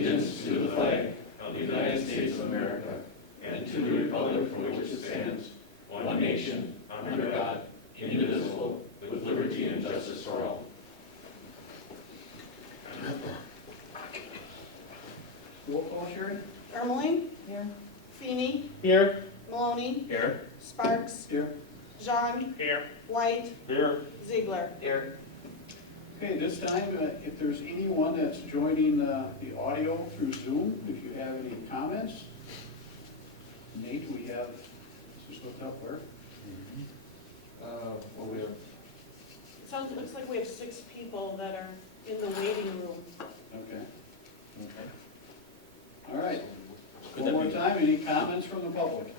allegiance to the flag of the United States of America and to the republic for which it stands, one nation, under God, indivisible, with liberty and justice for all. Roll call, Sharon? Ermeling, Here. Feeney, Here. Maloney, Here. Sparks, Here. Jean, Here. White, Here. Ziegler. Here. Okay, this time, if there's anyone that's joining the audio through Zoom, if you have any comments. Nate, we have, this is looked up where? Well, we have. Sounds, it looks like we have 6 people that are in the waiting room. Okay, Okay. all right. Could One that more be- time, any comments from the public?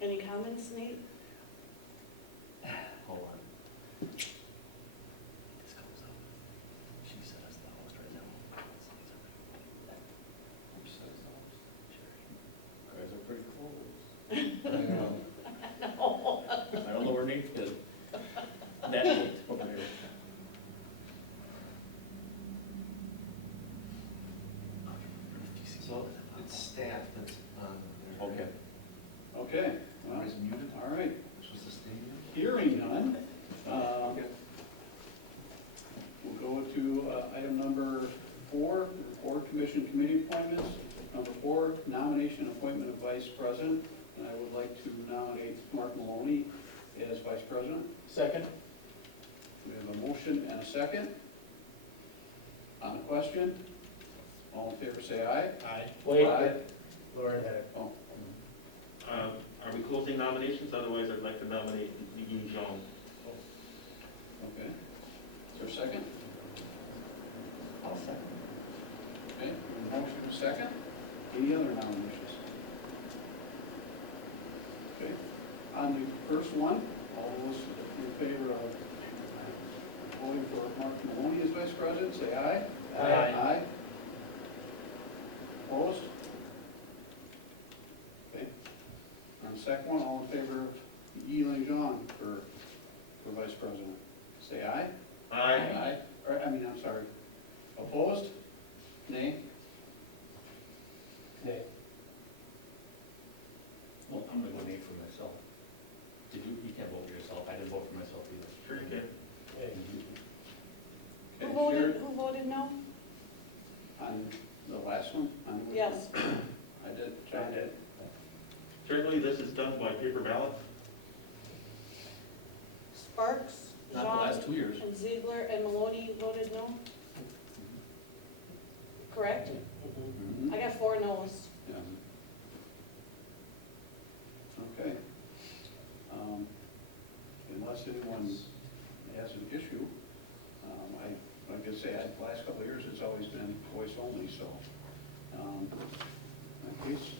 Any comments, Nate? Hold on. This comes up. She said us the host right now. Guys are pretty close. No. I don't know where Nate's good. That Nate over here. So it's staff that's on there. Okay. Okay, well, Everybody's muted. all right. Supposed to stay muted? Hearing none. We'll go to item number 4, Board Commission Committee appointments. Number 4, nomination and appointment of Vice President. And I would like to nominate Mark Maloney as Vice President. Second. We have a motion and a second. On the question, all in favor say aye. Aye. Aye. Laura had it. Oh, Are we closing nominations? Otherwise, I'd like to nominate Yi Zhang. okay. Is there a second? I'll second. Okay, we have a motion and a second. Any other nominations? Okay, on the first one, all those in favor of voting for Mark Maloney as Vice President, say aye. Aye. Aye. Opposed? Okay. On the second one, all in favor of Yi Zhang for Vice President, say aye. Aye. Or, I mean, I'm sorry. Opposed? Nay? Nay. Well, I'm gonna go Nate for myself. Did you can't vote for yourself. I didn't vote for myself either. Sure you can. Who Okay, voted, Sharon, who voted no? on the last one? On- Yes. I did, John did. Certainly, this is done by paper ballot. Sparks, Not the last Jean, 2 years. and Ziegler and Maloney voted no? Correct? Mhm. I got 4 no's. Yeah. Okay. Unless anyone has an issue, like I say, the last couple of years, it's always been voice only, so. In that case,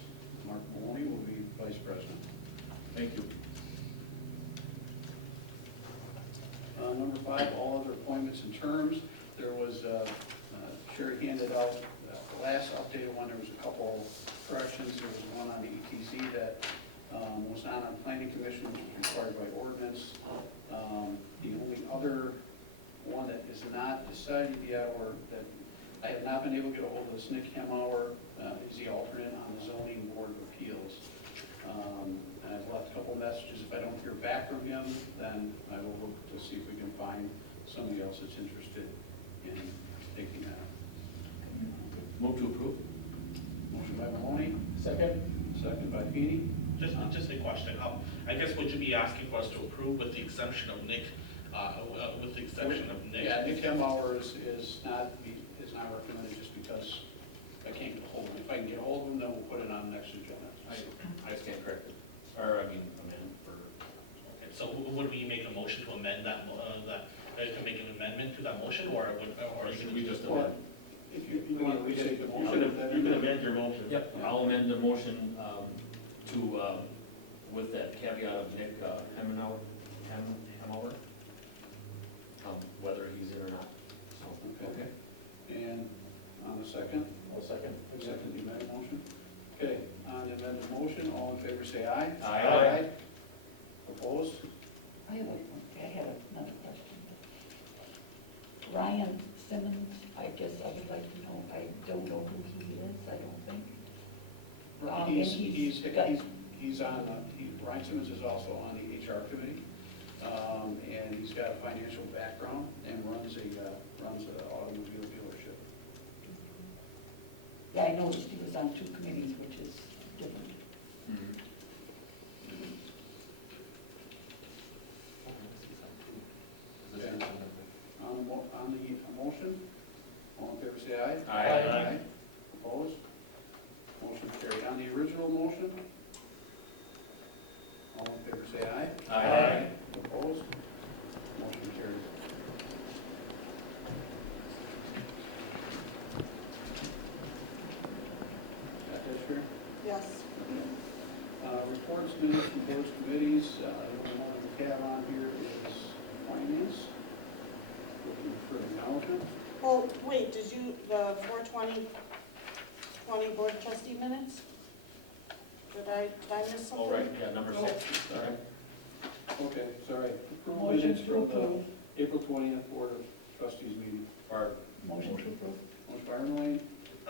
Mark Maloney will be Vice President. Thank you. Number 5, all other appointments and terms. There was, Sherry handed out the last updated one, there was a couple corrections. There was one on the ETC that was not on planning commission, which was required by ordinance. The only other one that is not decided yet, or that I have not been able to get a hold of, is Nick Hemauer, is the alternate on the zoning board of appeals. And I've left a couple messages. If I don't hear back from him, then I will look to see if we can find somebody else that's interested in taking that. Move to approve. Motion by Maloney, Second. second by Feeney. Just a question, I guess would you be asking for us to approve with the exemption of Nick, Yeah, Nick Hemauer is not recommended just because I can't get a hold of him. If I can get a hold of him, then we'll put it on the next agenda. I stand corrected. Or, I mean, amend for. Okay, so would we make a motion to amend that, to make an amendment to that motion, or you Should can we just Or amend? if you want to restate the You motion. can amend your motion. Yep, I'll amend the motion to, with that caveat of Nick Hemauer, whether he's in or not. So, Okay. And on the second? I'll second. Second the amended motion. Okay, on the amended motion, all in favor say aye. Aye. Opposed? I have another question. Ryan Simmons, I guess I would like to know, I don't know who he is, I don't think. And He's on, Ryan Simmons is also on the HR committee, and he's got a financial background and runs an automobile dealership. Yeah, I noticed he was on 2 committees, which is different. On the motion, all in favor say aye. Aye. Opposed? Motion carried. On the original motion, all in favor say aye. Aye. Opposed? Motion carried. Got that, Sherry? Yes. Reports, minutes from boards, committees, the only one we have on here is finance. Looking for acknowledgement. Oh, wait, did you, the 4/20/20 board trustee minutes? Did I miss something? All right, yeah, number 6. Sorry. Okay, sorry. Approve Motion minutes to from the approve. April 20th Board of Trustees meeting. Or Motion to approve. Motion by Ermeling,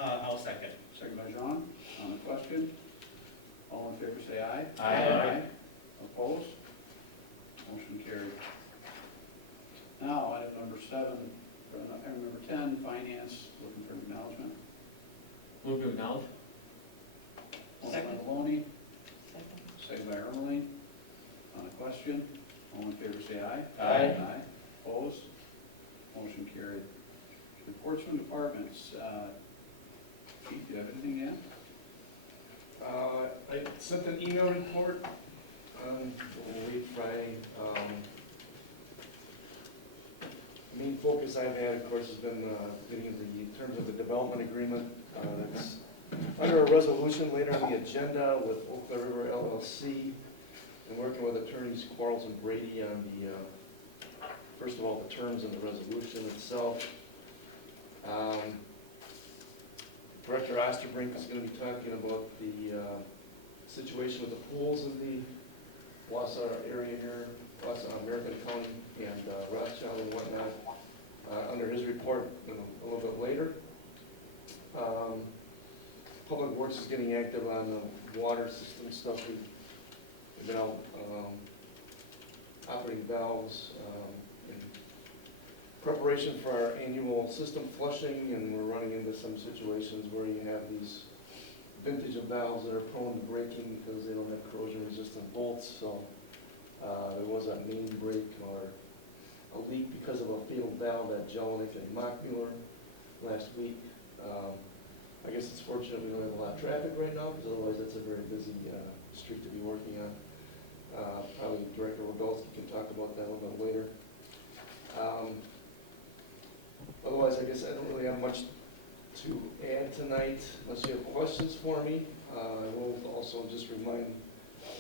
I'll second. second by John. On the question, all in favor say aye. Aye. Opposed? Motion carried. Now, item number 7, item number 10, finance, looking for acknowledgement. Move to acknowledge? Motion by Maloney, Second. second by Ermeling. On the question, all in favor say aye. Aye. Opposed? Motion carried. Reports from departments. Pete, do you have anything to add? I sent an email report on late Friday. Main focus I've had, of course, has been getting the terms of the development agreement. That's under a resolution later on the agenda with Oak Cliff River LLC, and working with attorneys Quarles and Brady on the, first of all, the terms of the resolution itself. Director Osterbrink is going to be talking about the situation with the pools in the Wausau area here, Wausau, American County, and Rothschild and whatnot, under his report a little bit later. Public Works is getting active on the water system stuff. We've been out operating valves in preparation for our annual system flushing, and we're running into some situations where you have these vintage of valves that are prone to breaking because they don't have corrosion-resistant bolts. So there was a main break or a leak because of a failed valve at Jelinek and Mockmuller last week. I guess it's fortunate we don't have a lot of traffic right now, because otherwise that's a very busy street to be working on. Probably Director Wodolski can talk about that a little bit later. Otherwise, I guess I don't really have much to add tonight, unless you have questions for me. I will also just remind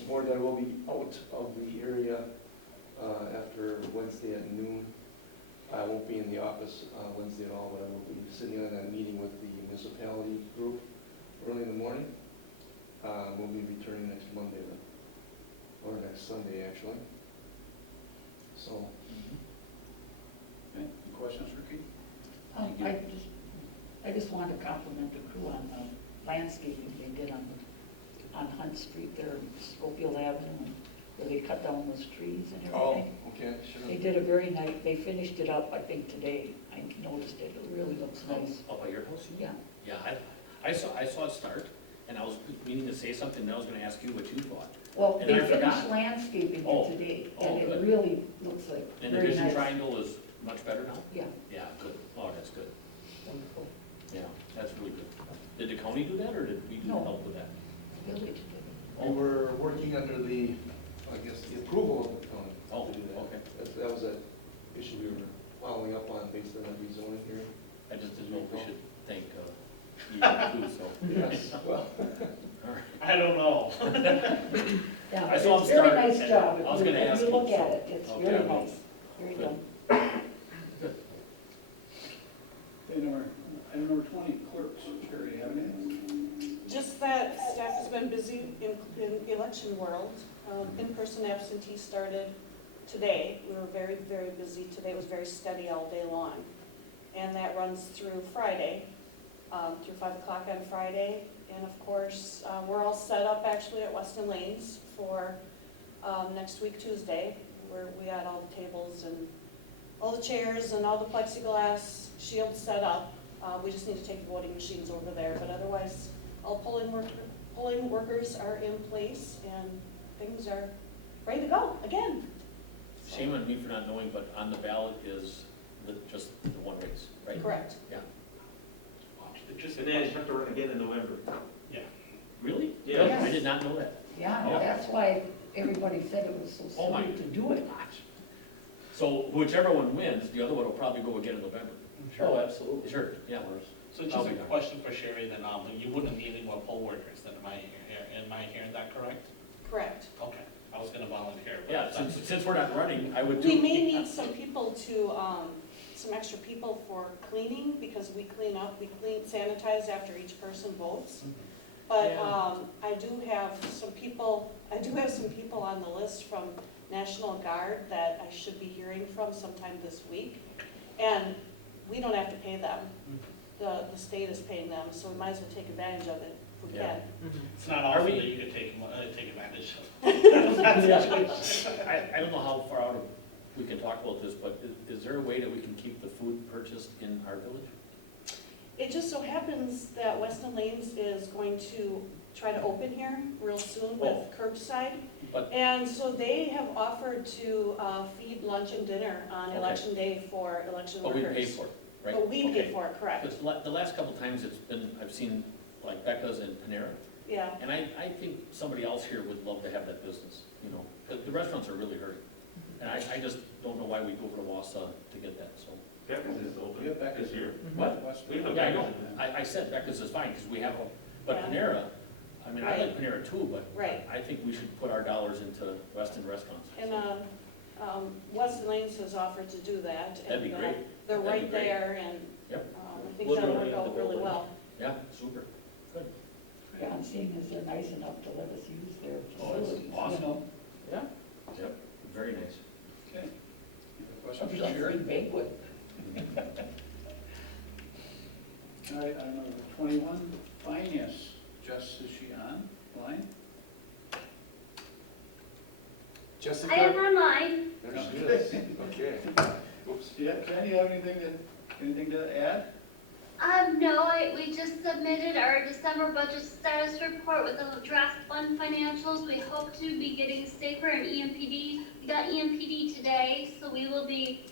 the board that I will be out of the area after Wednesday at noon. I won't be in the office Wednesday at all, but I will be sitting in a meeting with the municipality group early in the morning. We'll be returning next Monday, or next Sunday, actually. So, Okay, any questions for Keith? I just wanted to compliment the crew on the landscaping they did on Hunt Street there, Schofield Avenue, where they cut down those trees and everything. okay, sure. They did a very nice, they finished it up, I think, today. I noticed it, it really looks nice. Up at your house? Yeah. Yeah, I saw it start, and I was meaning to say something, and I was gonna ask you what you thought. Well, And they I forgot. finished landscaping Oh, it today, oh, and it good. really looks like And the very vision nice. triangle is much better now? Yeah, Yeah, good. Oh, that's good. wonderful. Yeah, that's really good. Did the county do that, or did we do No. help with that? Village did it. We were working under the, I guess, the approval of the county Oh, to do that. okay. That was an issue we were following up on based on the rezoning hearing. I just didn't know if we should thank you too, so. Yes, well, All right. I don't know. Yeah, I saw it's him a very start, nice and job. I was gonna If ask you you, look so- at it, it's Okay, very I will. nice, very Good. done. Item number 20, clerks. Sherry, do you have anything? Just that staff has been busy in election world. In-person absentee started today. We were very, very busy today. It was very steady all day long. and that runs through Friday, through 5 o'clock on Friday. And of course, we're all set up actually at Weston Lanes for next week, Tuesday, where we got all the tables and all the chairs and all the plexiglass shields set up. We just need to take the voting machines over there, but otherwise, all polling workers are in place and things are ready to go again. Shame on me for not knowing, but on the ballot is just the one race, right? Correct. Yeah. Just a And then you question. have to run again in November. Yeah. Really? Yeah. I did not know that. Yeah, Yeah. that's why everybody said it was so Oh my silly to do it. So whichever one wins, the other one will probably go again in November. Sure. Absolutely. Sure, yeah. So just a question for Sherry, then, you wouldn't need any more poll workers, then, am I hearing that correct? Correct. Okay, I was gonna volunteer. but Yeah, that's- since we're not running, I would do. We may need some people to, some extra people for cleaning, because we sanitize after each person votes. But Yeah. I do have some people on the list from National Guard that I should be hearing from sometime this week. And we don't have to pay them. The state is paying them, so we might as well take advantage of it if we Yeah. can. It's not Are often we- that you could take advantage of that situation. I don't know how far out we can talk about this, but is there a way that we can keep the food purchased in our village? It just so happens that Weston Lanes is going to try to open here real soon with curbside. But- And so they have offered to feed lunch and dinner on Okay. election day for election But we workers. pay for it, right? But we pay Okay. for it, correct, Because the last couple times it's been, I've seen like Becca's and Panera, yeah. and I think somebody else here would love to have that business, you know? The restaurants are really hurting, and I just don't know why we go over to Wausau to get that, so. Becca's is open Yeah, Becca's this year. What? We have Yeah, I know, Becca's. I said Becca's is fine, because we have them, but Yeah. Panera, I mean, I like Panera too, but Right. I think we should put our dollars into Weston restaurants. And Weston Lanes has offered to do that. That'd be and, great. They're That'd be right great. there, and Yep. I think We'll that'll do it work in out the really building. well. Yeah, super, good. Yeah, and seeing as they're nice enough to let us use their Oh, it's facilities, you awesome. know. Yeah. Yep, very nice. Okay. Any other A questions for lovely Sherry? banquet. All right, item number 21, finance. Jess, is she on line? Jessica? I am online. There she is. Okay. Oops. Yeah, Ken, you have anything to add? No, we just submitted our December budget status report with the draft fund financials. We hope to be getting Safer and EMPD. We got EMPD today, so we will be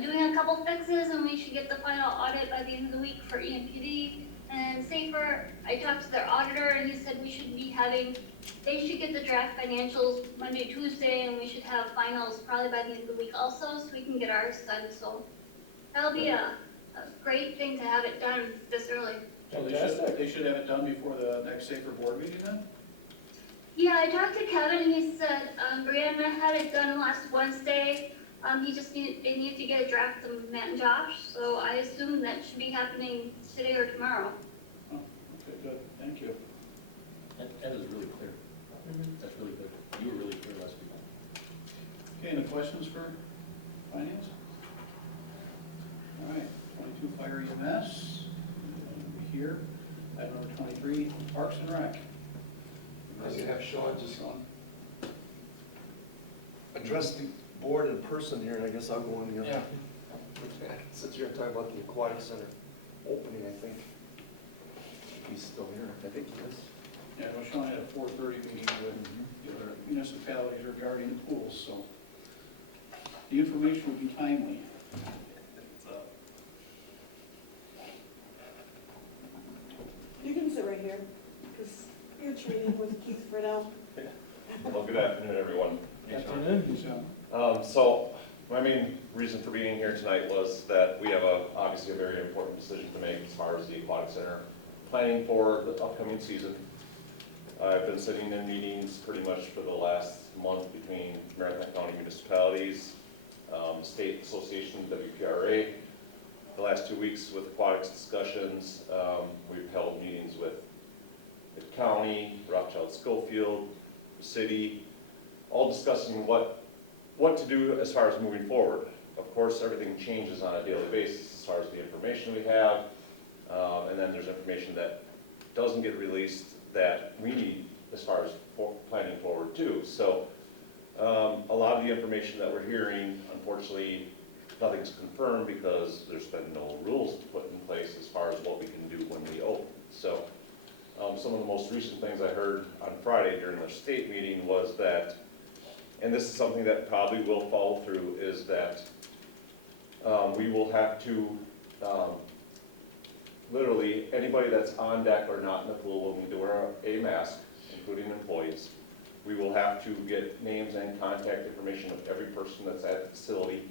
doing a couple fixes, and we should get the final audit by the end of the week for EMPD. And Safer, I talked to their auditor, and he said they should get the draft financials Monday, Tuesday, and we should have finals probably by the end of the week also, so we can get ours done. So that'll be a great thing to have it done this early. So they should have it done before the next Safer board meeting then? Yeah, I talked to Kevin, he said, Brianna had it done last Wednesday. They need to get a draft from Matt and Josh, so I assume that should be happening today or tomorrow. Oh, okay, good, thank you. That is really clear. That's really good. You were really clear last week. Okay, any questions for finance? All right, 22 fire EMS, here. Item number 23, Parks and Rec. Nice to have Sean just address the board in person here, and I guess I'll go in the other. Since you're talking about the aquatic center opening, I think he's still here. I think he is. Yeah, well, Sean had a 4:30 meeting with the other municipalities regarding the pools, so the information will be timely. You can sit right here, because you're training with Keith Friedel. Well, good afternoon, everyone. So, So my main reason for being here tonight was that we have obviously a very important decision to make as far as the aquatic center planning for the upcoming season. I've been sitting in meetings pretty much for the last month between Marathon County municipalities, State Association, WPRA. The last 2 weeks with aquatics discussions, we've held meetings with the county, Rothschild Schofield, the city, all discussing what to do as far as moving forward. of course, everything changes on a daily basis as far as the information we have, and then there's information that doesn't get released that we need as far as planning forward too. So a lot of the information that we're hearing, unfortunately, nothing's confirmed because there's been no rules put in place as far as what we can do when we open. So some of the most recent things I heard on Friday during the state meeting was that, and this is something that probably will follow through, is that we will have to, literally, anybody that's on deck or not in the pool will need to wear a mask, including employees. We will have to get names and contact information of every person that's at the facility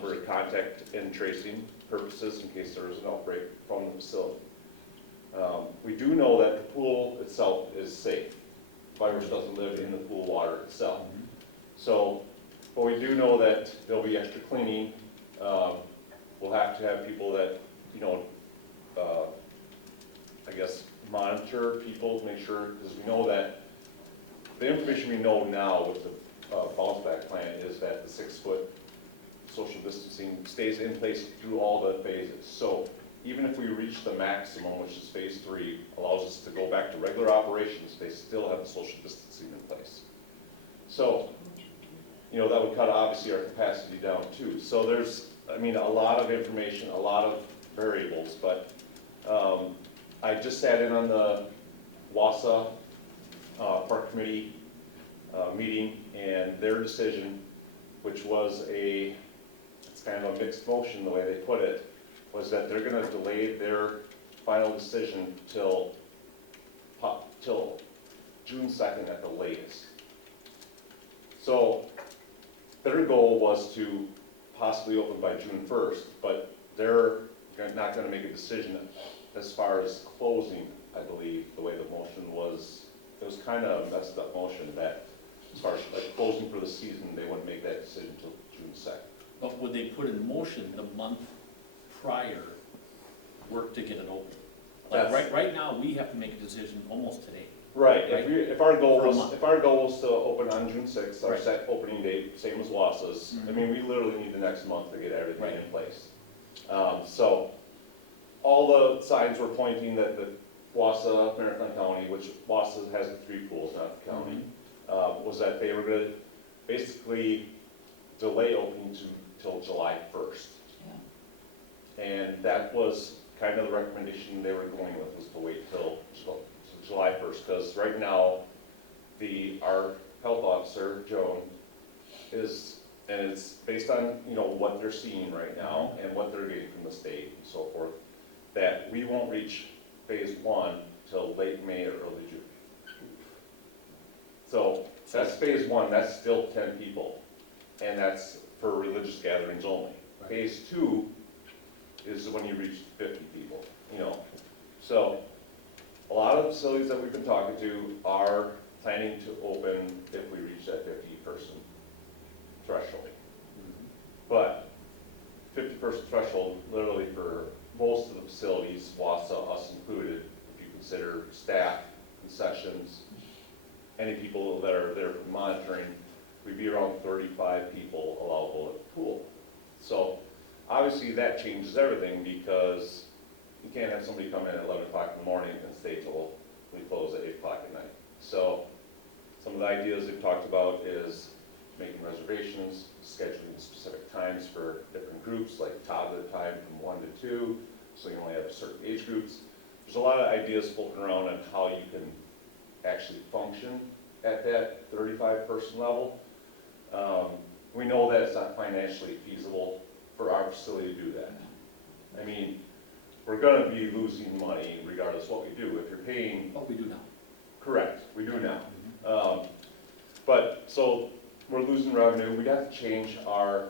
for contact and tracing purposes in case there is an outbreak from the facility. We do know that the pool itself is safe. Virus doesn't live in the pool water itself. So, but we do know that there'll be extra cleaning. We'll have to have people that, you know, I guess, monitor people, make sure, because we know that the information we know now with the bounce back plan is that the 6-foot social distancing stays in place through all the phases. So even if we reach the maximum, which is phase 3, allows us to go back to regular operations, they still have the social distancing in place. So, you know, that would cut obviously our capacity down too. So there's, I mean, a lot of information, a lot of variables, but I just sat in on the WASA Park Committee meeting, and their decision, which was it's kind of a mixed motion the way they put it, was that they're gonna delay their final decision till June 2nd at the latest. So their goal was to possibly open by June 1st, but they're not gonna make a decision as far as closing, I believe, the way the motion was. It was kind of a messed up motion that, as far as like closing for the season, they wouldn't make that decision until June 2nd. But would they put in motion the month prior work to get it open? Like right now, we have to make a decision almost today. Right, if our goal For a was, month. if our goal was to open on June 6th, our Right. set opening date, same as WASA's, I Mhm. mean, we literally need the next month to get everything Right. in place. So, all the signs were pointing that the WASA, Marathon County, which WASA has the 3 pools, not the county, was that they were gonna basically delay opening till July 1st. Yeah. And that was kind of the recommendation they were going with, was to wait till July 1st, because right now, our health officer, Joan, and it's based on, you know, what they're seeing right now and what they're getting from the state and so forth, that we won't reach phase 1 till late May or early June. So that's phase 1, that's still 10 people, and that's for religious gatherings only. Right. Phase 2 is when you reach 50 people, you know. So a lot of facilities that we've been talking to are planning to open if we reach that 50-person threshold. But 50-person threshold, literally for most of the facilities, WASA, us included, if you consider staff, concessions, any people that are there for monitoring, we'd be around 35 people allowable at the pool. So obviously that changes everything, because you can't have somebody come in at 11 o'clock in the morning and stay till we close at 8 o'clock at night. So some of the ideas we've talked about is making reservations, scheduling specific times for different groups, like toddler time from 1 to 2, so you only have certain age groups. There's a lot of ideas floating around on how you can actually function at that 35-person level. We know that it's not financially feasible for our facility to do that. I mean, we're gonna be losing money regardless of what we do. If you're paying, What we do now. correct, we do now. But, so, we're losing revenue, we'd have to change our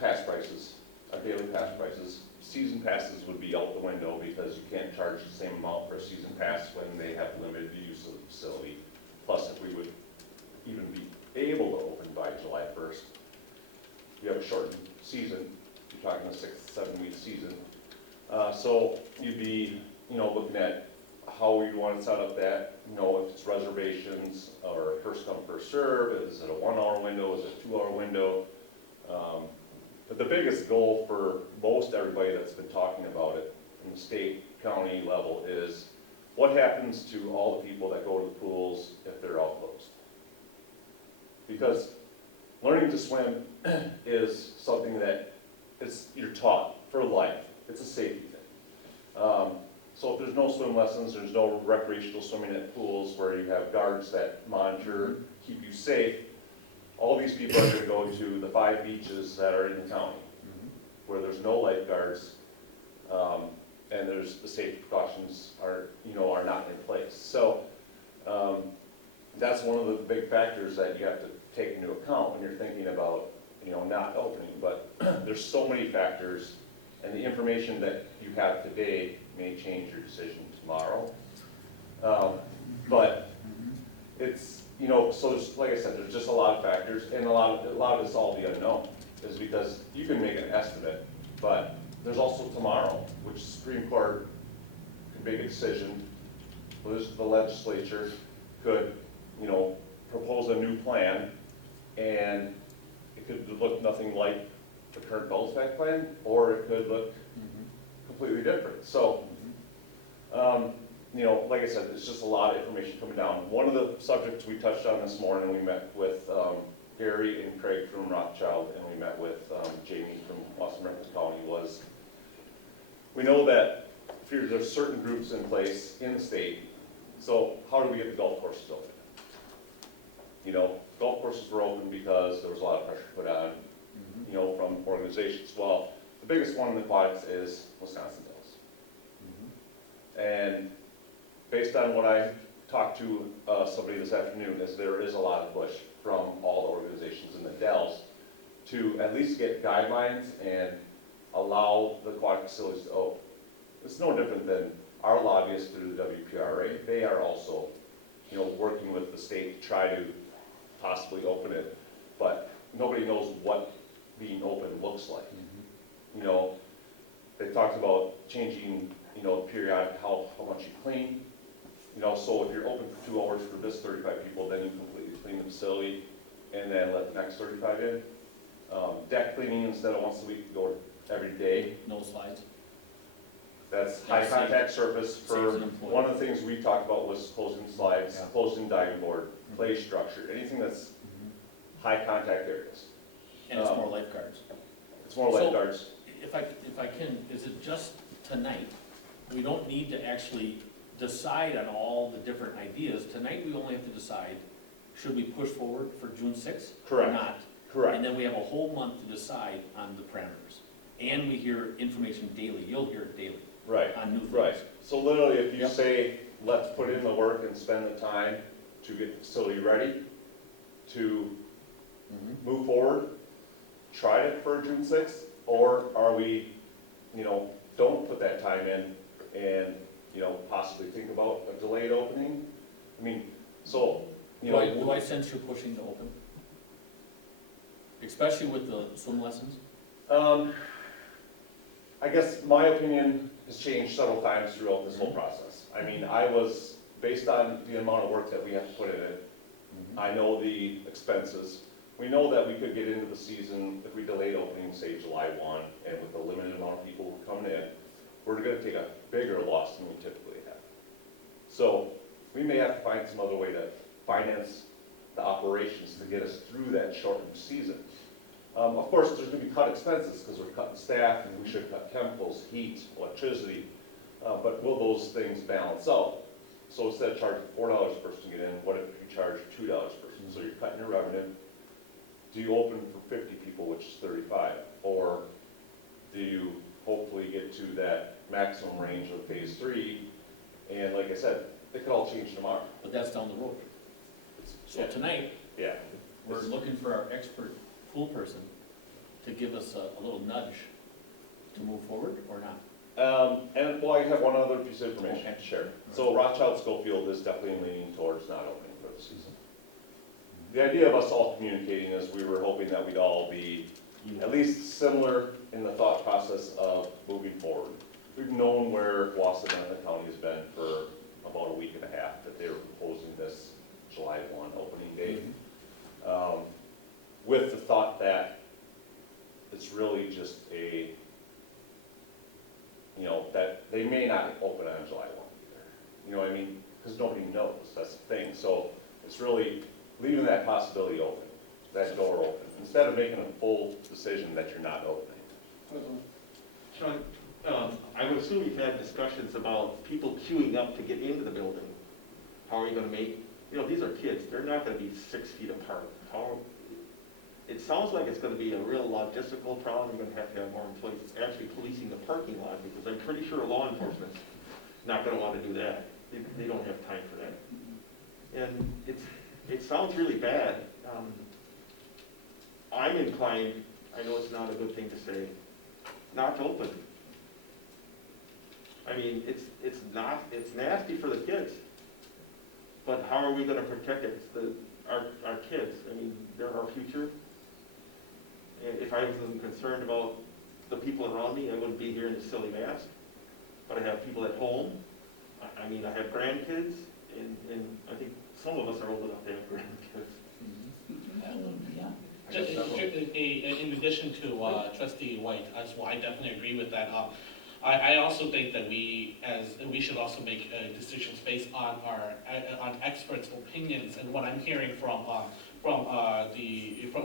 pass prices, our daily pass prices. Season passes would be out the window, because you can't charge the same amount for a season pass when they have limited use of the facility. Plus, if we would even be able to open by July 1st, you have a shortened season, you're talking a 6 to 7 week season. So you'd be, you know, looking at how we want to set up that, you know, if it's reservations or first come, first serve, is it a 1 hour window, is it a 2 hour window? But the biggest goal for most everybody that's been talking about it from the state, county level is what happens to all the people that go to the pools if they're all closed? Because learning to swim is something that you're taught for life. It's a safety thing. So if there's no swim lessons, there's no recreational swimming at pools where you have guards that monitor, keep you safe, all these people are going to go to the 5 beaches that are in the county, where there's no lifeguards, and there's the safety precautions are not in place. So that's one of the big factors that you have to take into account when you're thinking about not opening. But there's so many factors, and the information that you have today may change your decision tomorrow. But it's so there's, like I said, there's just a lot of factors, and a lot of it's all the unknown, is because you can make an estimate, but there's also tomorrow, which the Supreme Court could make a decision. The legislature could, propose a new plan, and it could look nothing like the current Bells-Pack plan, or it could look completely different. So, like I said, it's just a lot of information coming down. One of the subjects we touched on this morning, we met with Gary and Craig from Rothschild, and we met with Jamie from Weston County, was we know that there's certain groups in place in the state, so how do we get the golf courses open? Golf courses were open because there was a lot of pressure put on, from organizations. Well, the biggest one in the aquatics is Wisconsin Dells. And based on what I talked to somebody this afternoon, is there is a lot of push from all the organizations in the Dells to at least get guidelines and allow the aquatic facilities to open. It's no different than our lobbyists through the WPRA. They are also, working with the state to try to possibly open it, but nobody knows what being open looks like. They talked about changing, periodic how much you clean. So if you're open for 2 hours for this 35 people, then you completely clean the facility and then let the next 35 in. Deck cleaning instead of once a week, go every day. No slides? That's high contact surface for, Saves an employee. one of the things we talked about was closing slides, Yeah. closing diving board, play structure, anything that's high contact areas. And it's more lifeguards. It's more So- lifeguards. If I can, is it just tonight? We don't need to actually decide on all the different ideas. Tonight, we only have to decide, should we push forward for June 6th? Correct. Or not? Correct. And then we have a whole month to decide on the parameters. And we hear information daily. You'll hear it daily Right. on new things. Right. So literally, if you Yep. say, let's put in the work and spend the time to get the facility ready, to move forward, try it for June 6th, or are we, don't put that time in and, possibly think about a delayed opening? I mean, so, Do I sense you're pushing to open? Especially with the swim lessons? I guess my opinion has changed several times throughout this whole process. I mean, based on the amount of work that we have to put in it, I know the expenses. We know that we could get into the season, if we delayed opening, say July 1, and with the limited amount of people coming in, we're gonna take a bigger loss than we typically have. So we may have to find some other way to finance the operations to get us through that shortened season. Of course, there's gonna be cut expenses, because we're cutting staff, and we should cut chemicals, heat, electricity, but will those things balance out? So instead of charging $4 a person to get in, what if you charge $2 a person? So you're cutting your revenue. Do you open for 50 people, which is 35? Or do you hopefully get to that maximum range of phase 3? And like I said, it could all change tomorrow. But that's down the road. So tonight, Yeah. we're looking for our expert pool person to give us a little nudge to move forward or not. And well, I have one other piece of information Okay. to share. So Rothschild Schofield is definitely leaning towards not opening for the season. The idea of us all communicating is we were hoping that we'd all be at least similar in the thought process of moving forward. We've known where Weston and the county has been for about a week and a half, that they were proposing this July 1 opening date. With the thought that it's really just a, that they may not open on July 1 either. You know what I mean? Because nobody knows, that's the thing. So it's really leaving that possibility open, that door open, instead of making a full decision that you're not opening. Sean, I would assume you've had discussions about people queuing up to get into the building. How are you gonna make, these are kids, they're not gonna be 6 feet apart. It sounds like it's gonna be a real logistical problem, you're gonna have more employees actually policing the parking lot, because I'm pretty sure law enforcement's not gonna wanna do that. They don't have time for that. And it sounds really bad. I'm inclined, I know it's not a good thing to say, not to open. I mean, it's nasty for the kids. But how are we gonna protect it? It's our kids, I mean, they're our future. And if I wasn't concerned about the people around me, I wouldn't be here in this silly mask. But I have people at home, I mean, I have grandkids, and I think some of us are old enough to have grandkids. Yeah. Just, in addition to trustee White, as well, I definitely agree with that. I also think that we should also make decisions based on on experts' opinions, and what I'm hearing from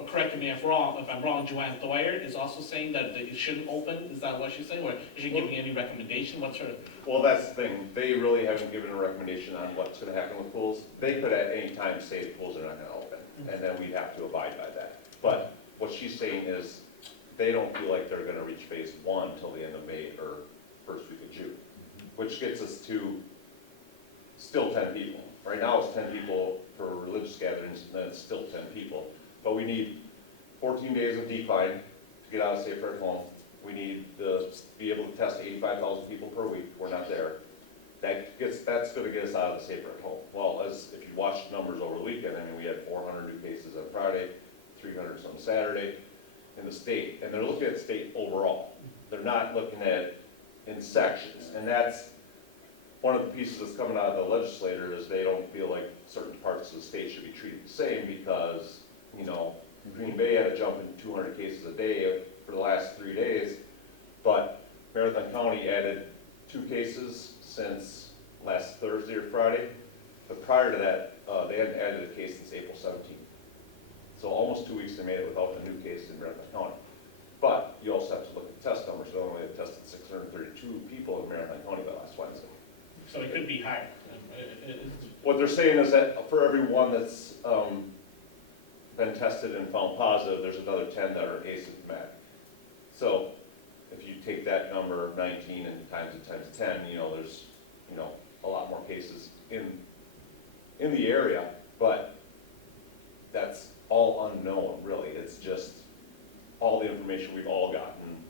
correct me if I'm wrong, Joanne Thoyer is also saying that it shouldn't open. Is that what she's saying? Or is she giving any recommendation? What's her? Well, that's the thing. They really haven't given a recommendation on what's going to happen with pools. They could at any time say the pools are not going to open, and then we'd have to abide by that. But what she's saying is they don't feel like they're going to reach phase 1 till the end of May or first week of June, which gets us to still 10 people. Right now it's 10 people for religious gatherings, and then it's still 10 people. But we need 14 days of decline to get out of safer at home. We need to be able to test 85,000 people per week. We're not there. That's going to get us out of the safer at home. Well, as if you watched numbers over the weekend, I mean, we had 400 new cases on Friday, 300 some Saturday in the state, and they're looking at state overall. They're not looking at in sections, and that's one of the pieces that's coming out of the legislature is they don't feel like certain parts of the state should be treated the same because, Green Bay had a jump in 200 cases a day for the last 3 days, but Marathon County added 2 cases since last Thursday or Friday, but prior to that, they hadn't added a case since April 17th. So almost 2 weeks they made it without a new case in Marathon County. But you also have to look at the test numbers. They only have tested 632 people in Marathon County by last Wednesday. So it could be higher. What they're saying is that for every one that's been tested and found positive, there's another 10 that are asymptomatic. So if you take that number, 19, and times it times 10, there's a lot more cases in the area, but that's all unknown, really. It's just all the information we've all gotten.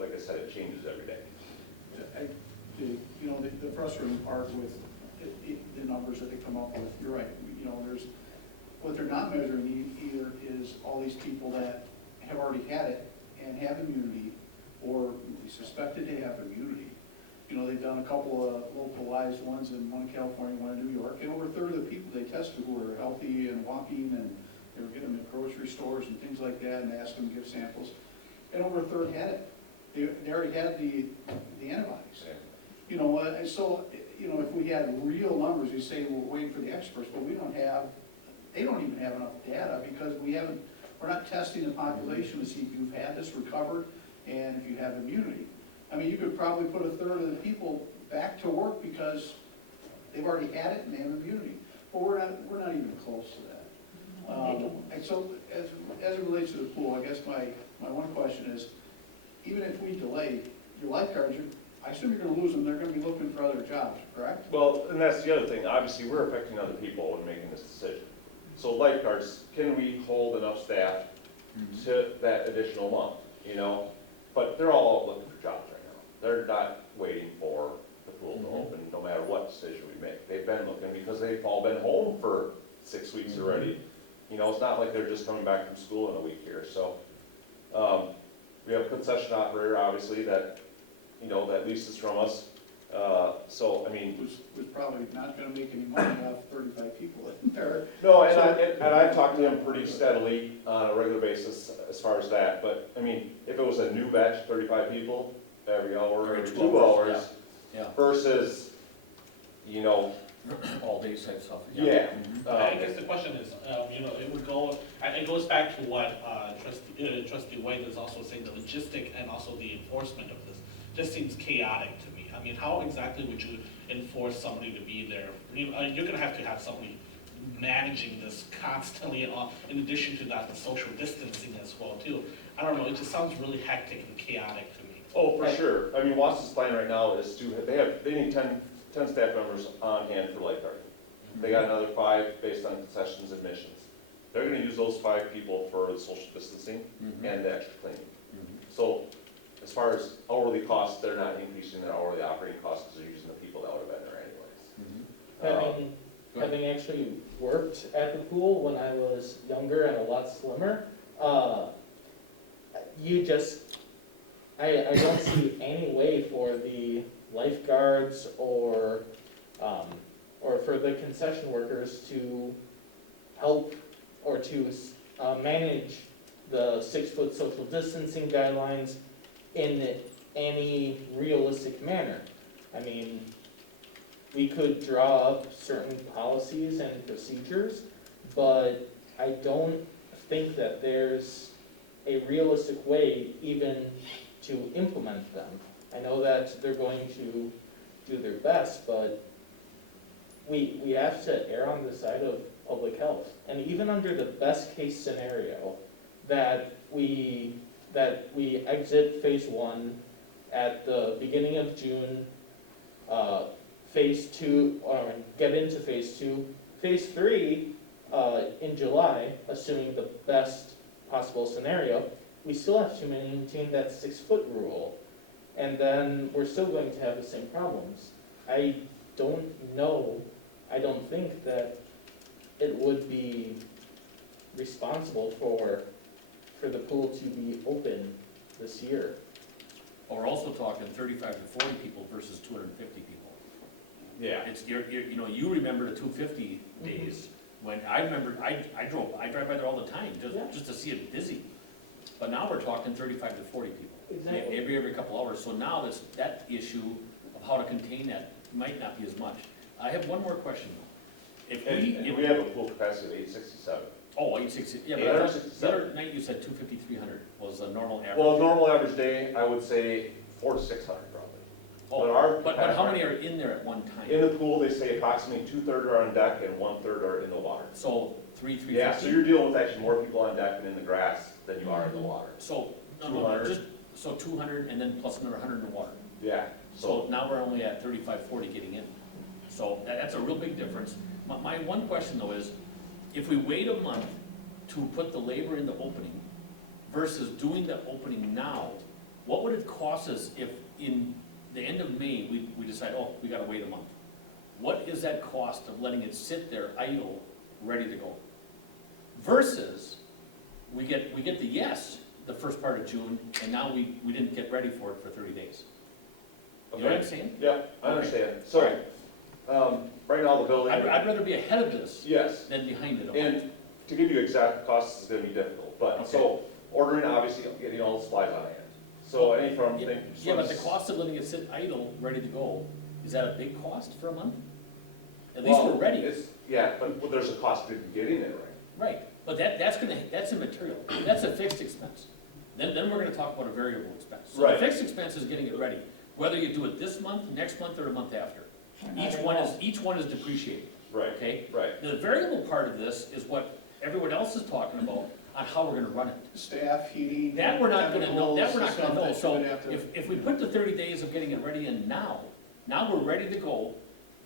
Like I said, it changes every day. The frustrating part with the numbers that they come up with, you're right, what they're not measuring either is all these people that have already had it and have immunity, or suspected to have immunity. They've done a couple of localized ones, in one in California, one in New York, and over a third of the people they tested who were healthy and walking, and they were getting them at grocery stores and things like that, and they asked them to give samples, and over a third had it. They already had the antibodies. And so, if we had real numbers, you say we're waiting for the experts, but they don't even have enough data because we're not testing the population to see if you've had this, recovered, and if you have immunity. I mean, you could probably put a third of the people back to work because they've already had it and they have immunity. But we're not even close to that. And so, as it relates to the pool, I guess my one question is, even if we delay, your lifeguards, I assume you're gonna lose them, they're gonna be looking for other jobs, correct? Well, and that's the other thing. Obviously, we're affecting other people in making this decision. So lifeguards, can we hold enough staff to that additional month, But they're all looking for jobs right now. They're not waiting for the pool to open, no matter what decision we make. They've been looking because they've all been home for 6 weeks already. It's not like they're just coming back from school in a week here. So we have a concession operator, obviously, that, that leases from us. So, I mean, was probably not gonna make any money off 35 people in there. no, and I've talked to him pretty steadily on a regular basis as far as that, but, I mean, if it was a new batch, 35 people, every hour, Every every 2 2 hours, hours, yeah. versus, you know, All day type stuff. yeah. Mhm. I guess the question is, it would go, it goes back to what trustee White is also saying, the logistic and also the enforcement of this just seems chaotic to me. I mean, how exactly would you enforce somebody to be there? You're gonna have to have somebody managing this constantly, in addition to that, the social distancing as well too. I don't know, it just sounds really hectic and chaotic to me. Oh, for sure. I mean, Watson's plan right now is to, they need 10 staff members on hand for lifeguarding. They got another 5 based on concessions and missions. They're gonna use those 5 people for the social distancing Mhm. and the extra cleaning. Mhm. So as far as hourly costs, they're not increasing their hourly operating costs because they're using the people that would have been there anyways. Mhm. Having, Go ahead. having actually worked at the pool when I was younger and a lot slimmer, you just, I don't see any way for the lifeguards or for the concession workers to help or to manage the 6-foot social distancing guidelines in any realistic manner. I mean, we could draw up certain policies and procedures, but I don't think that there's a realistic way even to implement them. I know that they're going to do their best, but we have to err on the side of public health. And even under the best case scenario, that we exit phase 1 at the beginning of June, phase 2, or get into phase 2, phase 3 in July, assuming the best possible scenario, we still have to maintain that 6-foot rule. And then we're still going to have the same problems. I don't think that it would be responsible for the pool to be open this year. But we're also talking 35 to 40 people versus 250 people. Yeah. It's, you remember the 250 days, when I remember, I drive by there all the time, Yeah. just to see it busy. But now we're talking 35 to 40 people. Exactly. Every couple hours, so now that issue of how to contain that might not be as much. I have one more question though. And we have a pool capacity of 867. Oh, 860, yeah, but 867. the other night you said 250, 300 was a normal average. Well, normal average day, I would say 400 to 600 probably. But how many are in there at one time? In the pool, they say approximately 2/3 are on deck and 1/3 are in the water. So 350? Yeah, so you're dealing with actually more people on deck and in the grass than you are in the water. So, no, 200. so 200 and then plus another 100 in the water. Yeah, So now we're only at 35, 40 getting in. So that's a real big difference. My one question though is, if we wait a month to put the labor in the opening versus doing the opening now, what would it cost us if in the end of May, we decide, oh, we gotta wait a month? What is that cost of letting it sit there idle, ready to go? Versus, we get the yes, the first part of June, and now we didn't get ready for it for 30 days. You know what I'm saying? yeah, I understand. So, right now the building. I'd rather be ahead of this Yes, than behind it. and to give you exact costs is gonna be difficult, but, so, ordering, obviously, getting all the supplies on hand. So any from. Yeah, but the cost of letting it sit idle, ready to go, is that a big cost for a month? At least we're ready. Yeah, but there's a cost to getting it right. Right, but that's immaterial, that's a fixed expense. Then we're gonna talk about a variable expense. So the Right. fixed expense is getting it ready, whether you do it this month, next month, or a month after. Not Each one is depreciated, Right, okay? right. The variable part of this is what everyone else is talking about, on how we're gonna run it. Staff, heating. That we're not gonna know, that we're not chemicals, gonna know, stuff so that you would have to- if we put the 30 days of getting it ready in now we're ready to go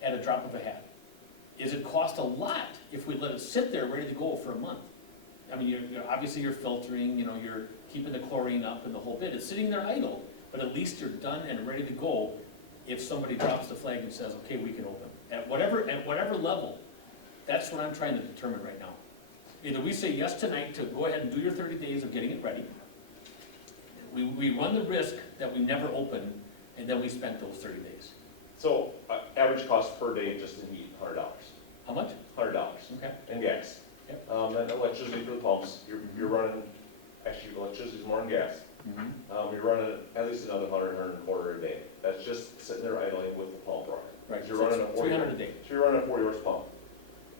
at a drop of a hat. Is it cost a lot if we let it sit there ready to go for a month? I mean, obviously you're filtering, you're keeping the chlorine up and the whole bit, it's sitting there idle, but at least you're done and ready to go if somebody drops the flag and says, okay, we can open. At whatever level, that's what I'm trying to determine right now. Either we say yes tonight to go ahead and do your 30 days of getting it ready. We run the risk that we never open, and then we spent those 30 days. So, average cost per day just in heat, $100. How much? $100. Okay. And gas. Yep. And electricity for the pumps, you're running, actually electricity's more than gas. Mhm. You're running at least another 100 a day. That's just sitting there idling with the pump running. Right, So you're so running a it's 40 300 a day. So you're running a 40 horse pump.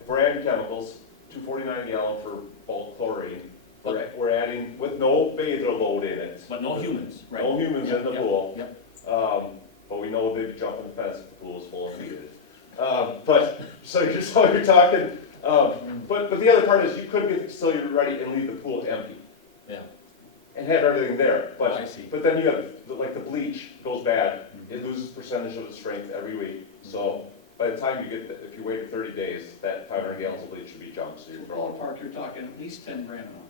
If we're adding chemicals, 249 gallon for bulk chlorine, we're adding, with no bather load in it. But no humans, right? No humans in the Yep, pool. Yep, But we know they'd be jumping the fence if the pool is full and needed. But, so you're talking, but the other part is you could get the facility ready and leave the pool empty yeah. and have everything there. Oh, I see. But then you have, like the bleach goes bad, it loses percentage of its strength every week. So by the time you get, if you wait 30 days, that 500 gallons of bleach should be jumped, so you're growing. Ballpark, you're talking at least 10 grand a month.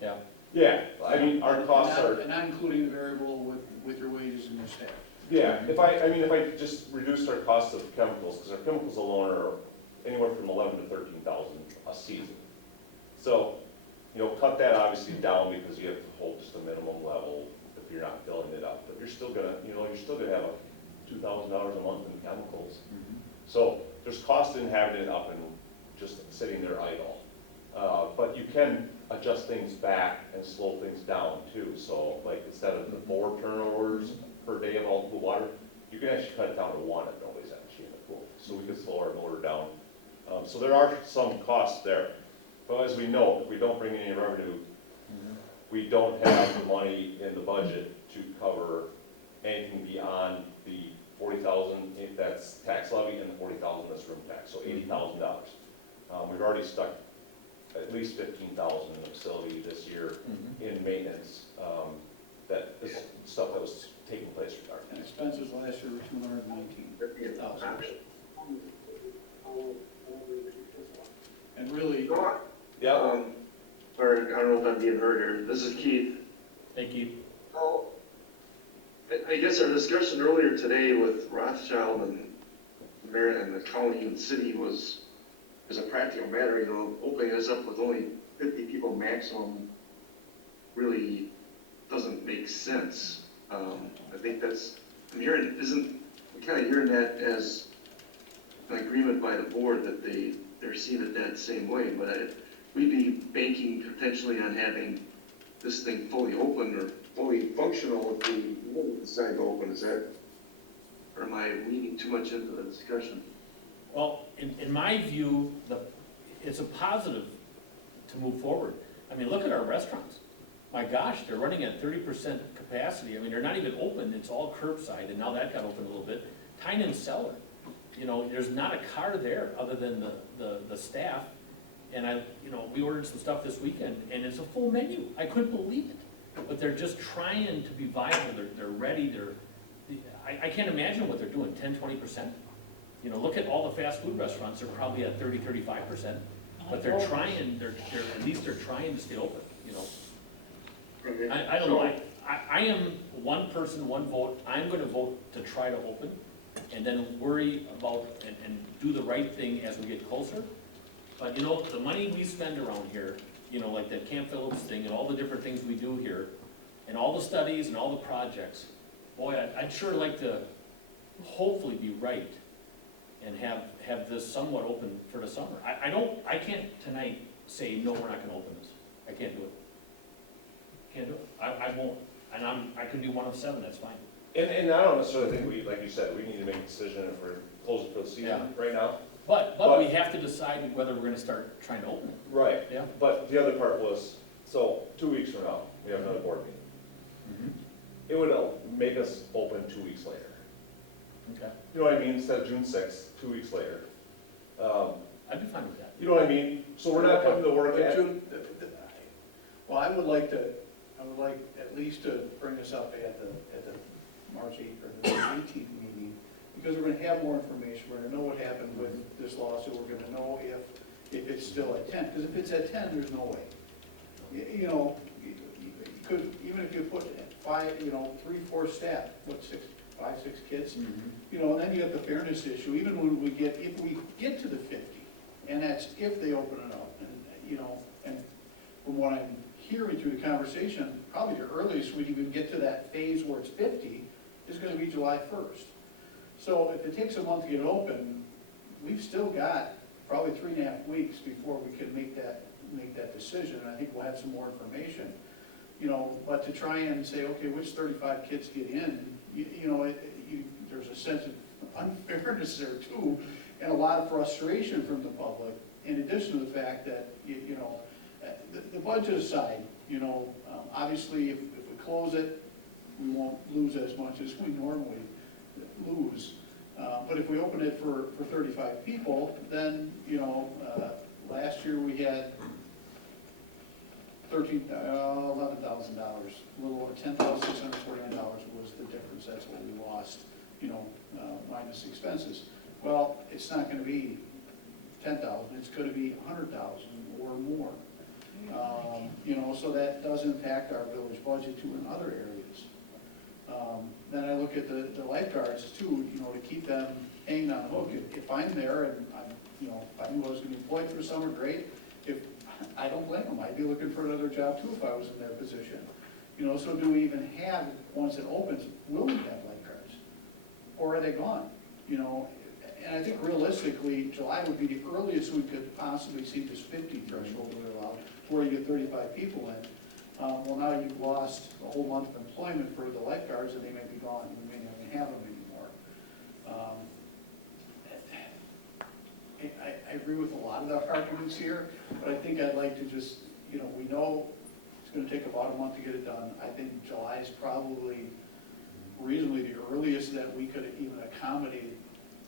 Yeah, Yeah, I mean, our costs are, And not including the variable with your wages and your staff. yeah, if I just reduced our cost of chemicals, because our chemicals alone are anywhere from 11 to 13,000 a season. So, cut that obviously down because you have to hold just a minimum level if you're not filling it up. But you're still gonna, have $2,000 a month in chemicals. So there's cost in having it up and just sitting there idle. But you can adjust things back and slow things down too. So like instead of the 4 turnovers per day of all the pool water, you can actually cut it down to 1 if nobody's actually in the pool. So we could slow our motor down. So there are some costs there. But as we know, if we don't bring in any revenue, we don't have the money in the budget to cover anything beyond the 40,000, if that's tax levy, and the 40,000 that's room tax, so $80,000. We've already stuck at least 15,000 in the facility this year in maintenance. That is stuff that was taking place for our. And expenses last year were $219,000. And really, Yeah. Or I don't know if I'm being heard here. This is Keith. thank you. Oh, I guess our discussion earlier today with Rothschild and the mayor and the county and the city was, as a practical matter, opening this up with only 50 people maximum really doesn't make sense. I think that's, I'm kind of hearing that as an agreement by the board that they're seeing it that same way, but we'd be banking potentially on having this thing fully open or fully functional if we decide to open. Is that, or am I reading too much into the discussion? Well, in my view, it's a positive to move forward. I mean, look at our restaurants. My gosh, they're running at 30% capacity. I mean, they're not even open, it's all curbside, and now that got open a little bit. Tynan's Cellar, there's not a car there other than the staff. And we ordered some stuff this weekend, and it's a full menu. I couldn't believe it. But they're just trying to be viable, they're ready, I can't imagine what they're doing, 10-20%. Look at all the fast food restaurants, they're probably at 30-35%. But they're trying, at least they're trying to stay open, I don't know, I am one person, one vote. I'm gonna vote to try to open, and then worry about, and do the right thing as we get closer. But the money we spend around here, like the Camp Phillips thing and all the different things we do here, and all the studies and all the projects, boy, I'd sure like to hopefully be right and have this somewhat open for the summer. I can't tonight say, no, we're not gonna open this. I can't do it. Can't do it. I won't. And I can do 1 of 7, that's fine. And I don't necessarily think like you said, we need to make a decision if we're closing for the season right now. But we have to decide whether we're gonna start trying to open it. Right. Yeah. But the other part was, so 2 weeks from now, we have another board meeting. It would make us open 2 weeks later. Okay. You know what I mean? Instead of June 6th, 2 weeks later. I'd be fine with that. You know what I mean? So we're not putting the work but in. well, I would like at least to bring us up at the March 8th or the 18th meeting, because we're gonna have more information, we're gonna know what happened with this lawsuit, we're gonna know if it's still at 10, because if it's at 10, there's no way. You could, even if you put 5, 3-4 staff, 5-6 kids, and then you have the fairness issue, even when if we get to the 50, and that's if they open it up, and from what I'm hearing through the conversation, probably the earliest we'd even get to that phase where it's 50 is gonna be July 1st. So if it takes a month to get open, we've still got probably 3.5 weeks before we can make that decision, and I think we'll have some more information. You know, but to try and say, okay, which 35 kids get in, there's a sense of unfairness there too, and a lot of frustration from the public, in addition to the fact that, the budget aside, obviously if we close it, we won't lose as much as we normally lose. But if we open it for 35 people, then, last year we had $11,000, a little over $10,649 was the difference, that's what we lost, minus expenses. Well, it's not gonna be 10,000, it's gonna be 100,000 or more. So that does impact our village budget too in other areas. Then I look at the lifeguards too, to keep them hanging on the hook. If I'm there and if I knew I was gonna be employed for the summer, great. If I don't blame them, I'd be looking for another job too if I was in their position. So do we even have, once it opens, will we have lifeguards? Or are they gone? And I think realistically, July would be the earliest we could possibly see this 50 threshold we allowed, where you get 35 people in. Well, now you've lost a whole month of employment for the lifeguards, and they may be gone. We may not even have them anymore. I agree with a lot of the arguments here, but I think I'd like to just, we know it's going to take about a month to get it done. I think July is probably reasonably the earliest that we could even accommodate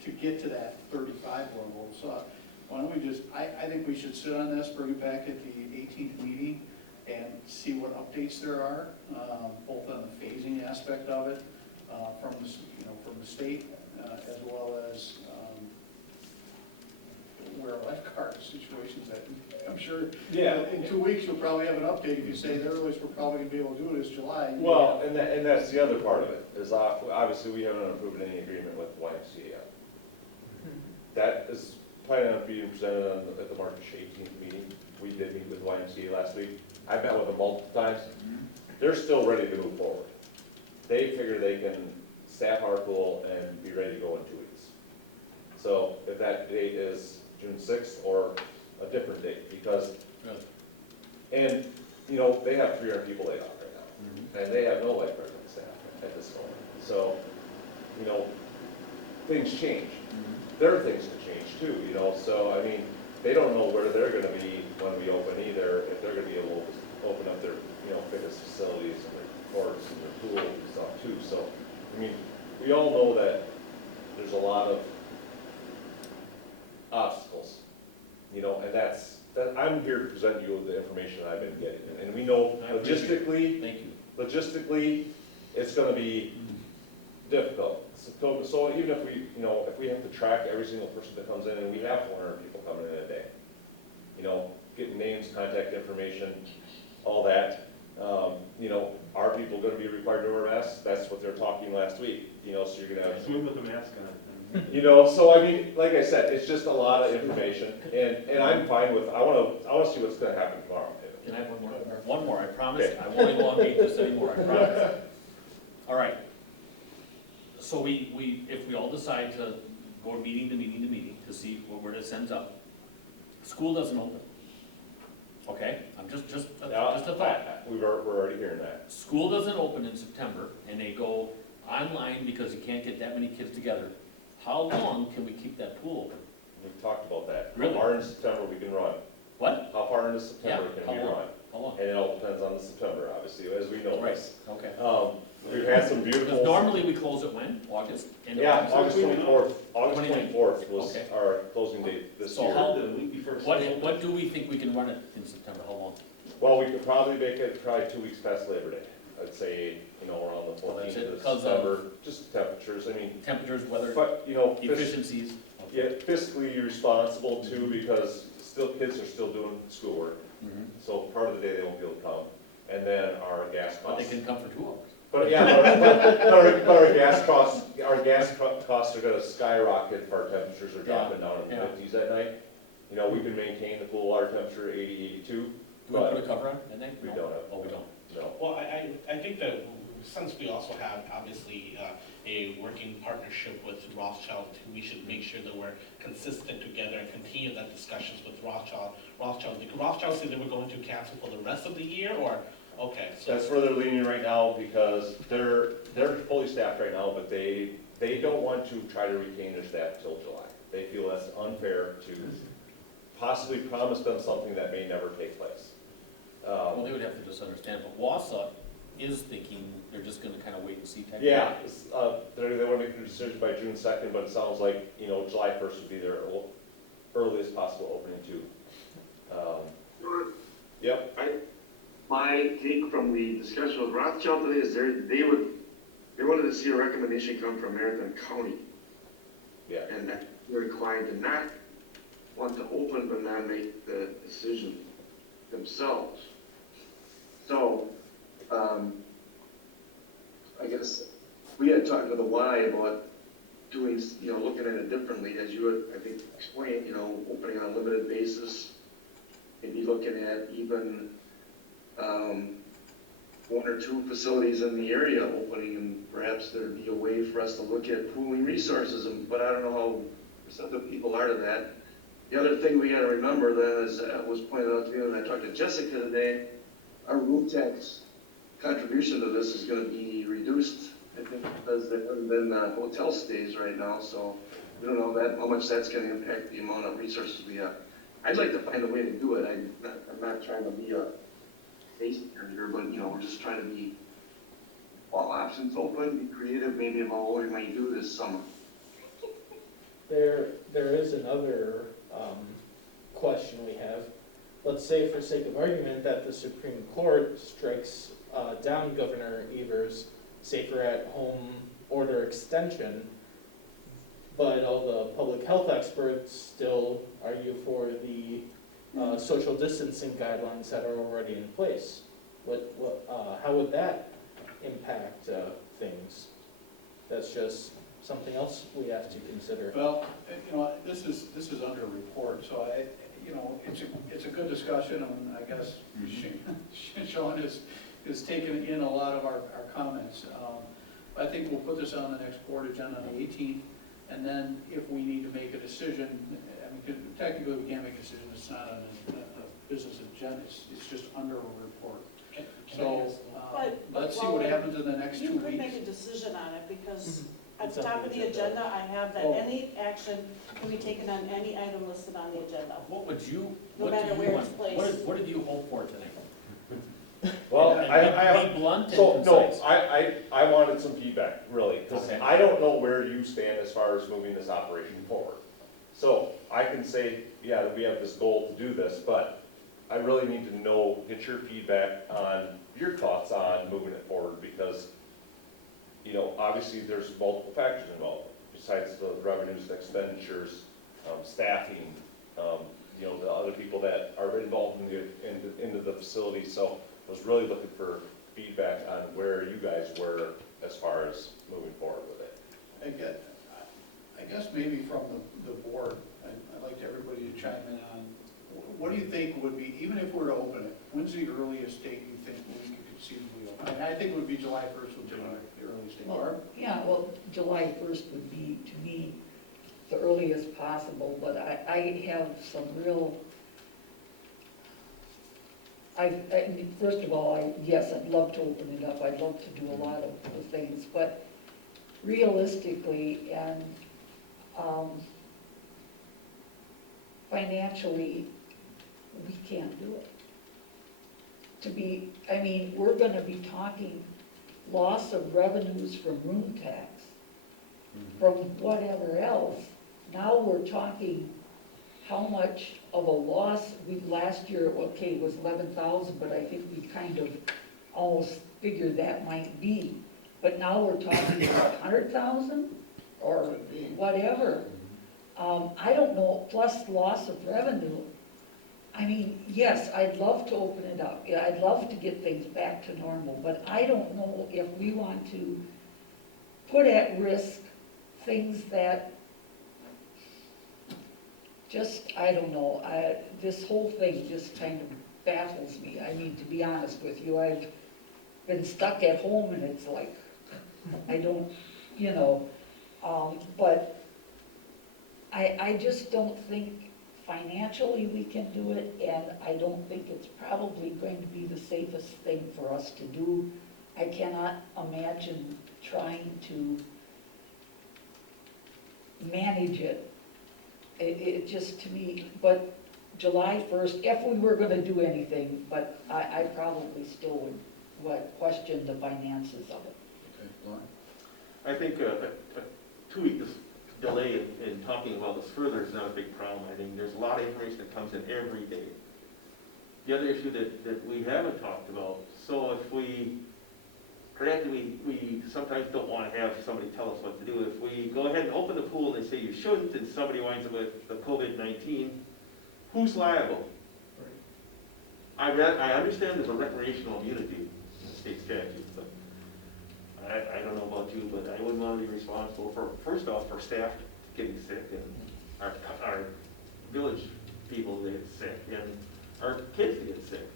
to get to that 35 level. So why don't we just, I think we should sit on this, bring it back at the 18th meeting, and see what updates there are, both on the phasing aspect of it, from the state, as well as where our lifeguard situation's at. I'm sure in 2 weeks you'll probably have an update if you say the earliest we're probably gonna be able to do it is July. Well, and that's the other part of it, is obviously we haven't approved any agreement with YMCA yet. That is planning on being presented at the March 18th meeting. We did meet with YMCA last week. I met with them multiple times. They're still ready to move forward. They figure they can staff our pool and be ready to go in 2 weeks. So if that date is June 6th or a different date, because, and, they have 300 people laid off right now, and they have no lifeguard staff at this moment. So, things change. Their things can change too, so, I mean, they don't know where they're gonna be when we open either, if they're gonna be able to open up their, fitness facilities and their courts and their pools and stuff too. So, I mean, we all know that there's a lot of obstacles, and I'm here to present you with the information I've been getting. And we know logistically, Thank you. Logistically, it's gonna be difficult. So even if we have to track every single person that comes in, and we have 400 people coming in a day, getting names, contact information, all that, are people gonna be required to wear masks? That's what they're talking last week, so you're gonna have. Swim with a mask on. So I mean, like I said, it's just a lot of information, and I'm fine with, I wanna see what's gonna happen tomorrow. Can I have one more? One more, I promise. I won't elongate this anymore, I promise. All right. So if we all decide to go meeting to meeting to meeting to see where this ends up, school doesn't open. Okay? I'm just a thought. We're already hearing that. School doesn't open in September, and they go online because you can't get that many kids together. How long can we keep that pool open? We've talked about that. Really? How far into September we can run? What? How far into September Yeah, can we how long? run? How long? And it all depends on the September, obviously, as we know Right, this. okay. We've had some beautiful. Because normally we close it when? August? End of Yeah, August 24th. August 29th. 24th was Okay. our closing date this So year. how- The week before. What do we think we can run it in September? How long? Well, we could probably make it 2 weeks past Labor Day. I'd say, around the Well, that's 14th it, of because of- September, just temperatures, I mean, Temperatures, weather, but, efficiencies? yeah, fiscally responsible too, because kids are still doing schoolwork. Mhm. So part of the day they won't be able to come, and then our gas But they costs. can come for 2 hours. But our gas costs are gonna skyrocket if our temperatures are dropping down in the Yeah. 50s at night. We can maintain the pool water temperature 80, 82, Do we put a cover on at night? We No. don't have- Oh, we don't. no. Well, I think that since we also have, obviously, a working partnership with Rothschild. We should make sure that we're consistent together and continue that discussions with Rothschild. Did Rothschild say they were going to cancel for the rest of the year, or, okay, so. That's where they're leaning right now, because they're fully staffed right now, but they don't want to try to retain their staff till July. They feel that's unfair to possibly promise them something that may never take place. Well, they would have to just understand, but Wausau is thinking they're just gonna kind of wait and see type of. Yeah, they want to make their decision by June 2nd, but it sounds like, July 1st would be their earliest possible opening too. Yep. My take from the discussion with Rothschild today is they wanted to see a recommendation come from Marathon County. Yeah. And that they're inclined to not want to open but not make the decision themselves. So, I guess we had talked with the Y about doing, looking at it differently, as you had, I think, explained, opening on a limited basis, maybe looking at even one or two facilities in the area opening, and perhaps there'd be a way for us to look at pooling resources, but I don't know how receptive people are to that. The other thing we gotta remember then is, was pointed out to me when I talked to Jessica today, our room tax contribution to this is gonna be reduced, I think, because there haven't been hotel stays right now, so we don't know how much that's gonna impact the amount of resources we have. I'd like to find a way to do it. I'm not trying to be a face here, but, we're just trying to be all options open, be creative, maybe about what we might do this summer. There is another question we have. Let's say, for sake of argument, that the Supreme Court strikes down Governor Evers' safer at home order extension, but all the public health experts still argue for the social distancing guidelines that are already in place. How would that impact things? That's just something else we have to consider. Well, this is under report, so it's a good discussion, and I guess Sean is taking in a lot of our comments. I think we'll put this on the next board agenda on the 18th, and then if we need to make a decision, technically we can't make a decision, it's not on a business agenda, it's just under a report. So, let's see what happens in the next 2 You could weeks. make a decision on it, because at It's the on top the of the agenda. agenda, I have that Oh. any action can be taken on any item listed on the agenda. What would you, No what do matter you where want, it's placed. what did you hope for tonight? Well, Be blunt and So, no, concise. I wanted some feedback, really, because Okay. I don't know where you stand as far as moving this operation forward. So I can say, yeah, we have this goal to do this, but I really need to know, get your feedback on your thoughts on moving it forward, because, obviously there's multiple factors involved, besides the revenues and expenditures, staffing, the other people that are involved into the facility. So I was really looking for feedback on where you guys were as far as moving forward with it. I guess maybe from the board, I'd like everybody to chime in on, what do you think would be, even if we were to open it, when's the earliest date you think we could conceivably open? I think it would be July 1st would be the earliest date. Well, July 1st would be, to me, the earliest possible, but I have some real, first of all, yes, I'd love to open it up, I'd love to do a lot of the things, but realistically and financially, we can't do it. We're gonna be talking loss of revenues from room tax, from whatever else. Now we're talking how much of a loss, last year, okay, it was 11,000, but I think we kind of almost figured that might be. But now we're talking 100,000 or whatever. I don't know, plus loss of revenue. Yes, I'd love to open it up. Yeah, I'd love to get things back to normal, but I don't know if we want to put at risk things that I don't know, this whole thing just kind of baffles me. To be honest with you, I've been stuck at home and it's like, I don't, you know, but I just don't think financially we can do it, and I don't think it's probably going to be the safest thing for us to do. I cannot imagine trying to manage it. It just, to me, but July 1st, if we were gonna do anything, but I probably still would question the finances of it. Okay, Lauren? I think a 2-week delay in talking about this further is not a big problem. I think there's a lot of information that comes in every day. The other issue that we haven't talked about, so if we, granted, we sometimes don't want to have somebody tell us what to do. If we go ahead and open the pool and they say you shouldn't, and somebody winds up with the COVID-19, who's liable? I understand there's a recreational immunity in the state statute, but I don't know about you, but I wouldn't want to be responsible for, first off, for staff getting sick, and our village people that get sick, and our kids that get sick.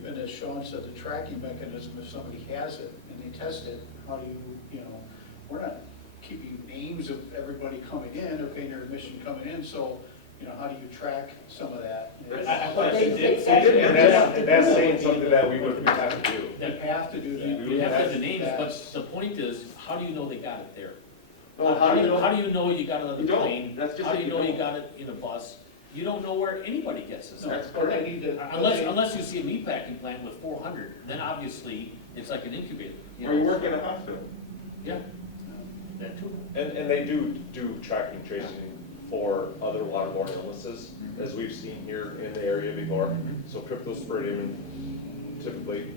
Even as Sean said, the tracking mechanism, if somebody has it and they test it, how do you know, we're not keeping names of everybody coming in or paying their admission coming in, so, you know, how do you track some of that? And that's saying something that we would have to do. You have to do that. You have to have the names, but That's- the point is, how do you know they got it there? Well, how do you know? How do you know you got it on You the don't. plane? That's just How do like you you know you don't. got it in a bus? You don't know where anybody gets this. No, That's but they correct. need to. Unless you see a meatpacking plant with 400, then obviously it's like an incubator. Or you work in a hospital. Yeah, that too. And they do tracking tracing for other waterborne illnesses, as we've seen here in the area before. So cryptosporidium, typically,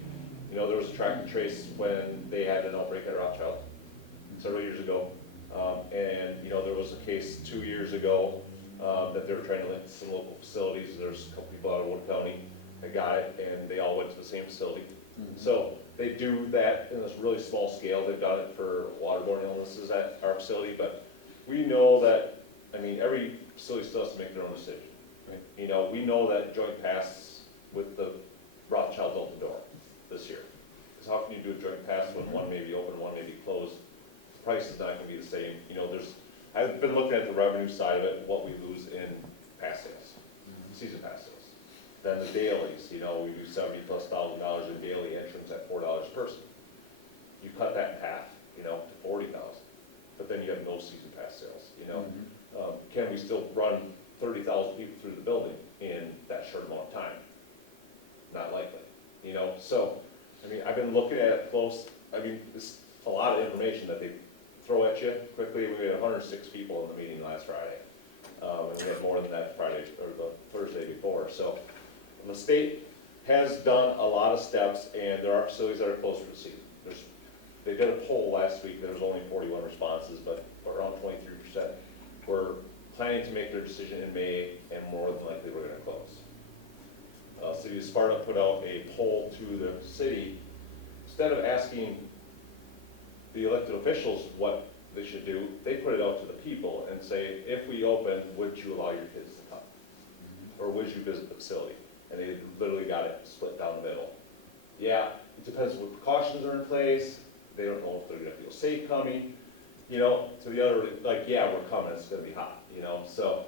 you know, there was a track and trace when they had an outbreak at Rothschild several years ago. And, you know, there was a case 2 years ago that they were trying to link to some local facilities. There's a couple people out of Wood County that got it, and they all went to the same facility. So they do that in this really small scale. They've done it for waterborne illnesses at our facility, but we know that, I mean, every facility still has to make their own decision. Right. You know, we know that joint pass with the Rothschilds open door this year. Because how can you do a joint pass when one may be open, one may be closed? The price is not gonna be the same. You know, I've been looking at the revenue side of it, what we lose in pass sales, season pass sales. Then the dailies, you know, we do $70,000+ in daily entrance at $4 a person. You cut that in half, you know, to 40,000, but then you have no season pass sales, you know? Can we still run 30,000 people through the building in that short amount of time? Not likely, you know? So, I mean, I've been looking at it close. I mean, it's a lot of information that they throw at you quickly. We had 106 people in the meeting last Friday. And we had more than that Friday, or the Thursday before. So the state has done a lot of steps, and there are facilities that are closed for the season. They did a poll last week. There was only 41 responses, but around 23% were planning to make their decision in May, and more than likely we're going to close. City of Sparta put out a poll to the city. Instead of asking the elected officials what they should do, they put it out to the people and say, if we open, would you allow your kids to come? Or would you visit the facility? And they literally got it split down the middle. Yeah, it depends what precautions are in place. They don't know if they're gonna feel safe coming. You know, to the other, like, yeah, we're coming, it's gonna be hot, you know? So,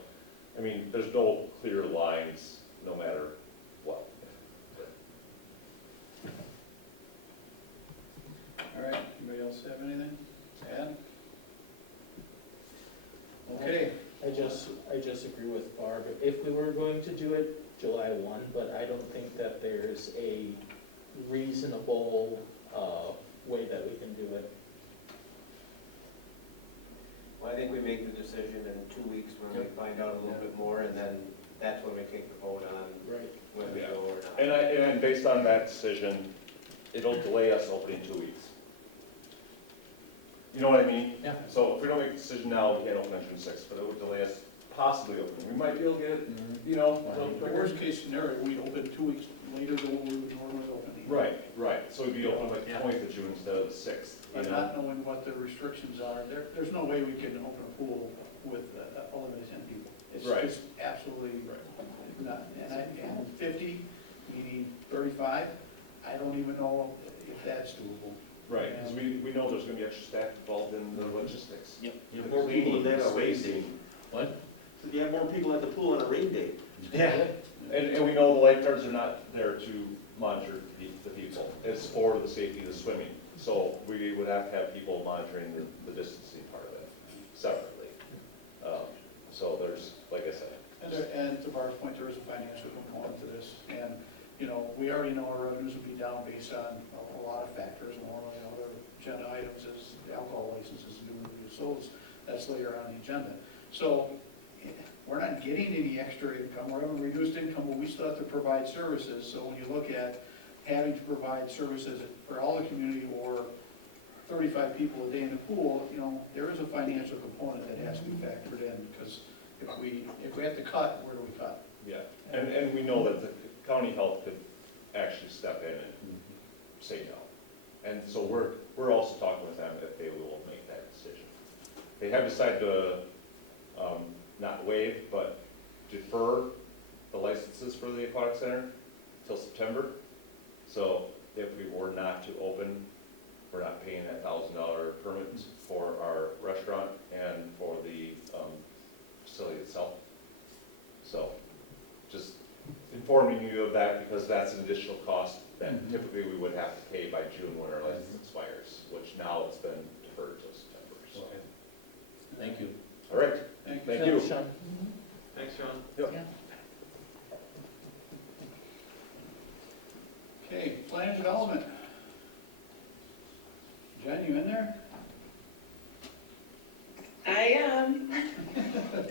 I mean, there's no clear lines, no matter what. All right, anybody else have anything to add? Okay, I just agree with Barb. If we were going to do it July 1, but I don't think that there's a reasonable way that we can do it. Well, I think we make the decision in 2 weeks when we find out a little bit more, and then that's when we take the vote on Right. whether we Yeah. go or not. And based on that decision, it'll delay us opening 2 weeks. You know what I mean? Yeah. So if we don't make a decision now, we can't open on June 6th, but it would delay us possibly opening. We might be able to get it, you know. the worst case scenario, we'd open 2 weeks later than what we would normally open. Right, so we'd be open like the Yeah. 20th of June instead of the 6th, you But know? not knowing what the restrictions are, there's no way we can open a pool with a limit of 10 people. It's Right. just absolutely not, and 50, meaning 35, I don't even know if that's doable. Right, because we know there's gonna be extra staff involved in the logistics. Yep. You have more people in that on a rain day. Spacing. What? So you have more people at the pool on a rain day. Yeah. And we know the lifeguards are not there to monitor the people. It's for the safety of the swimming. So we would have to have people monitoring the distancing part of it separately. So there's, like I said. And to Barb's point, there is a financial component to this. And, you know, we already know our revenues will be down based on a lot of factors. And one of the other agenda items is the alcohol licenses newly sold. That's later on the agenda. So we're not getting any extra income. We're having reduced income, but we still have to provide services. So when you look at having to provide services for all the community or 35 people a day in the pool, you know, there is a financial component that has to be factored in, because if we have to cut, where do we cut? Yeah, and we know that the county health could actually step in and say no. And so we're also talking with them if they will make that decision. They have decided to not waive, but defer the licenses for the aquatic center till September. So if we were not to open, we're not paying that $1,000 permit for our restaurant and for the facility itself. So just informing you of that, because that's an additional cost that typically we would have to pay by June when our license expires, which now it's been deferred till September. So. Thank you. All right, Thank you. thank you. Sean. Thanks, Sean. Yep. Yeah. Okay, plan development. Jen, you in there? I am.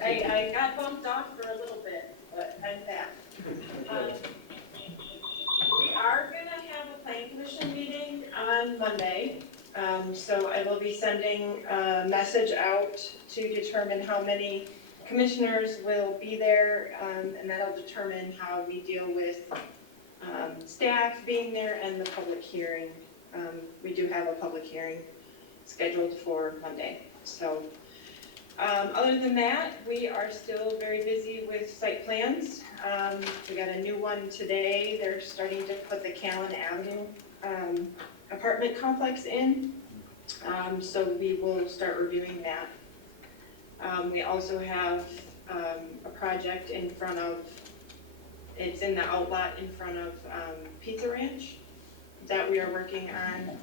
I got bumped off for a little bit, but I'm back. We are gonna have a plan commission meeting on Monday. So I will be sending a message out to determine how many commissioners will be there, and that'll determine how we deal with staff being there and the public hearing. We do have a public hearing scheduled for Monday. So other than that, we are still very busy with site plans. We got a new one today. They're starting to put the Callan Avenue apartment complex in. So we will start reviewing that. We also have a project in front of, it's in the outlet in front of Pizza Ranch that we are working on.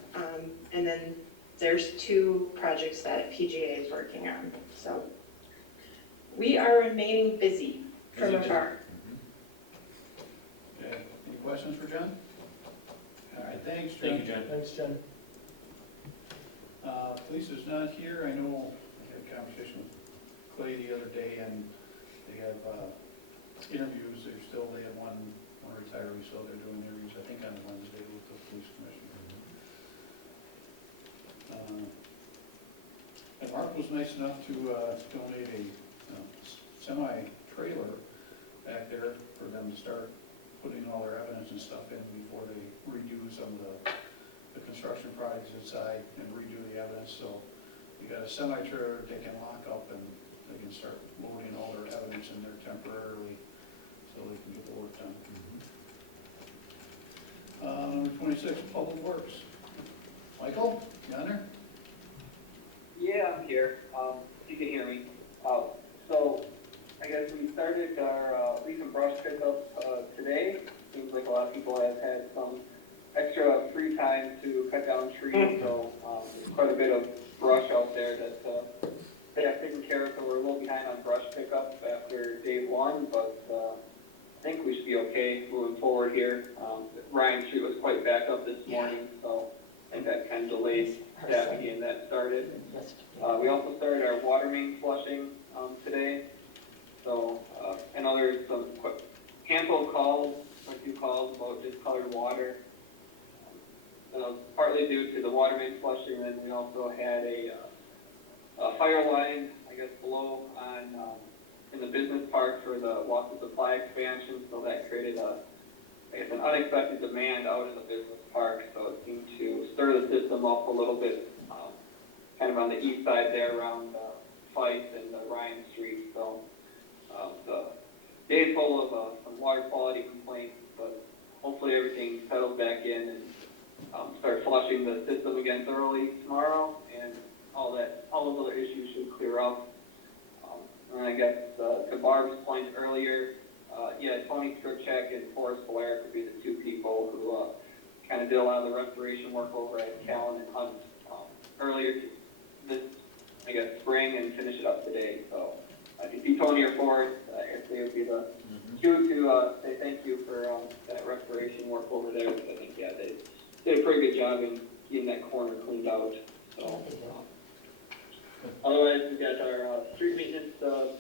And then there's 2 projects that PGA is working on. So we are remaining busy from afar. Okay, any questions for Jen? All right, thanks, Jen. Thank you, Jen. Thanks, Jen. Police is not here. I know I had a conversation with Clay the other day, and they have interviews. They have one retiree, so they're doing interviews, I think, on Wednesday with the police commissioner. And Mark was nice enough to donate a semi-trailer back there for them to start putting all their evidence and stuff in before they redo some of the construction projects inside and redo the evidence. So we got a semi-trailer they can lock up, and they can start loading all their evidence in there temporarily so they can get the work done. Number 26, Public Works. Michael, you on there? Yeah, I'm here. You can hear me. So I guess we started our recent brush pickup today. Seems like a lot of people have had some extra free time to cut down trees, so there's quite a bit of brush out there that they have taken care of. So we're a little behind on brush pickup after day 1, but I think we should be okay moving forward here. Ryan Street was quite backed up this morning, so I think that kind of delayed staff getting that started. We also started our water main flushing today. So I know there's some handful of calls, a few calls about discolored water. Partly due to the water main flushing, and we also had a fire line, I guess, below on in the business park for the water supply expansion. So that created an unexpected demand out in the business park. So it seemed to stir the system up a little bit, kind of on the east side there around Fife and Ryan Street. So the day full of some water quality complaints, but hopefully everything settled back in and start flushing the system again thoroughly tomorrow, and all those other issues should clear up. And I guess to Barb's point earlier, Tony Skripchak and Forrest Blair could be the two people who kind of did a lot of the restoration work over at Callan and Hunt earlier this, spring, and finish it up today. So I could see Tony or Forrest, if they would be the two to say thank you for that restoration work over there. Because I think, they did a pretty good job in getting that corner cleaned out. So. Otherwise, we've got our street maintenance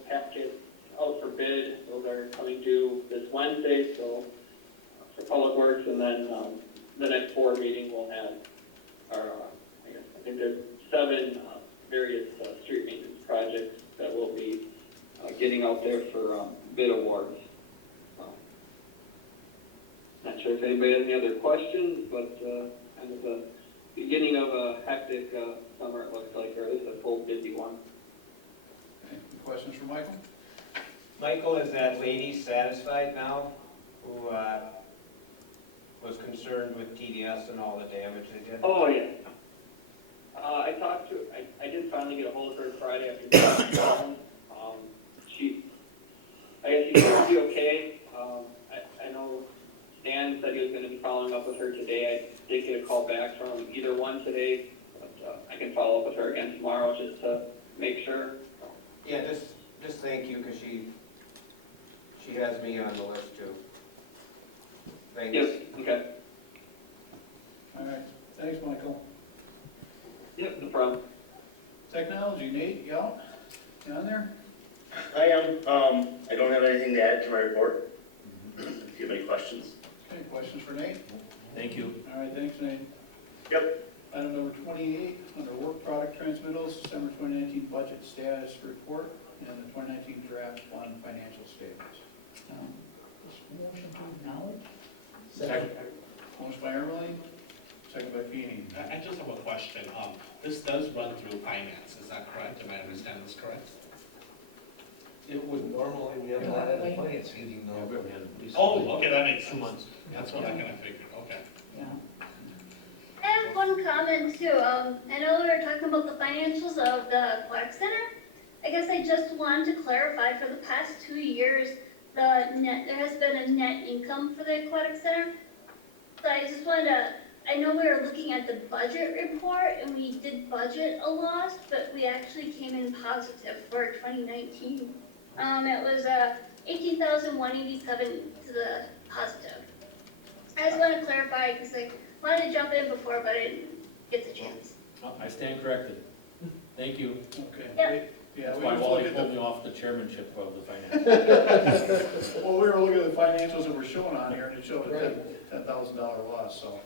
packets out for bid. Those are coming due this Wednesday, so for Public Works, and then the next board meeting we'll have our, I think there's 7 various street maintenance projects that we'll be getting out there for bid awards. Not sure if anybody has any other questions, but kind of the beginning of a hectic summer, it looks like, or at least a full busy one. Okay, questions for Michael? Michael, is that lady satisfied now, who was concerned with TDS and all the damage they did? Oh, yeah. I did finally get a hold of her Friday after the phone. I guess she's going to be okay. I know Dan said he was going to be following up with her today. I did get a call back from either one today, but I can follow up with her again tomorrow just to make sure. Yeah, just thank you, because she has me on the list too. Thanks. Yep, okay. All right, thanks, Michael. Yep, no problem. Technology, Nate, you out? You on there? I am. I don't have anything to add to my report. If you have any questions. Okay, questions for Nate? Thank you. All right, thanks, Nate. Yep. Item number 28, under work product transmittals, December 2019 budget status report, and the 2019 draft fund financial statements. Just motion to acknowledge? Second. Motion by Ermeling, second by Feeny. I just have a question. This does run through finance, is that correct? Am I understanding this correct? It would normally, we haven't had a finance meeting though. we haven't had it. Oh, okay, that makes 2 months. That's what I kind of figured, okay. Yeah. I have one comment too. I know we were talking about the financials of the Aquatic Center. I guess I just wanted to clarify, for the past 2 years, there has been a net income for the Aquatic Center. So I just wanted to, I know we were looking at the budget report and we did budget a loss, but we actually came in positive for 2019. It was 18,187 to the positive. I just want to clarify, because I wanted to jump in before, but I didn't get the chance. Oh, I stand corrected. Thank you. Okay. Yep. Yeah, That's we why just Wally looked at pulled the, me off the chairmanship of the finance. well, we were looking at the financials that were shown on here, and it showed a $10,000 loss, so.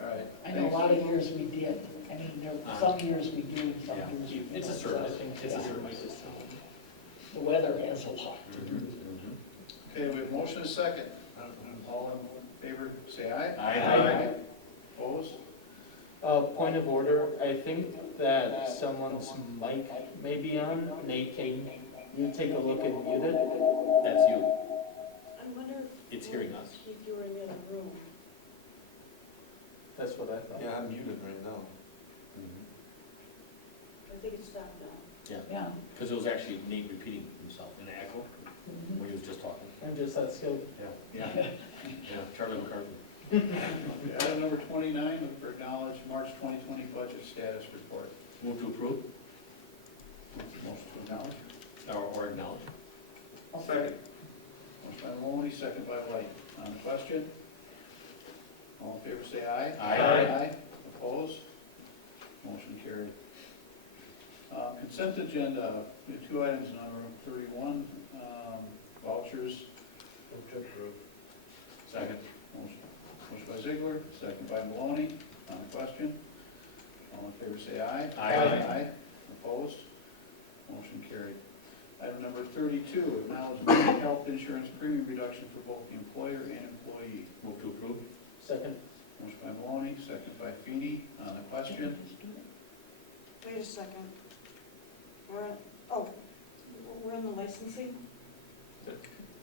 All right. I know a lot of years we did. I mean, some years we do, some Yeah. years we don't. It's a service. It's a service. The weather has a lot. Okay, we have motion and second. All in favor, say aye. Aye. Opposed? Point of order, I think that someone's mic may be on. Nate, can you take a look and mute it? That's you. I wonder It's hearing us. if you were in the other room. That's what I thought. Yeah, I'm muted right now. I think it's stopped now. Yeah. Because it was actually Nate repeating himself in echo Mhm. when he was just talking. I'm just that skilled. Yeah. Charlie McCarthy. Okay, item number 29, look for acknowledge March 2020 budget status report. Move to approve Motion to acknowledge. or acknowledge. Second. Motion by Maloney, second by White. On the question? All in favor, say aye. Aye. Opposed? Motion carried. Consent agenda, we have 2 items, number 31, vouchers. Move to approve. Second. Motion by Ziegler, second by Maloney. On the question? All in favor, say aye. Aye. Opposed? Motion carried. Item number 32, acknowledgement health insurance premium reduction for both the employer and employee. Move to approve. Second. Motion by Maloney, second by Feeny. On the question? Wait a second. We're in the licensing?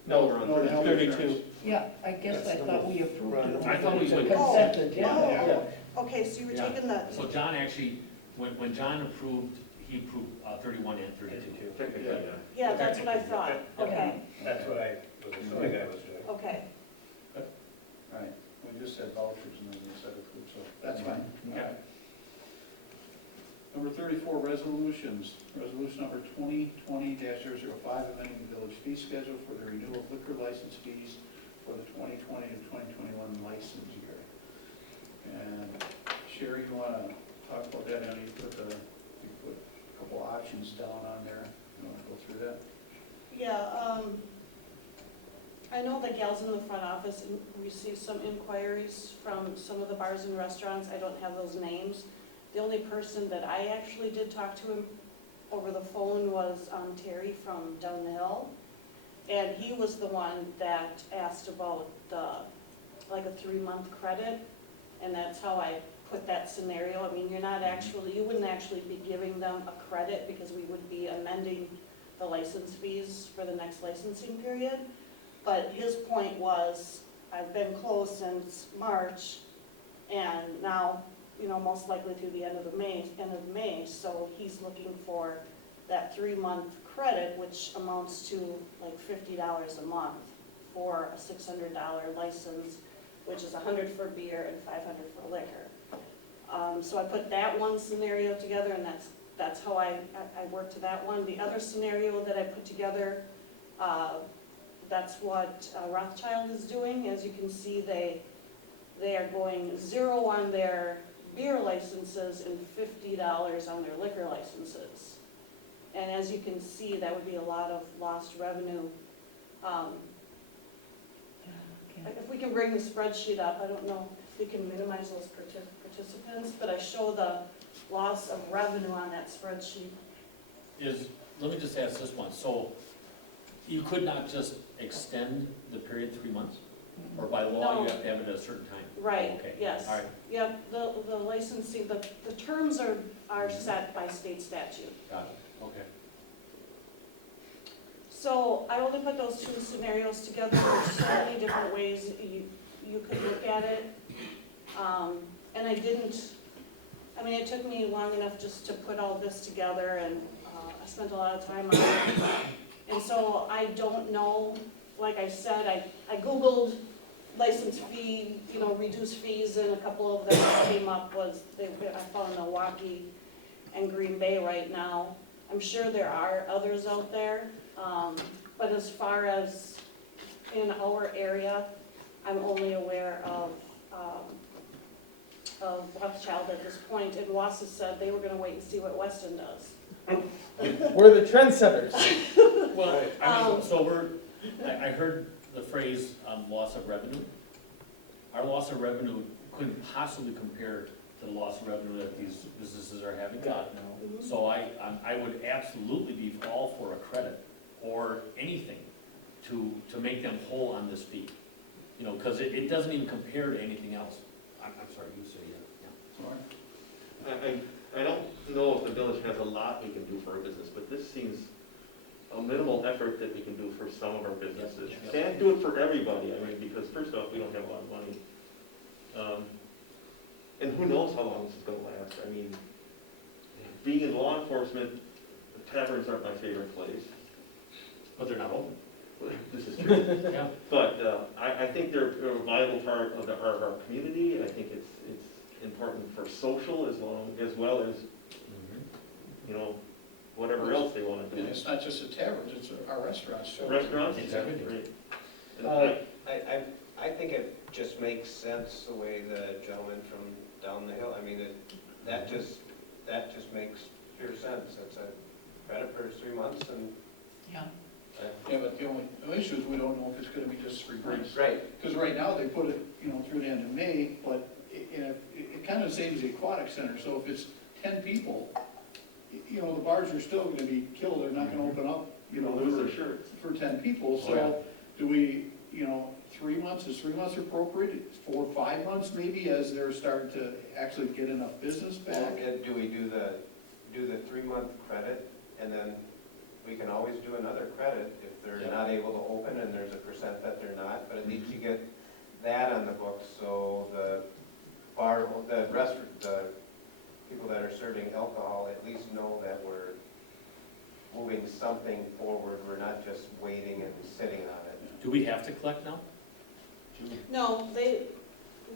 No, No, the health insurance. 32. Yeah, I guess I thought we approved it. I thought we It's a would- consent agenda. Yeah. Okay, so you were Yeah. taking the, So John actually, when John approved, he approved 31 and 32. Technically, Yeah. yeah. yeah, that's what I thought, okay, That's what I was assuming I was doing. okay. All right, we just said vouchers and then we said approved, so that's fine. All right. Number 34, resolutions. Resolution number 2020-005, amending the village fee schedule for the renewal of liquor license fees for the 2020 to 2021 license year. And Sherry, you want to talk about that? I know you put a couple options down on there. You want to go through that? Yeah, I know the gals in the front office received some inquiries from some of the bars and restaurants. I don't have those names. The only person that I actually did talk to him over the phone was Terry from down the hill. And he was the one that asked about like a 3-month credit. And that's how I put that scenario. I mean, you wouldn't actually be giving them a credit because we would be amending the license fees for the next licensing period. But his point was, I've been closed since March, and now, most likely through the end of May, so he's looking for that 3-month credit, which amounts to like $50 a month for a $600 license, which is $100 for beer and $500 for liquor. So I put that one scenario together, and that's how I worked to that one. The other scenario that I put together, that's what Rothschild is doing. As you can see, they are going 0 on their beer licenses and $50 on their liquor licenses. And as you can see, that would be a lot of lost revenue. If we can bring the spreadsheet up, I don't know if we can minimize those participants, but I show the loss of revenue on that spreadsheet. Let me just ask this one, so you could not just extend the period 3 months? Or by law, No. you have to have it at a certain time? Right, Oh, okay. yes. All right, Yep, the licensing, the terms are set by state statute. got it, okay. So I only put those 2 scenarios together. There's so many different ways you could look at it. And it took me long enough just to put all this together, and I spent a lot of time on it. And so I don't know, like I said, I Googled license fee, reduced fees, and a couple of them that came up I found Milwaukee and Green Bay right now. I'm sure there are others out there, but as far as in our area, I'm only aware of Rothschild at this point, and Wassa said they were gonna wait and see what Weston does. We're the trendsetters. Well, so I heard the phrase, loss of revenue. Our loss of revenue couldn't possibly compare to the loss of revenue that these businesses are having. God, no. Mhm. So I would absolutely be all for a credit or anything to make them whole on this fee. Because it doesn't even compare to anything else. I'm sorry, you say, yeah. I don't know if the village has a lot we can do for our business, but this seems a minimal effort that we can do for some of our businesses. Yeah. Can't do it for everybody, because first off, we don't have a lot of money. And who knows how long this is gonna last. Being in law enforcement, the taverns aren't my favorite place. But they're not open. This is true. Yeah. But I think they're a vital part of our community. I think it's important for social as well as, whatever else they want to And do. it's not just the taverns, it's our restaurants too. Restaurants? It's everything. Great. And I think it just makes sense the way the gentleman from down the hill, that just makes pure sense. It's a credit for 3 months and. Yeah. Yeah, but the only issue is we don't know if it's gonna be just 3 months. Right. Because right now, they put it, through the end of May, but it kind of saves the aquatic center, so if it's 10 people, the bars are still gonna be killed, they're not gonna open up, lose their shirts. for 10 people, Oh, yeah. so do we, 3 months, is 3 months appropriate? 4 or 5 months maybe, as they're starting to actually get enough business back? Do we do the 3-month credit and then we can always do another credit if they're Yeah. not able to open and there's a percent that they're not, but at least you get that on the books, so the people that are serving alcohol at least know that we're moving something forward, we're not just waiting and sitting on it. Do we have to collect now? No,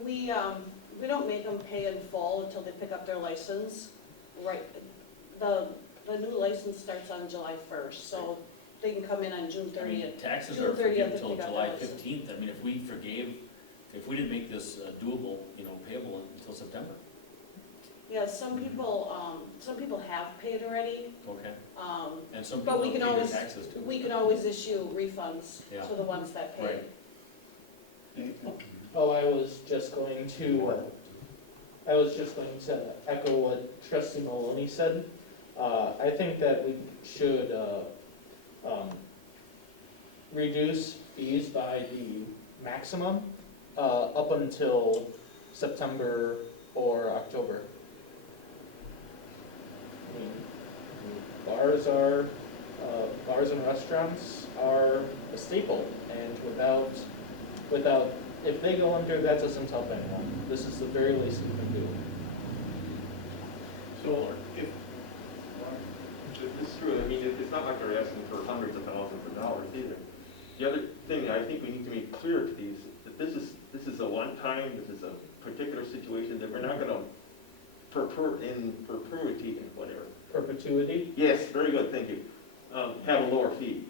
we don't make them pay in full until they pick up their license. Right, the new license starts on July 1st, so they can come in on June I mean, 30th. taxes June are 30th forgiven to until pick up July the license. 15th. I mean, if we forgave, if we didn't make this doable, payable until September. Yeah, some people have paid already, Okay. um, And some But people we have can paid their always- taxes too. we can always issue refunds Yeah. to the ones that paid. Right. Nathan? Oh, I was just going to echo what Trustee Maloney said. I think that we should, reduce fees by the maximum, up until September or October. I mean, bars and restaurants are a staple, and without, if they go under, that doesn't help anyone. This is the very least we can do. So if, It's true, I mean, it's not like they're asking for hundreds of thousands of dollars either. The other thing I think we need to make clear to these, that this is a one-time, this is a particular situation, that we're not gonna in perpetuity and whatever. Perpetuity? Yes, very good, thank you. Have a lower fee.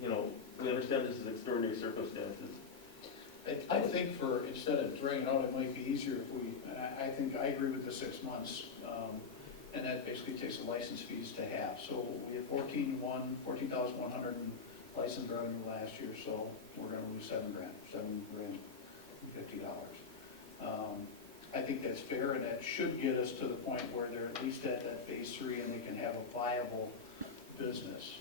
We understand this is extraordinary circumstances. I think instead of dragging it out, it might be easier if I think I agree with the 6 months, and that basically takes the license fees to half. So we had 14,100 in license revenue last year, so we're gonna lose $7,050. I think that's fair, and that should get us to the point where they're at least at that phase 3 and they can have a viable business.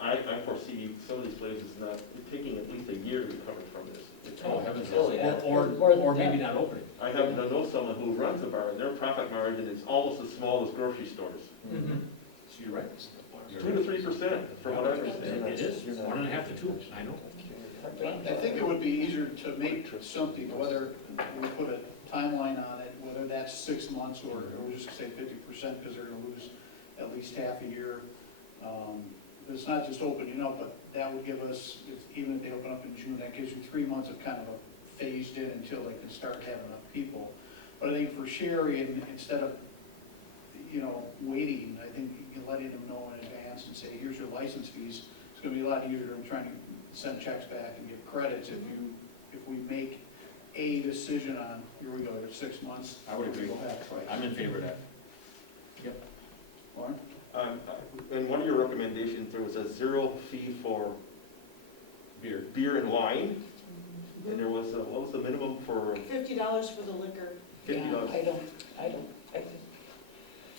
I foresee some of these places not taking at least a year to recover from this. Oh, heavens, Oh, yes. yeah. Or maybe not opening. I happen to know someone who runs a bar, and their profit margin is almost as small as grocery stores. Mm-hmm. So you're right. 2 to 3%, from what I understand. It is, 1.5 to 2, I know. I think it would be easier to make something, whether we put a timeline on it, whether that's 6 months or we just say 50% because they're gonna lose at least half a year. It's not just opening up, but that would give us, even if they open up in June, that gives you 3 months of kind of a phased in until they can start having enough people. But I think for Sherry, instead of, waiting, I think you letting them know in advance and say, here's your license fees. It's gonna be a lot easier than trying to send checks back and give credits if we make a decision on, here we go, there's 6 months. I would agree. Go back twice. I'm in favor of that. Lauren? In one of your recommendations, there was a 0 fee for beer and wine, and there was, what was the minimum for $50 for the liquor. $50?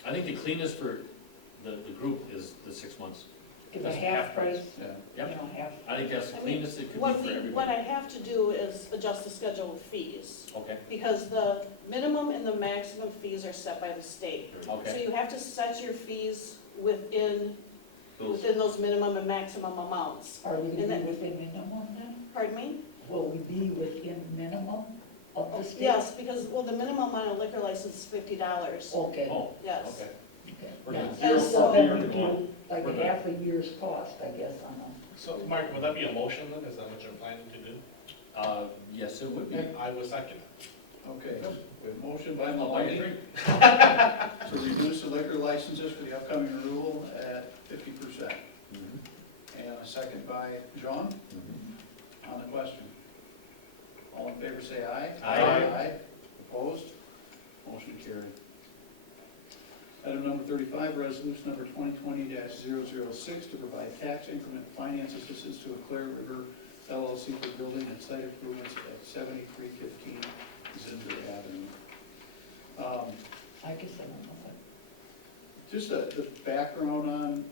I think the cleanest for the group is the 6 months. Give a That's half price, Yep. half. I think that's the I mean, cleanest it could be What for everybody. I have to do is adjust the schedule of fees, Okay, because the minimum and the maximum fees are set by the state. So okay. you have to set your fees within Those- those minimum and maximum amounts. Are we And be then- within minimum then? Pardon me? Will we be within minimum of the state? Yes, because, the minimum on a liquor license is $50, Okay. Oh, yes. okay. Okay. We're Yeah. doing And 0 so- for then beer we and do wine. like We're a good. half a year's cost, I guess, on them. So, Mark, would that be a motion then? Is that what you're planning to do? Yes, it would be. I would second it. Okay, we have a motion by I'll buy you a Maloney drink. to reduce the liquor licenses for the upcoming renewal at 50%. And a second by John on the question. All in favor say aye. Aye. Opposed? Motion carried. Item number 35, resolution number 2020-006 to provide tax increment finance assistance to Clear River LLC for building and site improvements at 7315 Zinder Avenue. I guess I don't know what. Just the background on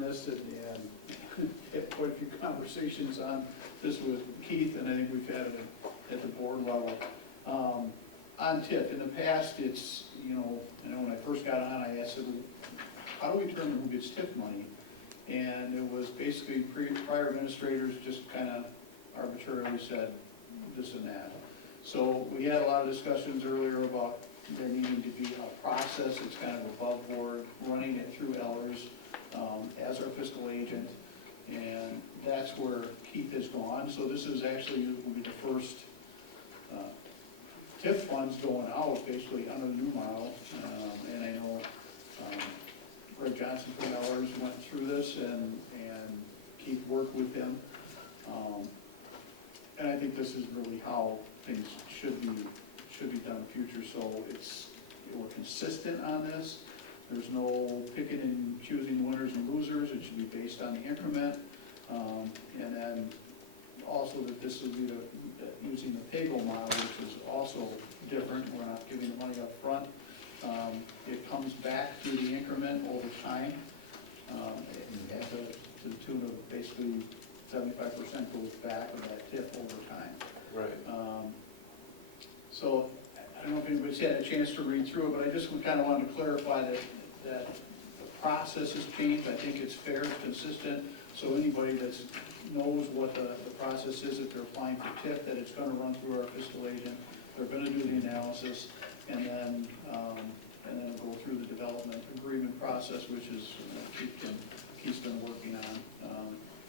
this, and had quite a few conversations on this with Keith, and I think we've had it at the board level. On TIF, in the past, it's, I know when I first got on, I asked, how do we determine who gets TIF money? And it was basically prior administrators just kind of arbitrarily said this and that. So we had a lot of discussions earlier about there needing to be a process that's kind of above board, running it through Ellers as our fiscal agent, and that's where Keith has gone. So this is actually will be the first TIF funds going out basically under the new model, and I know Greg Johnson from Ellers went through this and Keith worked with him. And I think this is really how things should be done in the future, so we're consistent on this. There's no picking and choosing winners and losers, it should be based on the increment. And then also that this will be using the pay-go model, which is also different, we're not giving the money up front. It comes back through the increment over time, to the tune of basically 75% goes back of that TIF over time. Right. So, I don't know if anybody's had a chance to read through it, but I just kind of wanted to clarify that the process has changed. I think it's fair, it's consistent, so anybody that knows what the process is, if they're applying for TIF, that it's gonna run through our fiscal agent, they're gonna do the analysis, and then go through the development agreement process, which is, Keith's been working on.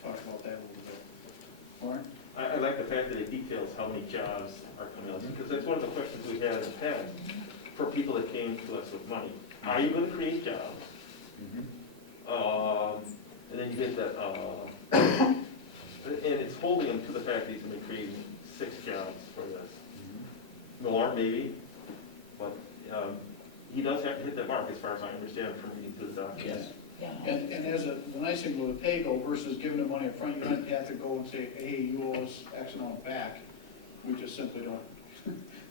Talk about that a little bit. Warren? I like the fact that it details how many jobs are coming out, because that's one of the questions we had in the past for people that came to us with money. Are you going to create jobs? And then you get that, and it's holding him to the fact that he's going to be creating 6 jobs for this. More, maybe, but he does have to hit that mark as far as I understand from reading through the documents. Yes. Yeah. And as the nice thing with a pay-go versus giving them money up front, you don't have to go and say, hey, you owe us X amount back. We just simply don't,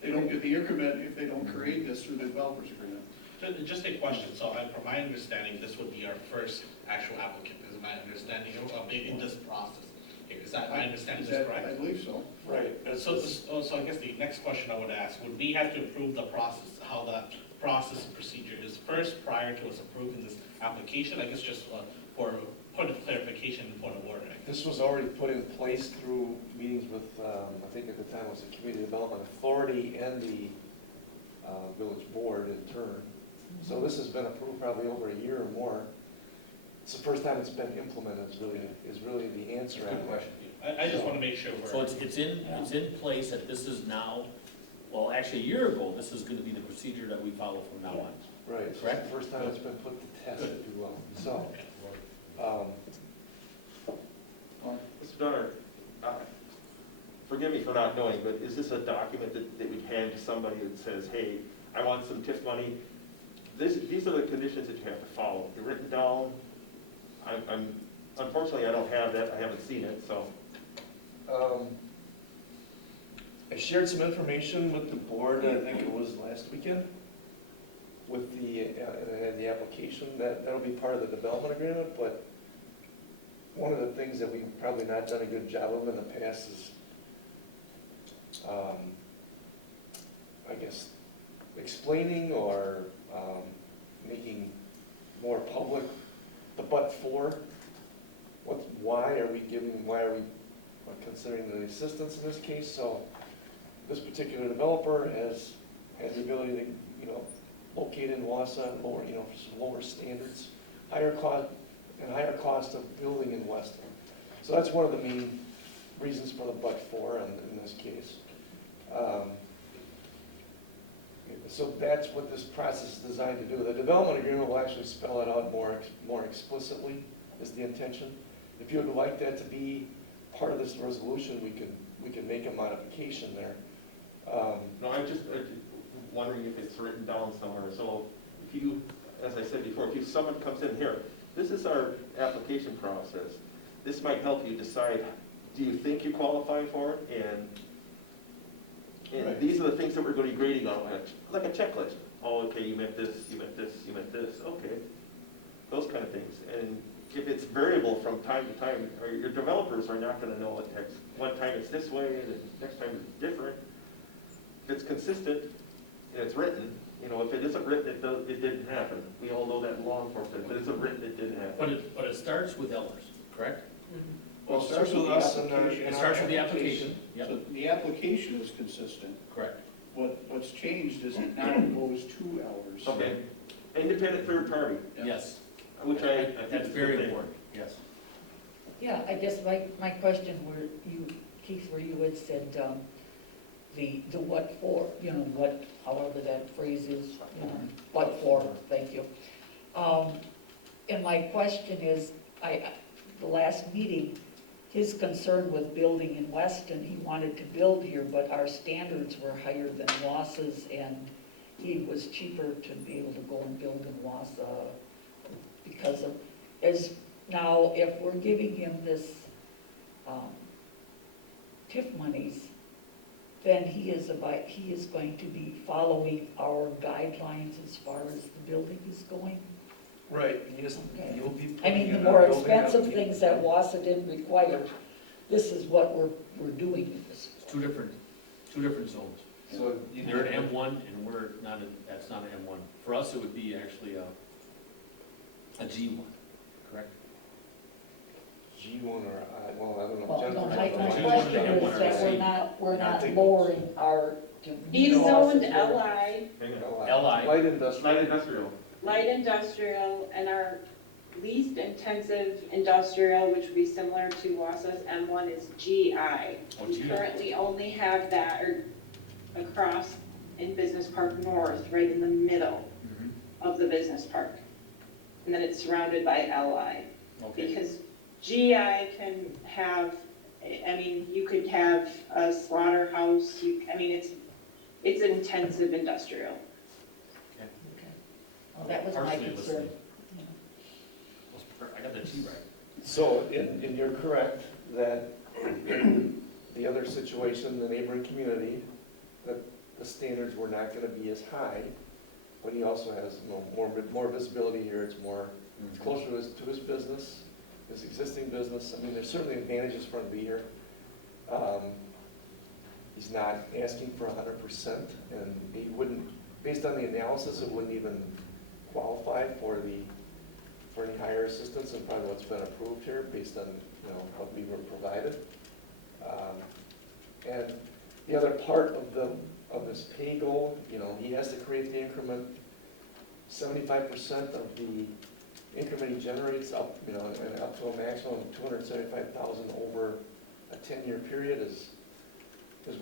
they don't get the increment if they don't create this through the developers agreement. Just a question, so from my understanding, this would be our first actual applicant, is my understanding in this process. Is that, my understanding is correct? I believe so. Right. So I guess the next question I would ask, would we have to approve the process, how the process and procedure is first prior to us approving this application? I guess just for point of clarification and point of order. This was already put in place through meetings with, I think at the time it was the Community Development Authority and the village board in turn. So this has been approved probably over a year or more. It's the first time it's been implemented is really the answer. Good question. I just want to make sure we're. So it's in place that this is now, well, actually a year ago, this is gonna be the procedure that we follow from now on. Right, it's Correct? the first time it's been put to test, if you will. So, Mr. Donner, forgive me for not knowing, but is this a document that we hand to somebody that says, hey, I want some TIF money? These are the conditions that you have to follow. They're written down. Unfortunately, I don't have that. I haven't seen it, so. I shared some information with the board, I think it was last weekend, with the application. That'll be part of the development agreement, but one of the things that we've probably not done a good job of in the past is, I guess, explaining or making more public the but-for. Why are we considering the assistance in this case? So this particular developer has the ability to, locate in Wausau, some lower standards, higher cost of building in Weston. So that's one of the main reasons for the but-for in this case. So that's what this process is designed to do. The development agreement will actually spell it out more explicitly, is the intention. If you would like that to be part of this resolution, we can make a modification there. No, I'm just wondering if it's written down somewhere. So if you, as I said before, if someone comes in here, this is our application process. This might help you decide, do you think you qualify for it? And Right. These are the things that we're going to be grading on, like a checklist. Oh, okay, you met this, you met this, you met this. Okay, those kind of things. And if it's variable from time to time, or your developers are not going to know it. One time it's this way, and the next time it's different. If it's consistent and it's written, if it isn't written, it didn't happen. We all know that in law enforcement. But it's a starts with Ellers, correct? Well, it starts with us the and application. It starts with the application, yep, So the application is consistent. correct. What's changed is it now goes to Elders. Okay, independent third party, Yeah. Yes, which I think that's is a very good thing. important, yes. Yeah, I guess my question where you, Keith, where you had said, the what for, you know, what, however that phrase is, you know, what for, thank you. And my question is, the last meeting, his concern with building in Weston, he wanted to build here, but our standards were higher than Wausau's, and he was cheaper to be able to go and build in Wausau because of, as, now, if we're giving him this, TIF monies, then he is going to be following our guidelines as far as the building is going. Right, yes, Okay. you'll be. I mean, putting the in more a building expensive that- things that Wausau didn't require, this is what we're doing in this. It's two different zones. So you They're an M1 and we're not, that's not an M1. For us, it would be actually a G1, correct? G1 or I, well, I don't know. Well, Jennifer no, knows my what question G1 is that we're I not think- lowering our. He's Wausau's zoned rate. LI, Hang on. LI. Light industrial. Light industrial, light industrial, and our least intensive industrial, which would be similar to Wausau's M1, is GI. Oh, We GI. currently only have that across in Business Park North, right in the middle Mhm. of the business park. And then it's surrounded by LI. Okay, Because GI can have, I mean, you could have a slaughterhouse, I mean, it's intensive industrial. Okay. Well, that was my Partially concern. listening. I got the T right. So, and you're correct that in the other situation, the neighboring community, that the standards were not gonna be as high, but he also has, you know, more visibility here, it's more, it's closer to his business, his existing business. I mean, there's certainly advantages for him to be here. He's not asking for 100%, and he wouldn't, based on the analysis, it wouldn't even qualify for any higher assistance than probably what's been approved here, based on, you know, what we were provided. And the other part of this pay goal, you know, he has to create the increment. 75% of the increment he generates up, you know, and up to a maximum of 275,000 over a 10-year period is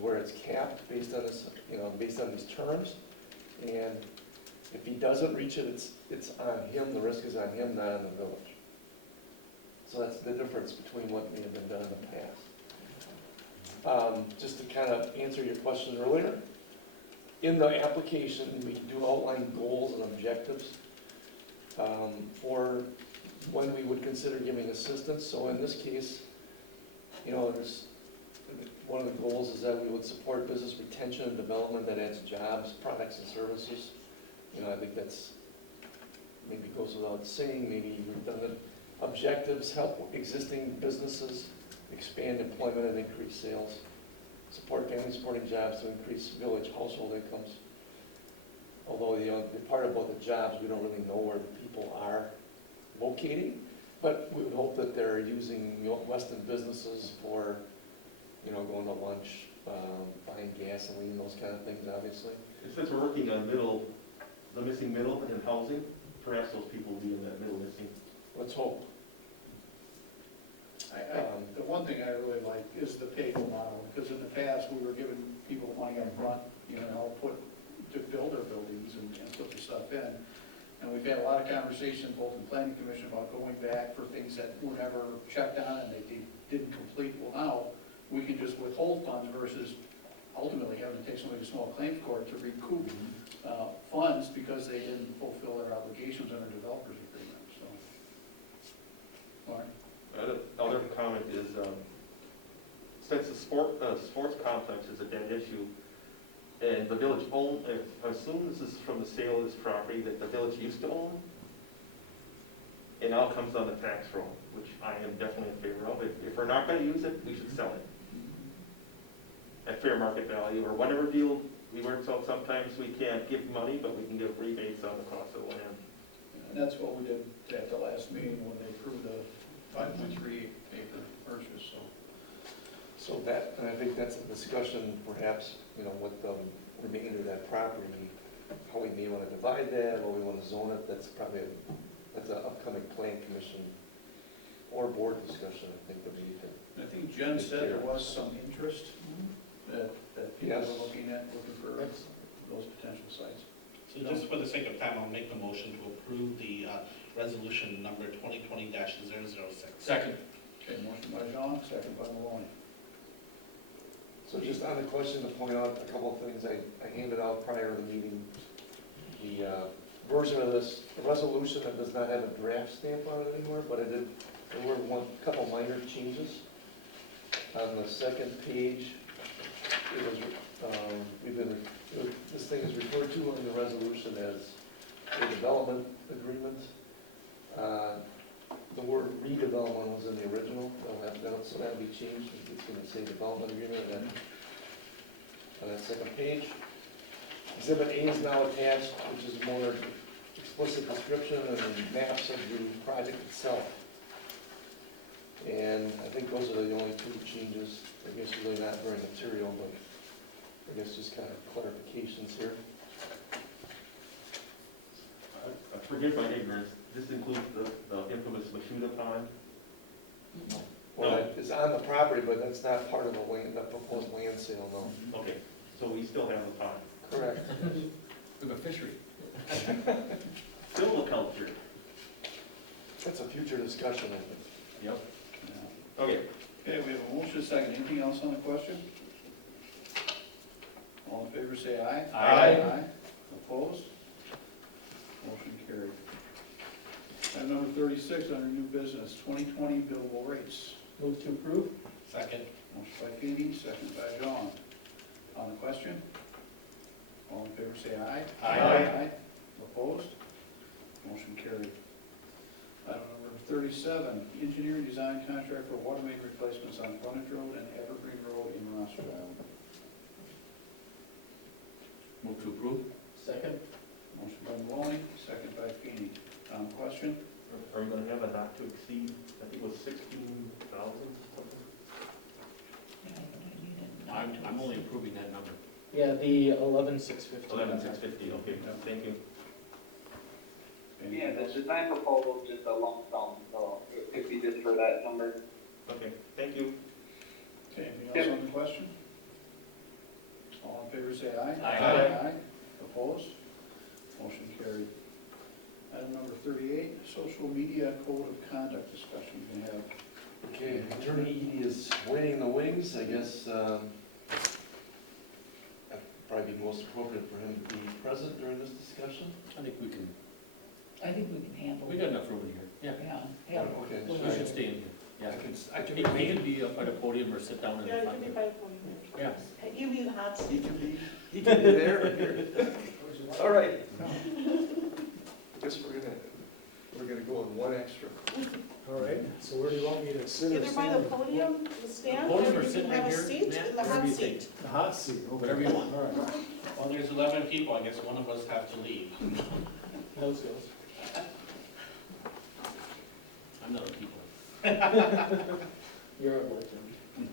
where it's capped based on this, you know, based on these terms. And if he doesn't reach it, it's on him, the risk is on him, not on the village. So that's the difference between what may have been done in the past. Just to kind of answer your question earlier, in the application, we do outline goals and objectives for when we would consider giving assistance. So in this case, you know, one of the goals is that we would support business retention and development that adds jobs, products, and services. You know, I think that's, maybe goes without saying, maybe redundant. Objectives, help existing businesses expand employment and increase sales. Support family supporting jobs to increase village household incomes. Although, you know, the part about the jobs, we don't really know where the people are locating, but we would hope that they're using, you know, Weston businesses for, you know, going to lunch, buying gasoline, those kind of things, obviously. and since we're working on the missing middle in housing, perhaps those people will be in that middle missing. Let's hope. The one thing I really like is the pay model, because in the past, we were giving people money up front, you know, to build their buildings and put the stuff in. And we've had a lot of conversations, both in planning commission, about going back for things that were never checked on and they didn't complete. Well, now, we can just withhold funds versus ultimately having to take somebody to small claims court to recoup funds because they didn't fulfill their obligations under developers agreement, so. Mark? Other comment is, since the sports complex is a dead issue, and the village own, I assume this is from the sale of this property that the village used to own, it now comes on the tax roll, which I am definitely in favor of. If we're not gonna use it, we should sell it at fair market value, or whatever deal we work out. Sometimes we can't give money, but we can give rebates on the cost of the land. that's what we did at the last meeting when they approved the 5.3 acre purchase, so. So that, and I think that's a discussion perhaps, with the remainder of that property, how we may want to divide that, or we want to zone it, that's probably, that's an upcoming plan commission or board discussion, I think, that we need to. I think Jen said there was some interest that people Yes. were looking for those potential sites. So just for the sake of time, I'll make the motion to approve the resolution number 2020-006. Second. Okay, motion by Jean, second by Maloney. So just on the question, to point out a couple of things, I handed out prior to the meeting, the version of this, the resolution that does not have a draft stamp on it anymore, but there were couple minor changes. On the second page, it was, this thing is referred to in the resolution as a development agreement. The word redevelopment was in the original, so that'll be changed, it's gonna say development agreement on that second page. Exhibit A is now attached, which is a more explicit description and maps of the project itself. And I think those are the only two changes, I guess really not very material, but I guess just kind of clarifications here. Forgive my ignorance, this includes the infamous Mashuda pond? Well, it's on the property, but that's not part of the proposed land sale, no. Okay, so we still have the pond. Correct. We have a fishery. Still a culture. That's a future discussion, I think. Yep. Okay. Okay, we have a motion, second. Anything else on the question? All in favor, say aye. Aye. Opposed? Motion carried. Item number 36, under new business, 2020 billable rates. Move to approve? Second. Motion by Feeny, second by Jean. On the question? All in favor, say aye. Aye. Opposed? Motion carried. Item number 37, engineering design contract for water main replacements on Frontage Road and Evergreen Road in Rossville. Move to approve. Second? Motion by Maloney, second by Feeny. On the question? Are we gonna have a not to exceed, I think it was 16,000 something? I'm only approving that number. Yeah, the 11,650. 11,650, okay, thank you. Yeah, the design proposal is just a lump sum, so it could be just for that number. Okay, thank you. Okay, anything else on the question? All in favor, say aye. Aye. Opposed? Motion carried. Item number 38, social media code of conduct discussion. We have Okay, Attorney Edie is waiting in the wings, I guess, that'd probably be most appropriate for him to be present during this discussion. I think we can handle it. we got enough room in here. Yeah. Yeah. Okay, Well, so we should stay in here. Yeah. I can He remain. can be up by the podium or sit down in the Yeah, you front. can be by the podium. Yeah. You be the hot seat. He can be there or here. All right. I guess we're gonna go on one extra. All right, so where do you want me to sit or Either by stand? the podium, the stand, Podium or or you sit can right have a here, seat Matt, in the whatever hot you think. seat. The hot seat, okay. Whatever you want. All right. Well, there's 11 people, I guess one of us have to leave. No skills. I'm not a people. You're a legend.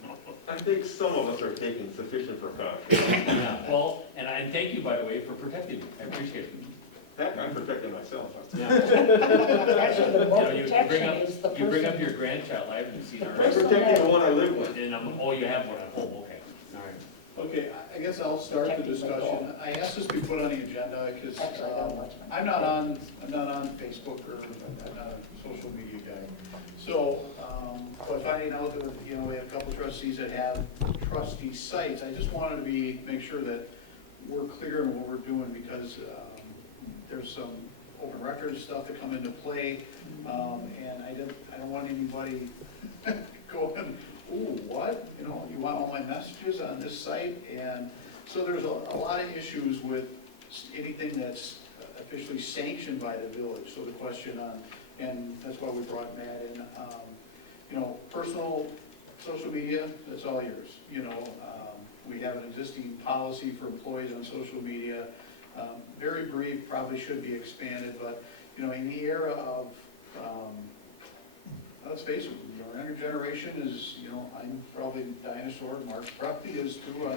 I think some of us are taking sufficient precautions. Yeah, well, and thank you, by the way, for protecting me. I appreciate it. Heck, I'm protecting myself. Yeah. Actually, the more You protection is the You bring person. up your grandchild, I haven't seen her. I'm protecting the one I live with. And oh, you have one at home, okay. All right. Okay, I guess I'll start the discussion. I asked this to be put on the agenda because Actually, I don't watch my- I'm not on Facebook or I'm not a social media guy. So, but finding out that, we have a couple trustees that have trustee sites, I just wanted to make sure that we're clear in what we're doing because there's some open record stuff that come into play. And I don't want anybody going, ooh, what? You want all my messages on this site? And so there's a lot of issues with anything that's officially sanctioned by the village. So the question and that's why we brought Matt in, personal social media, that's all yours. We have an existing policy for employees on social media. Very brief, probably should be expanded, but you know, in the era of, let's face it, our younger generation is, you know, I'm probably a dinosaur, Mark probably is too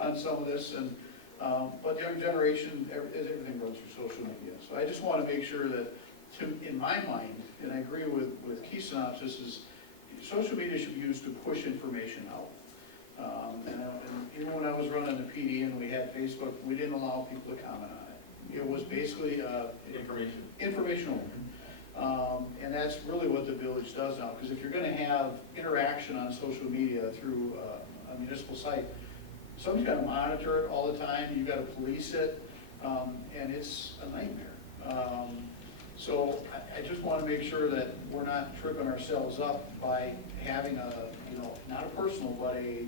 on some of this, and, but the younger generation, everything goes through social media. So I just want to make sure that, in my mind, and I agree with Keith's synopsis, is social media should be used to push information out. And even when I was running the PD and we had Facebook, we didn't allow people to comment on it. It was basically informational. And that's really what the village does now, because if you're gonna have interaction on social media through a municipal site, somebody's gotta monitor it all the time, you've gotta police it, and it's a nightmare. So I just wanna make sure that we're not tripping ourselves up by having a, you know, not a personal, but a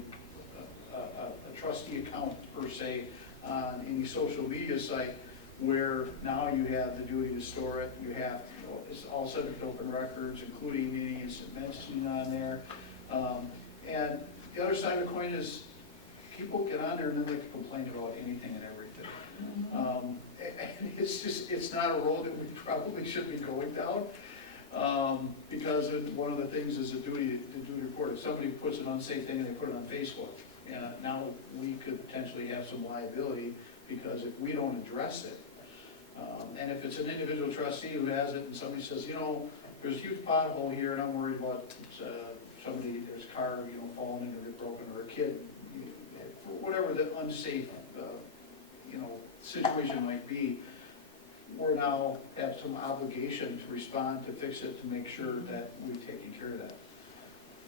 trustee account per se on any social media site, where now you have the duty to store it, you have, you know, it's all subject to open records, including any instant messaging on there. And the other side of the coin is, people get on there and then they can complain about anything and everything. And it's just, it's not a road that we probably should be going down, because one of the things is a duty to report. If somebody puts an unsafe thing and they put it on Facebook, now we could potentially have some liability, because if we don't address it, and if it's an individual trustee who has it and somebody says, you know, there's a huge pothole here and I'm worried about somebody, there's a car, you know, falling into it, broken, or a kid, for whatever the unsafe, you know, situation might be, we're now have some obligation to respond, to fix it, to make sure that we've taken care of that.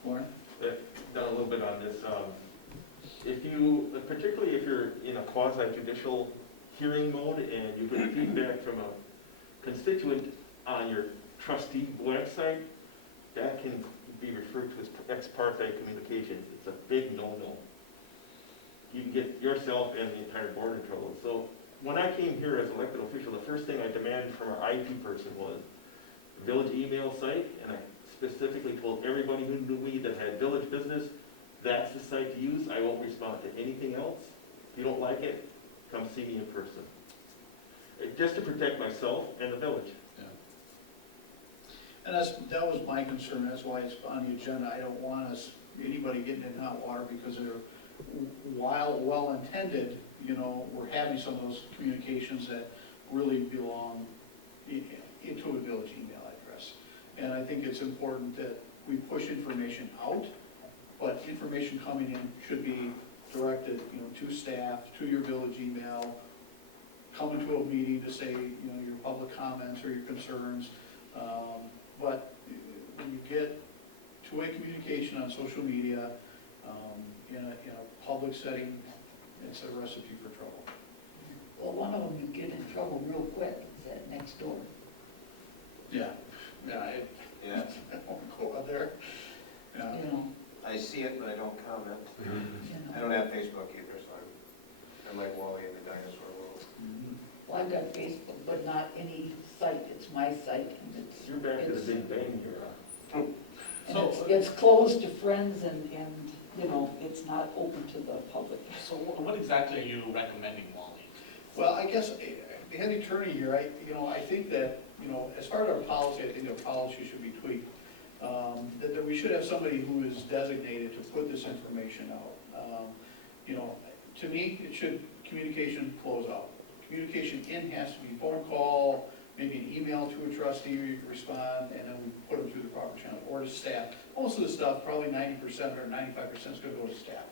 Lauren? Done a little bit on this. If you, particularly if you're in a quasi-judicial hearing mode and you get feedback from a constituent on your trustee website, that can be referred to as ex parte communication. It's a big no-no. You can get yourself and the entire board in trouble. So when I came here as elected official, the first thing I demanded from our IT person was the village email site, and I specifically told everybody who knew me that had village business, that's the site to use. I won't respond to anything else. If you don't like it, come see me in person. Just to protect myself and the village. Yeah. And that was my concern. That's why it's on the agenda. I don't want anybody getting in hot water, because they're, while well-intended, you know, we're having some of those communications that really belong into a village email address. And I think it's important that we push information out, but information coming in should be directed, you know, to staff, to your village email, come into a meeting to say, you know, your public comments or your concerns. But when you get two-way communication on social media, in a public setting, it's a recipe for trouble. Well, one of them you get in trouble real quick, is that next door. Yeah, I Yeah, won't go out there. Yeah. You know, I see it, but I don't comment. you I know. don't have Facebook either, so I'm like Wally in the dinosaur world. Mhm. Well, I've got Facebook, but not any site, it's my site, and it's, You're back to the Big Bang era. and it's closed to friends, and, you know, it's not open to the public. So what exactly are you recommending, Wally? Well, I guess, the head attorney here, I think that, you know, as far as our policy, I think our policy should be tweaked. That we should have somebody who is designated to put this information out. You know, to me, communication flows out. Communication in has to be phone call, maybe an email to a trustee, you can respond, and then we put them through the proper channel, or to staff. Most of the stuff, probably 90% or 95% is gonna go to staff.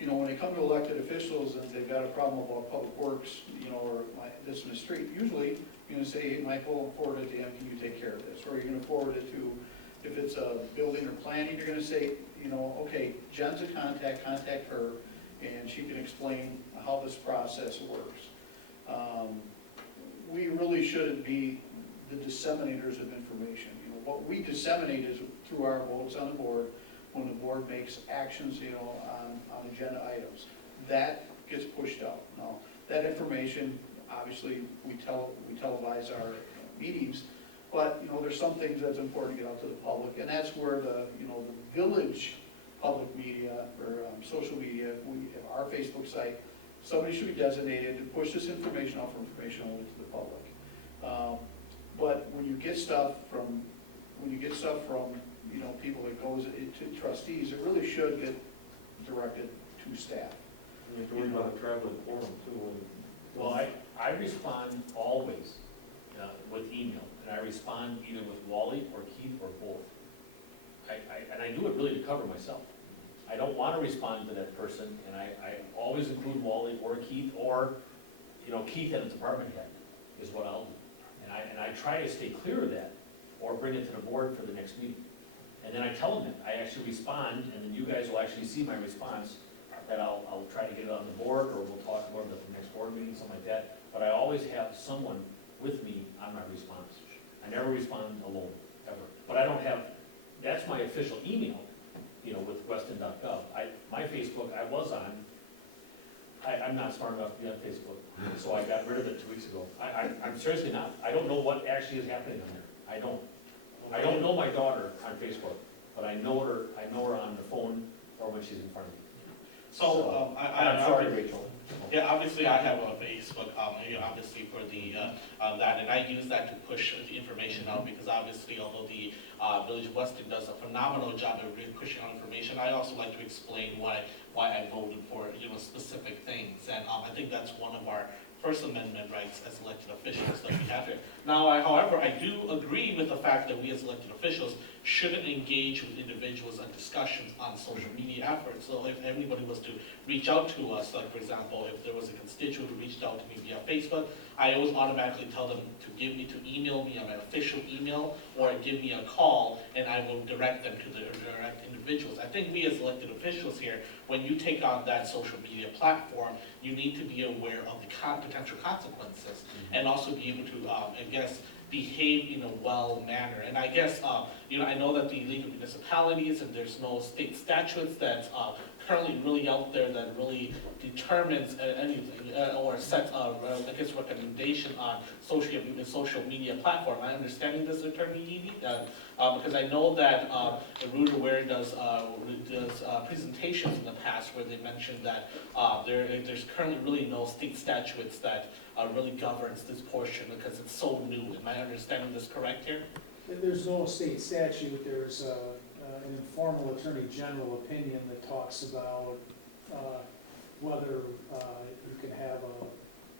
You know, when they come to elected officials and they've got a problem about public works, you know, or this in the street, usually you're gonna say, hey, Michael, forward it to him, can you take care of this? Or you're gonna forward it to, if it's a building or planning, you're gonna say, you know, okay, Jen's a contact her, and she can explain how this process works. We really shouldn't be the disseminators of information. You know, what we disseminate is through our votes on the board, when the board makes actions, you know, on agenda items. That gets pushed out. Now, that information, obviously, we televise our meetings, but, you know, there's some things that's important to get out to the public, and that's where the village public media, or social media, our Facebook site, somebody should be designated to push this information out for information only to the public. But when you get stuff from, you know, people that goes to trustees, it really should get directed to staff. You have to worry about a traveling forum too. Well, I respond always with email, and I respond either with Wally or Keith or both. And I do it really to cover myself. I don't want to respond to that person, and I always include Wally or Keith, or, you know, Keith and the department head is what I'll do. And I try to stay clear of that, or bring it to the board for the next meeting. And then I tell them that, I actually respond, and then you guys will actually see my response, that I'll try to get it on the board, or we'll talk about it at the next board meeting, something like that. But I always have someone with me on my response. I never respond alone, ever. But I don't have, that's my official email, you know, with weston.gov. My Facebook, I was on, I'm not smart enough to be on Facebook, so I got rid of it 2 weeks ago. I'm seriously not. I don't know what actually is happening on there. I don't know my daughter on Facebook, but I know her on the phone or when she's in front of me. So, I'm sorry, Rachel. Yeah, obviously I have a Facebook, you know, obviously for the, that, and I use that to push the information out, because obviously although the Village of Weston does a phenomenal job of really pushing out information, I also like to explain why I voted for, you know, specific things. And I think that's one of our First Amendment rights as elected officials that we have here. Now, however, I do agree with the fact that we as elected officials shouldn't engage with individuals on discussions on social media efforts. So if anybody was to reach out to us, like for example, if there was a constituent who reached out to me via Facebook, I always automatically tell them to email me on my official email, or give me a call, and I will direct them to the direct individuals. I think we as elected officials here, when you take on that social media platform, you need to be aware of the potential consequences, and also be able to, I guess, behave in a well manner. And I guess, you know, I know that the League of Municipalities, and there's no state statutes that's currently really out there that really determines anything, or sets, I guess, recommendation on social media platform. Am I understanding this, Attorney Edie? Because I know that Root Aware does presentations in the past where they mentioned that there's currently really no state statutes that really governs this portion, because it's so new. Am I understanding this correct here? There's no state statute, there's an informal attorney general opinion that talks about whether you can have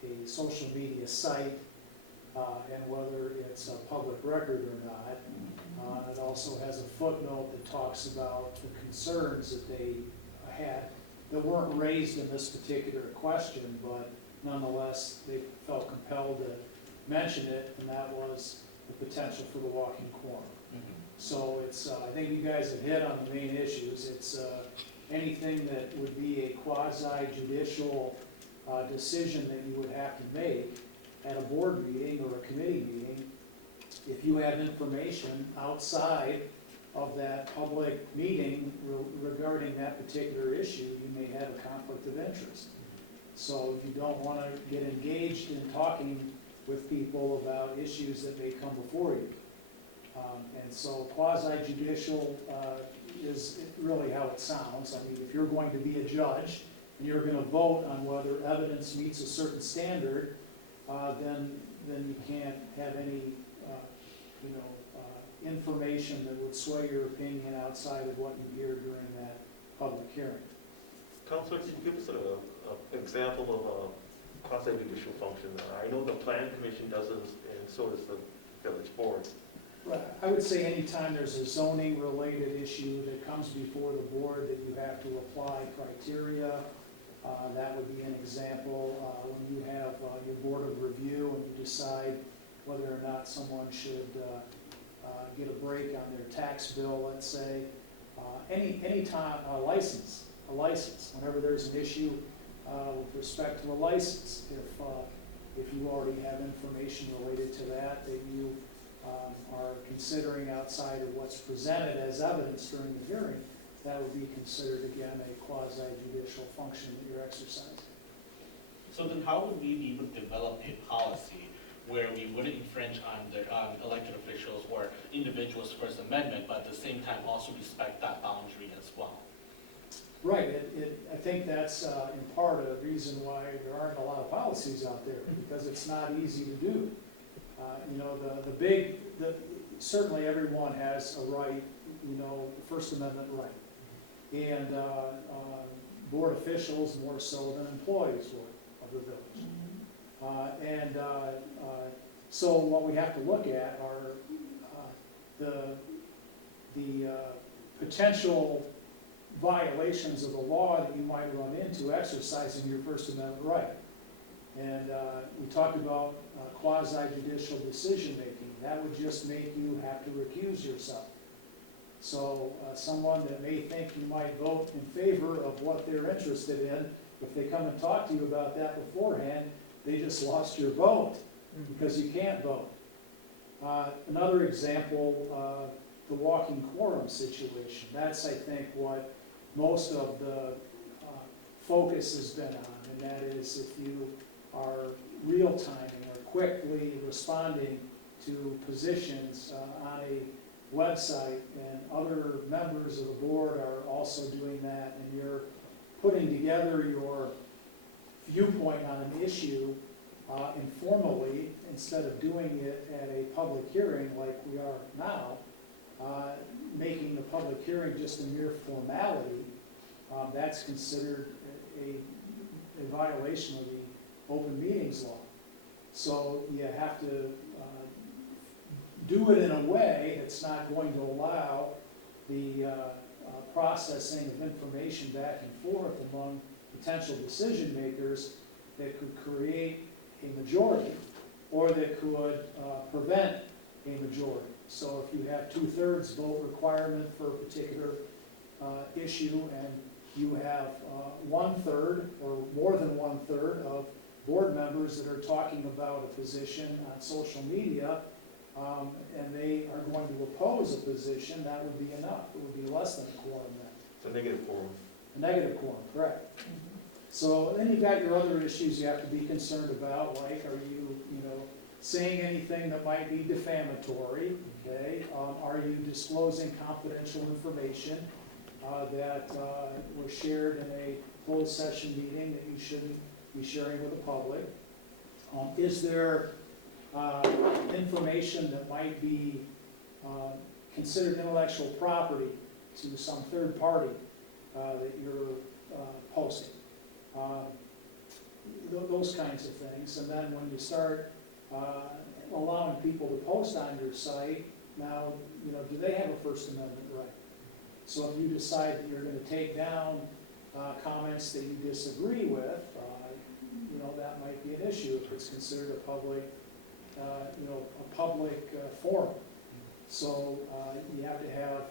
a social media site and whether it's a public record or not. It also has a footnote that talks about the concerns that they had that weren't raised in this particular question, but nonetheless, they felt compelled to mention it, and that was the potential for the walking quorum. So it's, I think you guys have hit on the main issues. It's anything that would be a quasi-judicial decision that you would have to make at a board meeting or a committee meeting. If you have information outside of that public meeting regarding that particular issue, you may have a conflict of interest. So if you don't want to get engaged in talking with people about issues that may come before you. And so quasi-judicial is really how it sounds. I mean, if you're going to be a judge and you're going to vote on whether evidence meets a certain standard, then you can't have any, information that would sway your opinion outside of what you hear during that public hearing. Counselor, can you give us an example of a quasi-judicial function? I know the Plan Commission does this, and so does the Village Board. Right. I would say anytime there's a zoning-related issue that comes before the board that you have to apply criteria, that would be an example. When you have your board of review and you decide whether or not someone should get a break on their tax bill, let's say. Any time, a license, whenever there's an issue with respect to a license, if you already have information related to that you are considering outside of what's presented as evidence during the hearing, that would be considered, again, a quasi-judicial function that you're exercising. So then how would we be able to develop a policy where we wouldn't infringe on elected officials or individuals' First Amendment, but at the same time also respect that boundary as well? Right. I think that's in part a reason why there aren't a lot of policies out there, because it's not easy to do. Certainly everyone has a right, First Amendment right. And board officials more so than employees would of the village. So what we have to look at are the potential violations of the law that you might run into exercising your First Amendment right. And we talked about quasi-judicial decision-making. That would just make you have to recuse yourself. So someone that may think you might vote in favor of what they're interested in, if they come and talk to you about that beforehand, they just lost your vote because you can't vote. Another example, the walking quorum situation. That's, I think, what most of the focus has been on, and that is if you are real-timing or quickly responding to positions on a website, and other members of the board are also doing that, and you're putting together your viewpoint on an issue informally instead of doing it at a public hearing like we are now, making the public hearing just a mere formality, that's considered a violation of the open meetings law. So you have to do it in a way that's not going to allow the processing of information back and forth among potential decision makers that could create a majority or that could prevent a majority. So if you have 2/3 vote requirement for a particular issue and you have 1/3 or more than 1/3 of board members that are talking about a position on social media, and they are going to oppose a position, that would be enough. It would be less than a quorum then. It's a negative quorum. A negative quorum, correct. So then you've got your other issues you have to be concerned about, like are you saying anything that might be defamatory, okay? Are you disclosing confidential information that was shared in a closed session meeting that you shouldn't be sharing with the public? Is there information that might be considered intellectual property to some third party that you're posting? Those kinds of things. And then when you start allowing people to post on your site, now, do they have a First Amendment right? So if you decide that you're going to take down comments that you disagree with, that might be an issue if it's considered a public, a public forum. So you have to have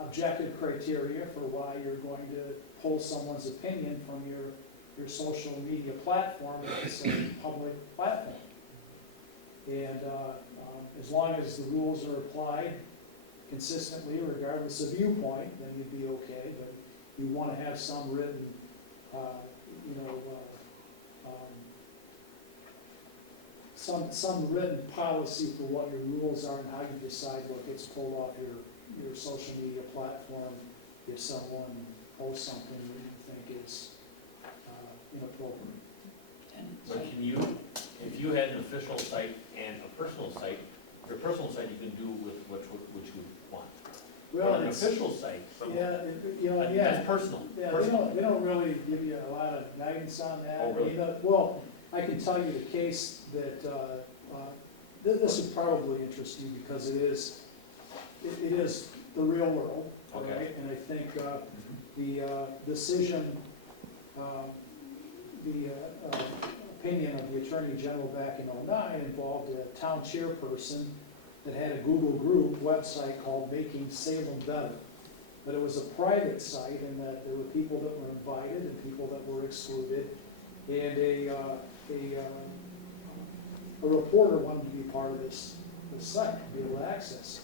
objective criteria for why you're going to pull someone's opinion from your social media platform if it's a public platform. And as long as the rules are applied consistently, regardless of viewpoint, then you'd be okay. But you want to have some written, some written policy for what your rules are and how you decide what gets pulled off your social media platform if someone posts something that you think is inappropriate. But can you, if you had an official site and a personal site, your personal site you can do with which you want. Well, But an official site, that's personal. Yeah, Personal. they don't really give you a lot of guidance on that. Oh, really? Well, I can tell you the case that, this would probably interest you because it is the real world, Okay. right? And I think the decision, the opinion of the Attorney General back in '09 involved a town chairperson that had a Google group website called Making Salem Better. But it was a private site in that there were people that were invited and people that were excluded. And a reporter wanted to be part of this site, to be able to access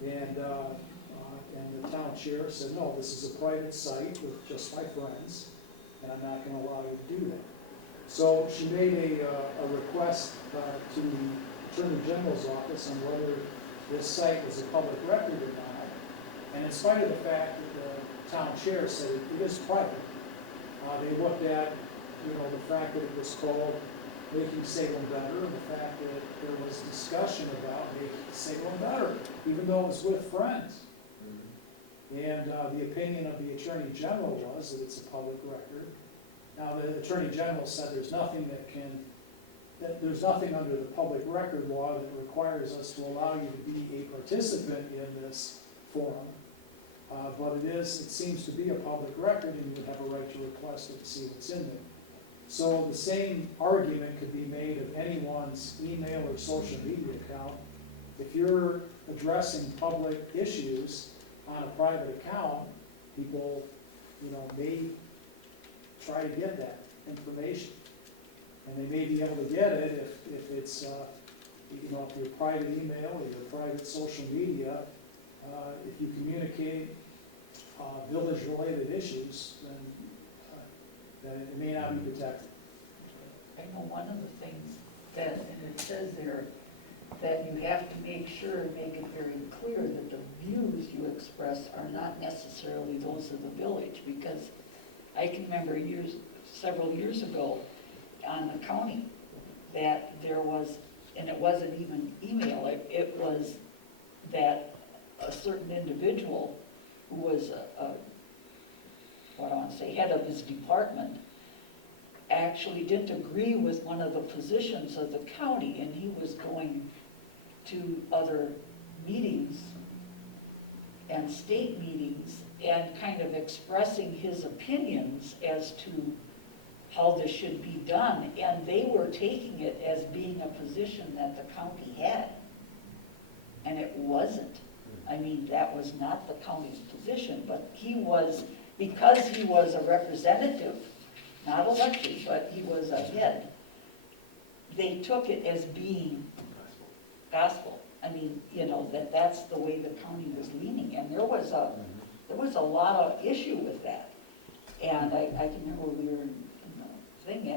it. And the town chair said, no, this is a private site with just my friends, and I'm not going to allow you to do that. So she made a request to the Attorney General's office on whether this site was a public record or not. And in spite of the fact that the town chair said it is private, they looked at the fact that it was called making Salem better, and the fact that there was discussion about making Salem better, even though it was with friends. And the opinion of the Attorney General was that it's a public record. Now, the Attorney General said there's nothing there's nothing under the public record law that requires us to allow you to be a participant in this forum. But it seems to be a public record, and you would have a right to request it to see what's in there. So the same argument could be made of anyone's email or social media account. If you're addressing public issues on a private account, people, may try to get that information. And they may be able to get it if it's, if your private email or your private social media, if you communicate village-related issues, then it may not be protected. I know one of the things that, and it says there, that you have to make sure and make it very clear that the views you express are not necessarily those of the village, because I can remember several years ago on the county that there was, and it wasn't even email, it was that a certain individual who was head of his department actually didn't agree with one of the positions of the county, and he was going to other meetings and state meetings and kind of expressing his opinions as to how this should be done, and they were taking it as being a position that the county had, and it wasn't. I mean, that was not the county's position, but he was, because he was a representative, not elected, but he was a head, they took it as being gospel. I mean, that's the way the county was leaning, and there was a lot of issue with that. And I can remember we were in the thing,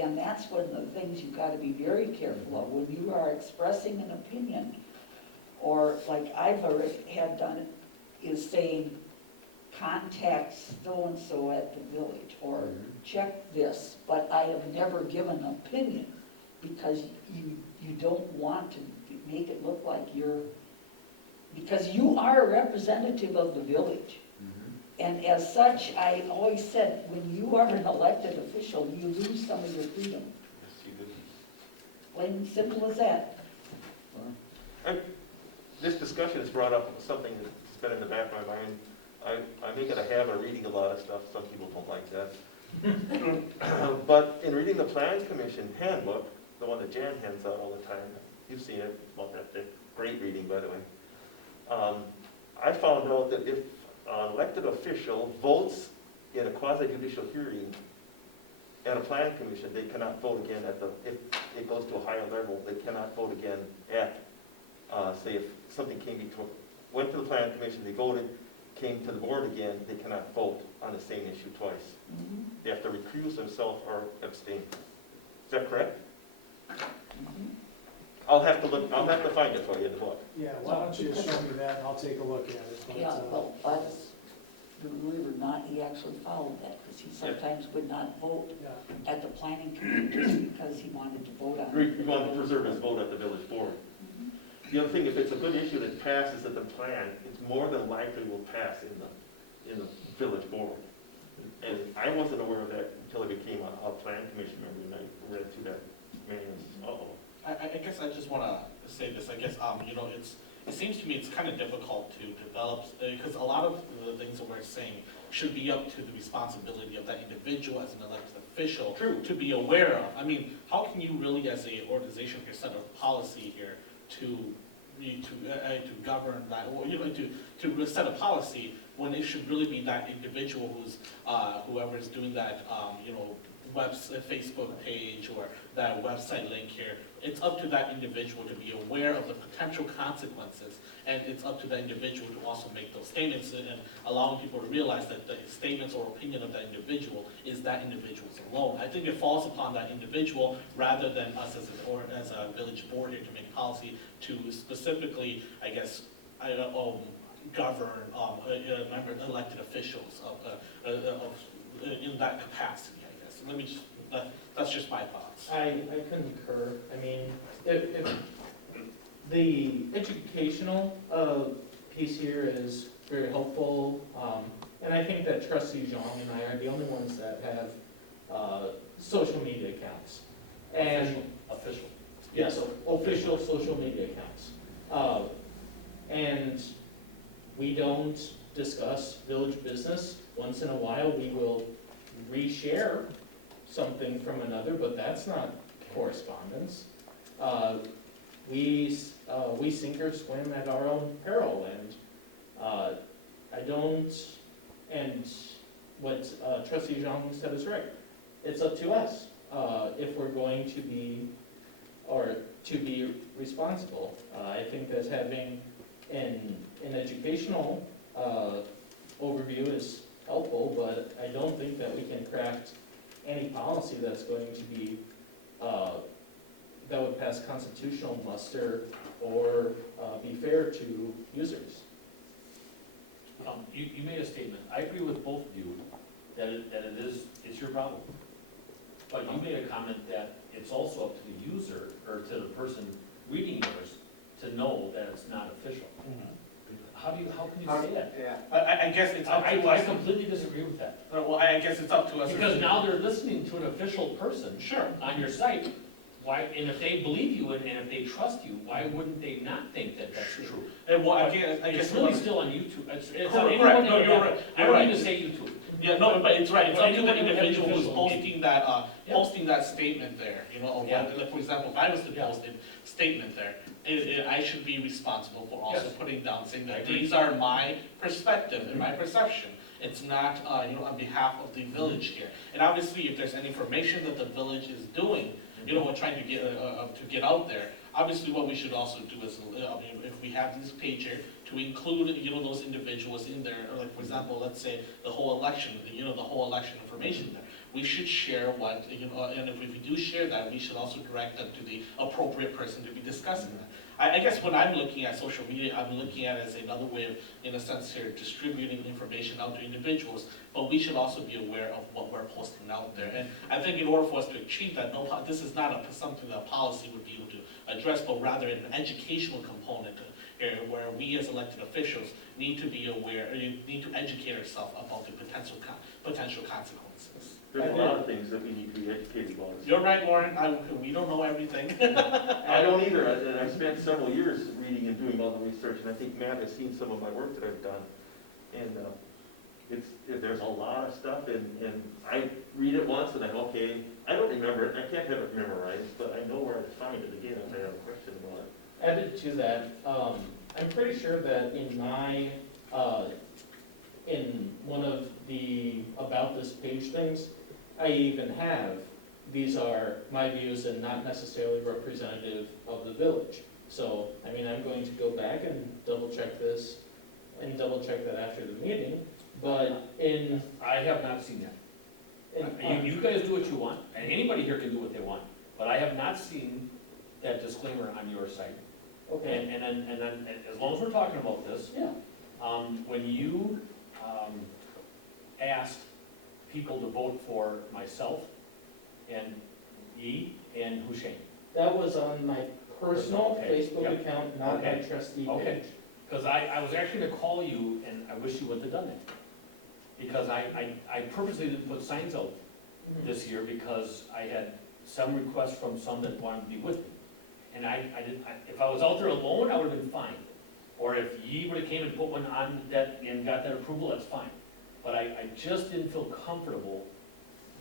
and that's one of the things you've got to be very careful of when you are expressing an opinion, or like I've already had done it, is saying, contact so-and-so at the village, or check this, but I have never given an opinion, because you don't want to make it look like because you are a representative of the village. And as such, I always said, when you are an elected official, you lose some of your freedom. Plain and simple as that. This discussion has brought up something that's been in the back of my mind. I make it a habit of reading a lot of stuff. Some people don't like that. But in reading the Plan Commission handbook, the one that Jan hands out all the time, you've seen it, well, that thick. Great reading, by the way. I found out that if an elected official votes in a quasi-judicial hearing at a Plan Commission, they cannot vote again if it goes to a higher level, they cannot vote again at, say if something went to the Plan Commission, they voted, came to the board again, they cannot vote on the same issue twice. They have to recuse themselves or abstain. Is that correct? I'll have to find it for you in the book. Yeah, why don't you show me that, and I'll take a look at it. But, Yeah, well, believe it or not, he actually followed that, because he sometimes would not vote yeah. at the planning committee because he wanted to vote on it. He wanted to preserve his vote at the village board. The other thing, if it's a good issue that passes at the plan, it's more than likely will pass in the village board. And I wasn't aware of that until I became a plan commission member, and I read through that manual. I guess I just want to say this. I guess it seems to me it's kind of difficult to develop, because a lot of the things that we're saying should be up to the responsibility of that individual as an elected official to be aware of. I mean, how can you really, as an organization, set a policy here to govern that, or to set a policy when it should really be that individual who's whoever is doing that Facebook page or that website link here. It's up to that individual to be aware of the potential consequences, and it's up to that individual to also make those statements and allowing people to realize that the statements or opinion of that individual is that individual's alone. I think it falls upon that individual rather than us as a village board here to make policy to specifically, I guess, govern elected officials in that capacity. let me just, that's just my thoughts. I concur. I mean, if the educational piece here is very helpful, and I think that Trustee Zhang and I are the only ones that have social media accounts. And Official. yes, official social media accounts. And we don't discuss village business. Once in a while, we will reshare something from another, but that's not correspondence. We sink or swim at our own peril, and I don't, and what Trustee Zhang said is right. It's up to us if we're going to be, or to be responsible. I think that having an educational overview is helpful, but I don't think that we can craft any policy that's going to be, that would pass constitutional muster or be fair to users. You made a statement, I agree with both of you, that it's your problem. But you made a comment that it's also up to the user, or to the person reading yours, to know that it's not official. How can you say that? Yeah. I guess it's up to I us. completely disagree with that. Well, I guess it's up to us. Because now they're listening to an official person Sure. on your site. Why, and if they believe you and if they trust you, why wouldn't they not think that that's true? And well, I guess It's really still on YouTube. It's on Correct. anyone No, that you're would right. have- I You're don't right. need to say YouTube. Yeah, no, but it's right, it's Well, up to the anyone would have individual who's visual. posting that, Yeah. posting that statement there, you know, of Yeah. what, like, for example, if I was to Yeah. post a statement there, I should be responsible for also Yes. putting down, saying I that agree. these are my perspective and my perception. It's not, you know, on behalf of the village here. And obviously, if there's any information that the village is doing, you know, we're trying to get out there, obviously what we should also do is, I mean, if we have this page here, to include, you know, those individuals in there, or like, for example, let's say the whole election, you know, the whole election information there. We should share what, you know, and if we do share that, we should also direct them to the appropriate person to be discussing that. I guess when I'm looking at social media, I'm looking at it as another way of, in a sense here, distributing information out to individuals, but we should also be aware of what we're posting out there. And I think in order for us to achieve that, this is not something that policy would be able to address, but rather an educational component here, where we as elected officials need to be aware, or you need to educate ourselves about the potential consequences. There's a lot of things that we need to be educated about. You're right, Lauren, we don't know everything. I don't either, and I've spent several years reading and doing all the research, and I think Matt has seen some of my work that I've done. And there's a lot of stuff, and I read it once and I'm okay, I don't remember it, I can't have it memorized, but I know where to find it again if I have a question about it. Added to that, I'm pretty sure that in my, in one of the about this page things, I even have, these are my views and not necessarily representative of the village. So, I mean, I'm going to go back and double check this and double check that after the meeting, but in. I have not seen that. You guys do what you want, and anybody here can do what they want, but I have not seen that disclaimer on your site. Okay. And then, as long as we're talking about this, Yeah. when you asked people to vote for myself and Yi and Hussein. That was on my personal Okay. Facebook Yep. account, not my Okay. trustee Okay. page. Because I was actually gonna call you, and I wish you wouldn't have done that. Because I purposely didn't put signs out this year, because I had some requests from some that wanted to be with me. And if I was out there alone, I would've been fine. Or if Yi would've came and put one on that and got that approval, that's fine. But I just didn't feel comfortable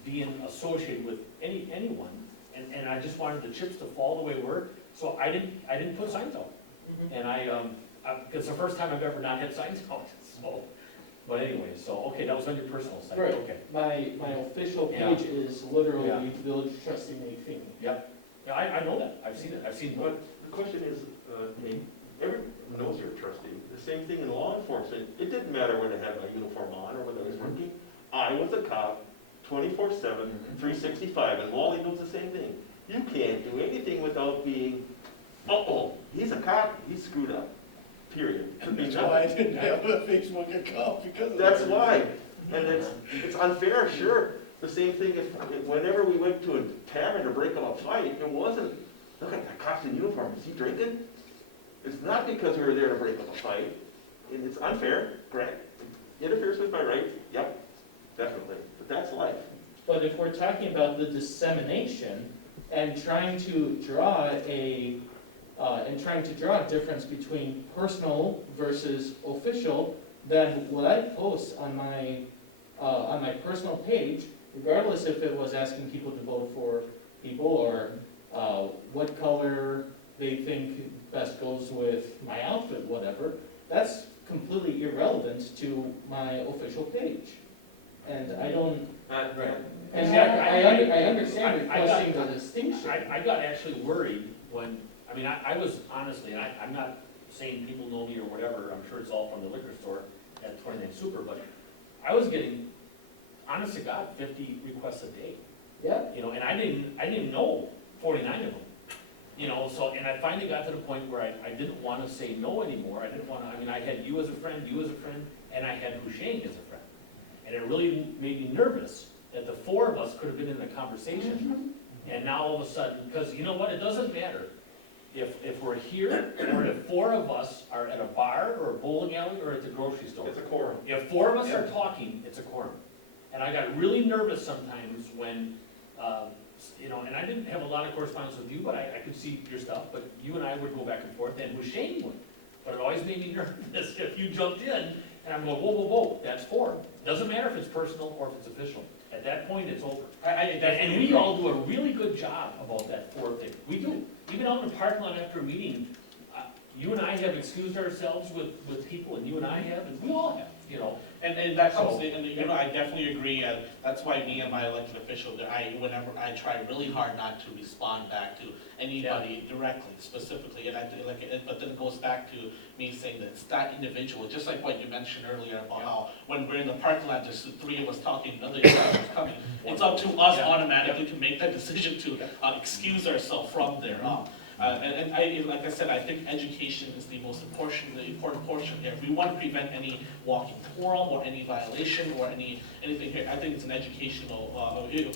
being associated with anyone, and I just wanted the chips to fall the way they were, so I didn't put signs out. And it's the first time I've ever not had signs out, so, but anyway, so, okay, that was on your personal site, Right. okay. My official Yeah. page is literally Yeah. Village Trustee Nate. Yep, yeah, I know that, I've seen it, But the question is, everyone knows you're a trustee. The same thing in law enforcement. It didn't matter whether I had my uniform on or whether I was working. I was a cop, 24/7, 365, and Wally knows the same thing. You can't do anything without being, he's a cop, he's screwed up, period. Could be That's why I nothing. didn't have a Facebook account, because of that. That's why. And it's unfair, sure, The same thing whenever we went to a tavern to break up a fight, it wasn't, look at that cop's in uniform, is he drinking? It's not because we were there to break up a fight, and it's unfair, correct? Interferes with my rights, yep, definitely, but that's life. But if we're talking about the dissemination and trying to draw a difference between personal versus official, then what I post on my personal page, regardless if it was asking people to vote for people or what color they think best goes with my outfit, whatever, that's completely irrelevant to my official page. And I don't, Right. and Exactly. I understand I requesting got- the distinction. I got actually worried when, I mean, I was honestly, and I'm not saying people know me or whatever, I'm sure it's all from the liquor store at 29 Super, but I was getting, honest to God, 50 requests a day. Yeah. You know, and I didn't know 49 of them. You know, so, and I finally got to the point where I didn't want to say no anymore. I didn't want to, I mean, I had you as a friend, and I had Husheng as a friend. And it really made me nervous that the four of us could have been in a conversation. And now all of a sudden, because you know what, it doesn't matter if we're here or if four of us are at a bar or a bowling alley or at the grocery store. It's a quorum. If four of us are talking, it's a quorum. And I got really nervous sometimes when, you know, and I didn't have a lot of correspondence with you, but I could see your stuff, but you and I would go back and forth, and Husheng would. But it always made me nervous if you jumped in, and I'm going, whoa, whoa, whoa, that's four. Doesn't matter if it's personal or if it's official. At that point, it's over. And we all do a really good job about that four thing. We do. Even out in the parking lot after a meeting, you and I have excused ourselves with people, and you and I have, and we all have, you know. And that comes, and you know, I definitely agree, that's why me and my elected official, whenever I try really hard not to respond back to anybody directly, specifically, and I do but then it goes back to me saying that it's that individual, just like what you mentioned earlier about how when we're in the parking lot, there's the three of us talking, another individual's coming, it's up to us automatically to make that decision to excuse ourselves from there. And like I said, I think education is the most important portion here. If we want to prevent any walking quarrel or any violation or anything here, I think it's an educational,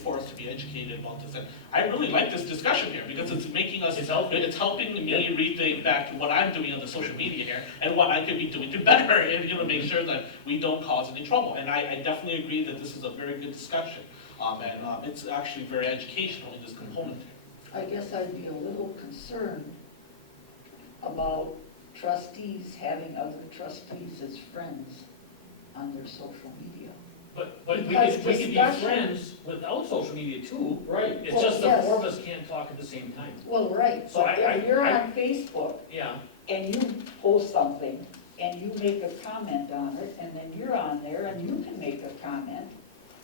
for us to be educated about this. And I really like this discussion here because it's making us, it's helping me rethink back to what I'm doing on the social media here and what I could be doing to better and, you know, make sure that we don't cause any trouble. And I definitely agree that this is a very good discussion. And it's actually very educational in this component. I guess I'd be a little concerned about trustees having other trustees as friends on their social media. But we Because can be discussion- friends without social media too. Right. It's Well, just the yes. four of us can't talk at the same time. Well, right, So but if you're on Facebook Yeah, and you post something and you make a comment on it, and then you're on there and you can make a comment,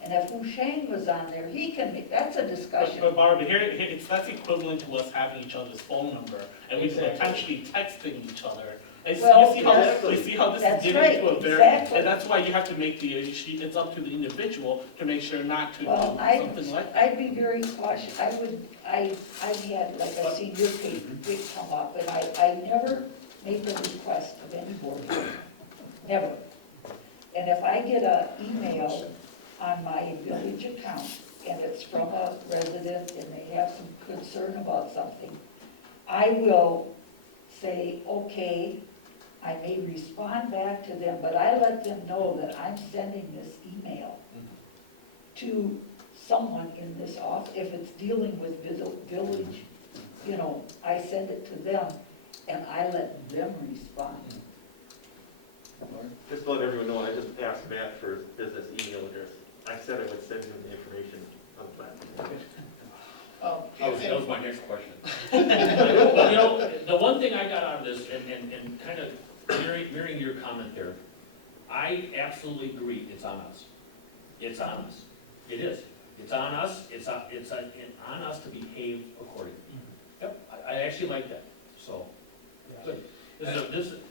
and if Husheng was on there, he can make, that's a discussion. But Barbara, here that's equivalent to us having each other's phone number, and we Exactly. potentially texting each other. And Well, you see how this that's is getting right, to a very, exactly. and that's why you have to make it's up to the individual to make sure not to Well, do something like that. I'd be very cautious, I've had, like, I've seen your page come up, and I never make a request of anybody, never. And if I get an email on my village account, and it's from a resident, and they have some concern about something, I will say, okay, I may respond back to them, but I let them know that I'm sending this email to someone in this office. If it's dealing with village, you know, I send it to them, and I let them respond. Just to let everyone know, I just asked Matt for his business email address. I said I would send him the information on the platform. that was my next question. Well, you know, the one thing I got out of this, and kind of mirroring your comment there, I absolutely agree, it's on us. It's on us. It is. It's on us, it's on us to behave accordingly. Yep, I actually like that, so, good.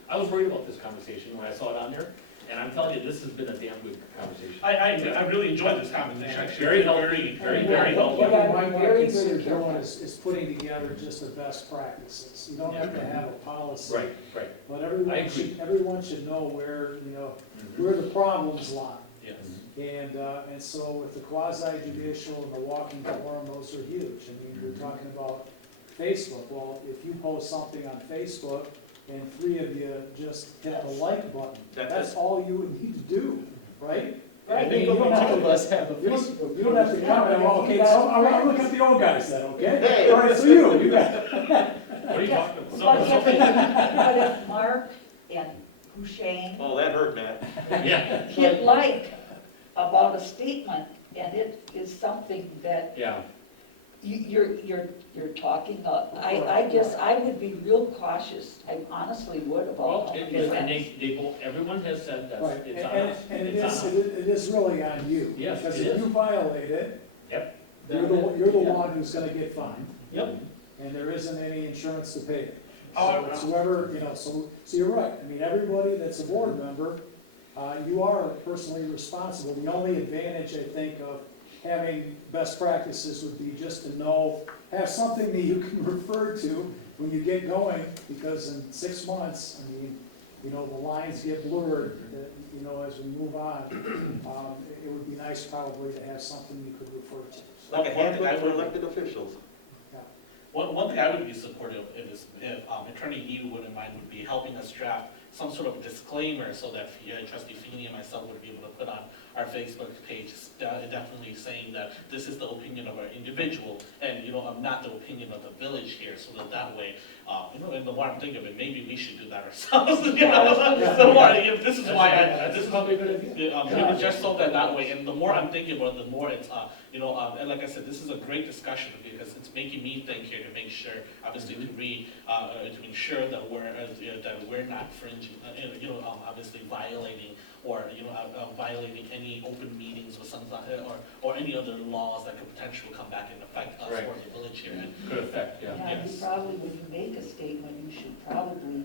I was worried about this conversation when I saw it on there, and I'm telling you, this has been a damn good conversation. I really enjoyed this conversation. Actually, Very healthy, very healthy. What you might want to Very consider good. doing is putting together just the best practices. You don't have to have a policy. Right. But I agree. everyone should know where, you know, Mhm. where the problems lie. Yes. And so with the quasi judicial and the walking forum, those are huge. I mean, we're talking about Facebook. Well, if you post something on Facebook and 3 of you just hit the like button, that's all you would need to do, right? I mean, think you only don't have two to- of us have a You Facebook. don't, you don't have to comment, well, okay, so I'm looking at the old guys then, okay? Hey. All right, so you got. What are you talking But about? if Mark and Hushain Oh, that hurt, Matt. Yeah, hit like about a statement, and it is something that yeah. you're talking, I guess I would be real cautious, I honestly would about Well, how and many they both, everyone has said that Right, it's on us. and it It's is, on us. it is really on you. Yes, Because it if is. you violate it, Yep. you're the one who's gonna get fined, Yep. and there isn't any insurance to pay it. Oh, So it's whoever, so you're right, I mean, everybody that's a board member, you are personally responsible. The only advantage, I think, of having best practices would be just to know, have something that you can refer to when you get going, because in 6 months, I mean, the lines get blurred, as we move on. It would be nice probably to have something you could refer to. Like a handbook for elected officials. One thing I would be supportive of if Attorney Yu wouldn't mind would be helping us draft some sort of disclaimer so that Trustee Feeney and myself would be able to put on our Facebook page, definitely saying that this is the opinion of our individual and, not the opinion of the village here, so that way, and the more I'm thinking of it, maybe we should do that ourselves. This is why This is probably a good idea. just so that way, and the more I'm thinking about it, the more it's, and like I said, this is a great discussion because it's making me think here to make sure, obviously, to ensure that we're not fringing, obviously violating or violating any open meetings or something, or any other laws that could potentially come back and affect us Right. or the village here. And Could affect, yeah. Yeah, you probably, when you make a statement, you should probably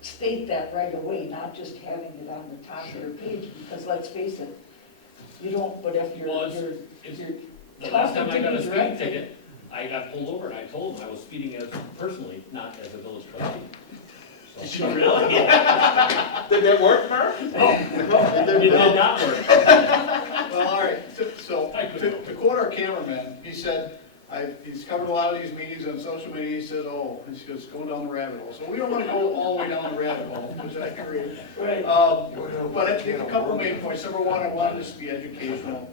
state that right away, not just having it on the top of your page, because let's face it, you don't, but if Well, you're The last time I talking got to a me speeding directly. ticket, I got pulled over and I told them I was speeding as personally, not as a village trustee. So- Really? Did that work, Mark? It did not work. Well, all right, so I to couldn't. to quote our cameraman, he said, he's covered a lot of these meetings on social media, he said, he's just going down the rabbit hole. So we don't want to go all the way down the rabbit hole, which I agree. Right. But I think a couple main points. Number one, I wanted this to be educational,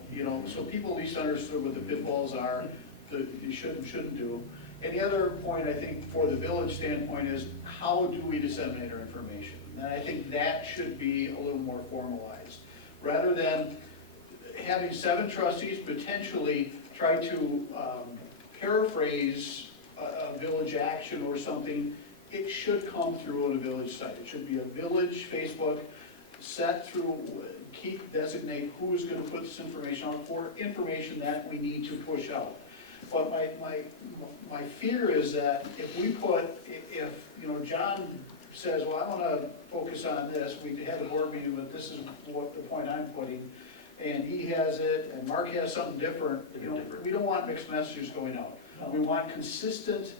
so people at least understood what the pitfalls are, that you should and shouldn't do. And the other point, I think, for the village standpoint is, how do we disseminate our information? And I think that should be a little more formalized. Rather than having 7 trustees potentially try to paraphrase a village action or something, it should come through on a village site. It should be a village Facebook set through, designate who is going to put this information out for, information that we need to push out. But my fear is that if we put, if John says, well, I want to focus on this, we had a board meeting, but this is what the point I'm putting, and he has it, and Mark has something different, we don't want mixed messages going out. We want consistent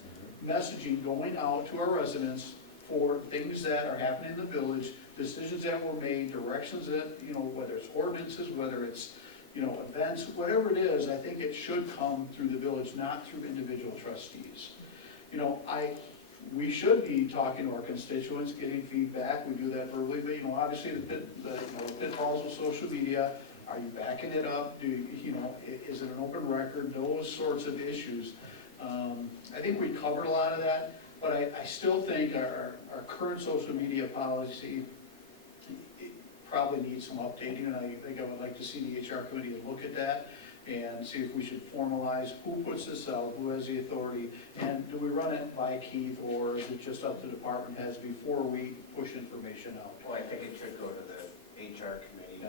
messaging going out to our residents for things that are happening in the village, decisions that were made, directions that, whether it's ordinances, whether it's, events, whatever it is, I think it should come through the village, not through individual trustees. We should be talking to our constituents, getting feedback, we do that verbally, but, obviously the pitfalls of social media, are you backing it up? Is it an open record? Those sorts of issues. I think we covered a lot of that, but I still think our current social media policy probably needs some updating, and I think I would like to see the HR committee look at that and see if we should formalize who puts this out, who has the authority, and do we run it by Keith, or is it just up to department heads before we push information out? Well, I think it should go to the HR committee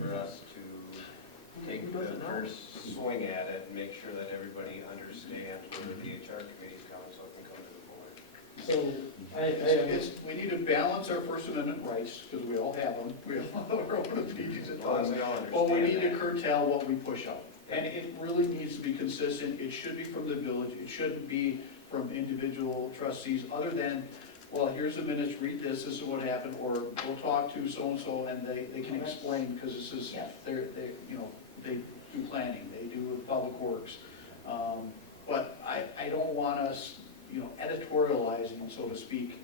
for us to take the first swing at it and make sure that everybody understands where the HR committee's coming, so it can come to the board. So, We need to balance our First Amendment rights, because we all have them, we all have our own opinions at As long as times, they all understand but we need to that. curtail what we push out. And it really needs to be consistent, it should be from the village, it shouldn't be from individual trustees, other than well, here's the minutes, read this is what happened, or we'll talk to so-and-so, and they can explain, because this is, Yes. they do planning, they do public works. But I don't want us, editorializing, so to speak,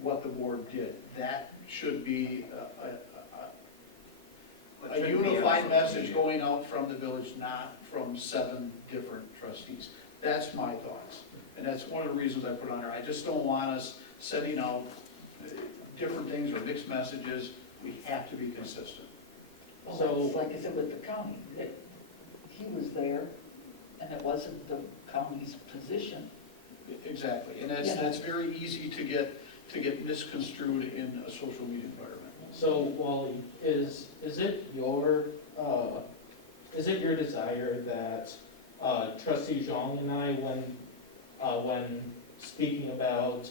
what the board did. That should be a unified message going out from the village, not from 7 different trustees. That's my thoughts. And that's one of the reasons I put on there. I just don't want us setting out different things or mixed messages. We have to be consistent. Well, So- it's like I said with the county, that he was there, and it wasn't the county's position. Exactly, and Yeah. that's very easy to get misconstrued in a social media environment. So, Wally, is it your desire that trustee Zhang and I, when speaking about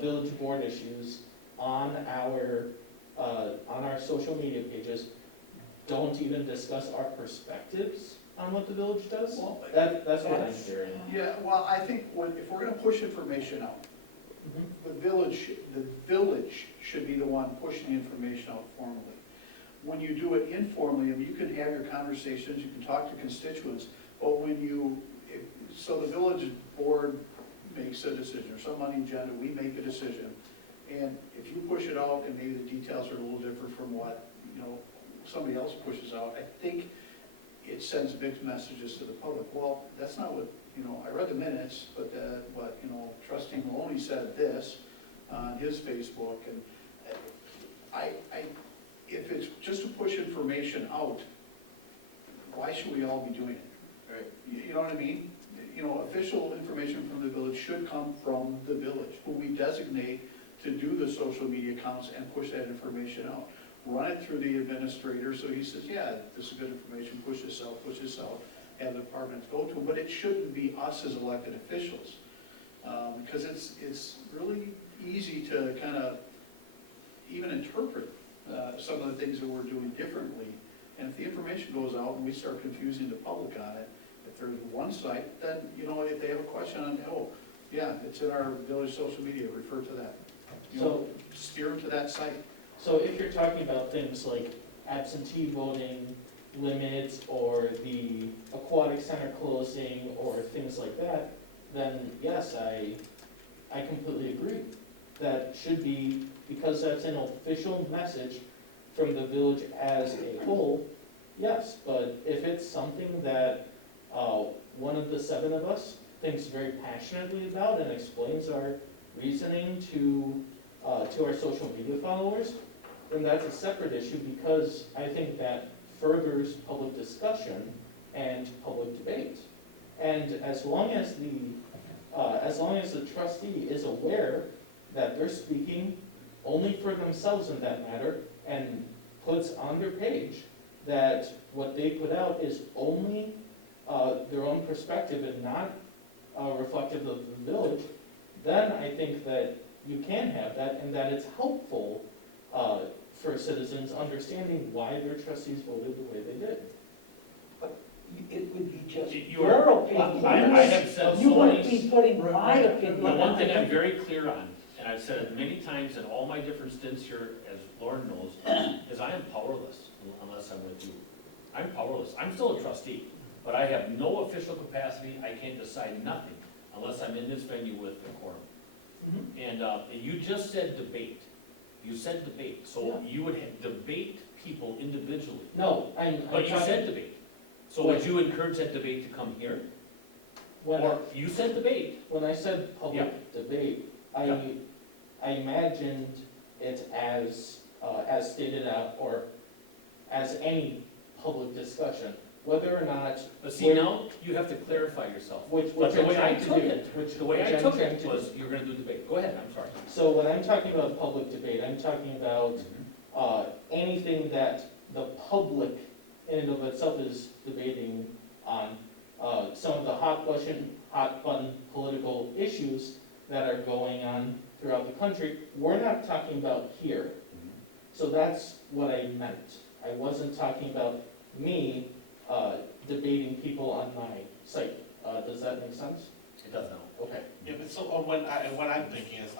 village board issues on our social media pages, don't even discuss our perspectives on what the village does? Well, That's what I'm hearing. Yeah, well, I think if we're gonna push information out, the village should be the one pushing the information out formally. When you do it informally, I mean, you can have your conversations, you can talk to constituents, but so the village board makes a decision, or something on the agenda, we make a decision, and if you push it out and maybe the details are a little different from what, somebody else pushes out, I think it sends mixed messages to the public. Well, that's not what, I read the minutes, but trustee Maloney said this on his Facebook, and if it's just to push information out, why should we all be doing it? Right. You know what I mean? Official information from the village should come from the village, who we designate to do the social media accounts and push that information out. Run it through the administrator, so he says, yeah, this is good information, push this out, have the departments go to them, but it shouldn't be us as elected officials. Because it's really easy to kind of even interpret some of the things that we're doing differently. And if the information goes out and we start confusing the public on it, if there's one site, then, if they have a question on, yeah, it's in our village social media, refer to that. Steer them to that site. So if you're talking about things like absentee voting limits or the aquatic center closing or things like that, then yes, I completely agree. That should be, because that's an official message from the village as a whole, yes. But if it's something that one of the 7 of us thinks very passionately about and explains our reasoning to our social media followers, then that's a separate issue, because I think that furthers public discussion and public debate. And as long as the trustee is aware that they're speaking only for themselves in that matter, and puts on their page that what they put out is only their own perspective and not reflective of the village, then I think that you can have that, and that it's helpful for citizens understanding why their trustees voted the way they did. It would be just Your your opinion. I have said You so wouldn't many, be putting my opinion. the one thing I'm very clear on, and I've said it many times in all my different stints here, as Lauren knows, is I am powerless unless I'm with you. I'm powerless. I'm still a trustee, but I have no official capacity. I can't decide nothing unless I'm in this venue with the quorum. And you just said debate. You said debate, so you would debate people individually. No, But you said debate. So would you encourage that debate to come here? Or you said debate. When I said public debate, I imagined it as stated out, or as any public discussion, whether or not. But see, now you have to clarify yourself. But the way I took it was you're gonna do debate. Go ahead, I'm sorry. So when I'm talking about public debate, I'm talking about anything that the public in and of itself is debating on, some of the hot button political issues that are going on throughout the country. We're not talking about here. So that's what I meant. I wasn't talking about me debating people on my site. Does that make sense? It does now. Okay. Yeah, but so what I'm thinking is,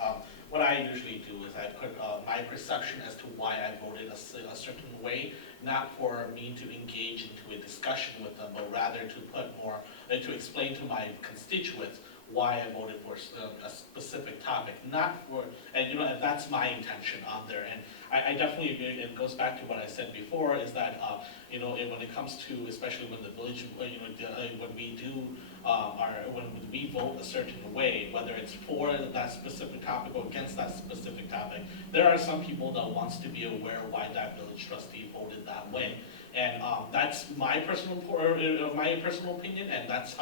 what I usually do is I put my perception as to why I voted a certain way, not for me to engage into a discussion with them, but rather to put more, to explain to my constituents why I voted for a specific topic, not for, and and that's my intention on there. And I definitely agree, it goes back to what I said before, is that, and when it comes to, especially when the village, when we do, when we vote a certain way, whether it's for that specific topic or against that specific topic, there are some people that wants to be aware why that village trustee voted that way. And that's my personal opinion, and that's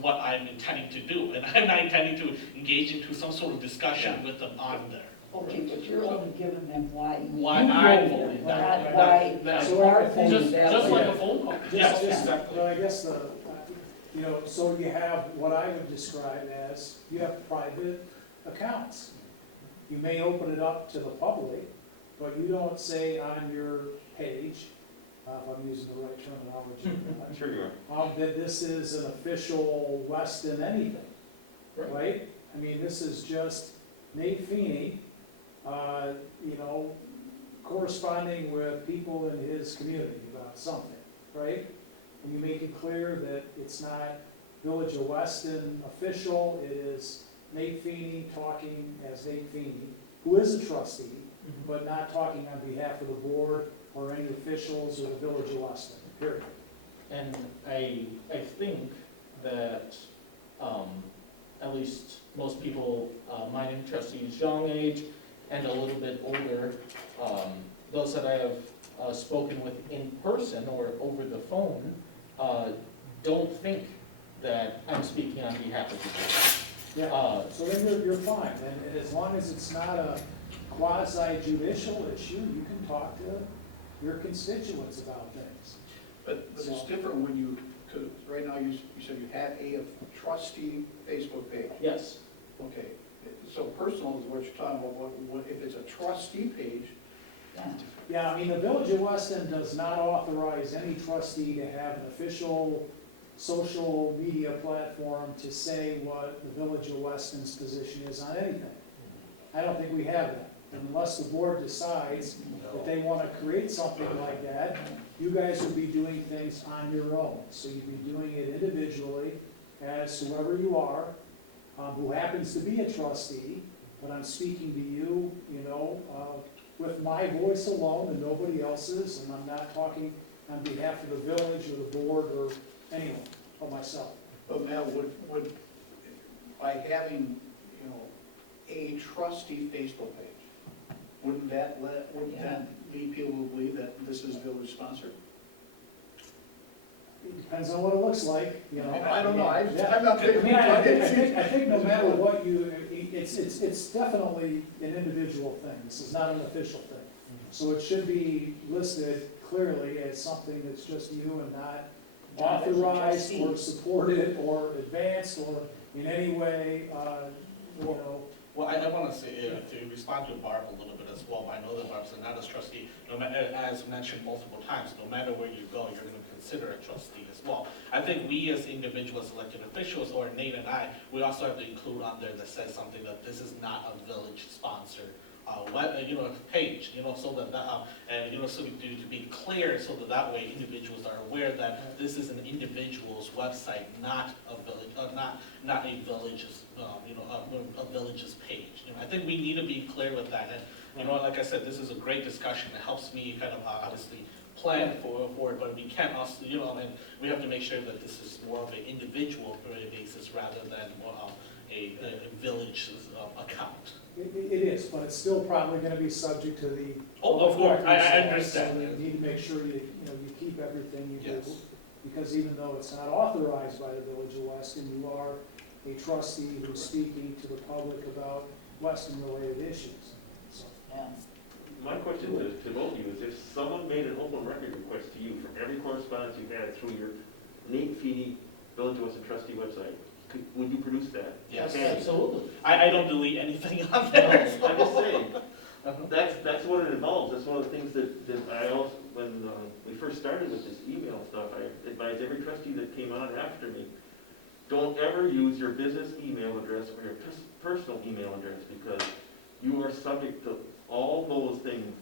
what I'm intending to do. And I'm not intending to engage into some sort of discussion with them on there. Okay, but you're only giving them why you I voted, voted not that way. why That's the board voted just that way. like a phone call. Yes, Just, exactly. well, I guess so you have what I would describe as, you have private accounts. You may open it up to the public, but you don't say on your page, if I'm using the right terminology, Sure you are. that this is an official Weston anything, right? I mean, this is just Nate Feeney, corresponding with people in his community about something, right? And you make it clear that it's not Village of Weston official, it is Nate Feeney talking as Nate Feeney, who is a trustee, but not talking on behalf of the board or any officials or the Village of Weston, period. And I think that, at least most people, my trustees young age and a little bit older, those that I have spoken with in person or over the phone, don't think that I'm speaking on behalf of the board. Yeah, so then you're fine, and as long as it's not a quasi-judicial issue, you can talk to your constituents about things. But it's different when you, because right now you said you have a trustee Facebook page. Yes. Okay, so personal is what you're talking about, what, if it's a trustee page, Yeah, I mean, the Village of Weston does not authorize any trustee to have an official social media platform to say what the Village of Weston's position is on anything. I don't think we have that. Unless the board decides that they want to create something like that, you guys would be doing things on your own. So you'd be doing it individually as whoever you are, who happens to be a trustee, but I'm speaking to you, with my voice alone and nobody else's, and I'm not talking on behalf of the village or the board or anyone, or myself. but Matt, would, by having, a trustee Facebook page, wouldn't that lead people to believe that this is village sponsored? It depends on what it looks like, I don't know, I'm not. I think no matter what it's definitely an individual thing. This is not an official thing. So it should be listed clearly as something that's just you and not authorized or supported or advanced or in any way, Well, I want to say, to respond to Barb a little bit as well, I know that Barb's not a trustee, as mentioned multiple times, no matter where you go, you're going to consider a trustee as well. I think we as individuals, elected officials, or Nate and I, we also have to include on there that says something that this is not a village-sponsored page, so that, so to be clear, so that way individuals are aware that this is an individual's website, not a village, not a village's, a village's page. I think we need to be clear with that, and, like I said, this is a great discussion, it helps me kind of obviously plan for it, but we can't also, and we have to make sure that this is more of an individual basis rather than a village account. it is, but it's still probably gonna be subject to the. Oh, of course, I So understand. you need to make sure you keep everything you do. Yes. Because even though it's not authorized by the Village of Weston, you are a trustee who's speaking to the public about Weston-related issues. So, My question to both of you is, if someone made an open record request to you for every correspondence you had through your Nate Feeney Village of Weston trustee website, would you produce that? Yes, And- absolutely. I don't delete anything on there. No, I'm just saying, that's what it involves, that's one of the things that I also, when we first started with this email stuff, I advised every trustee that came on after me, don't ever use your business email address or your personal email address, because you are subject to all those things.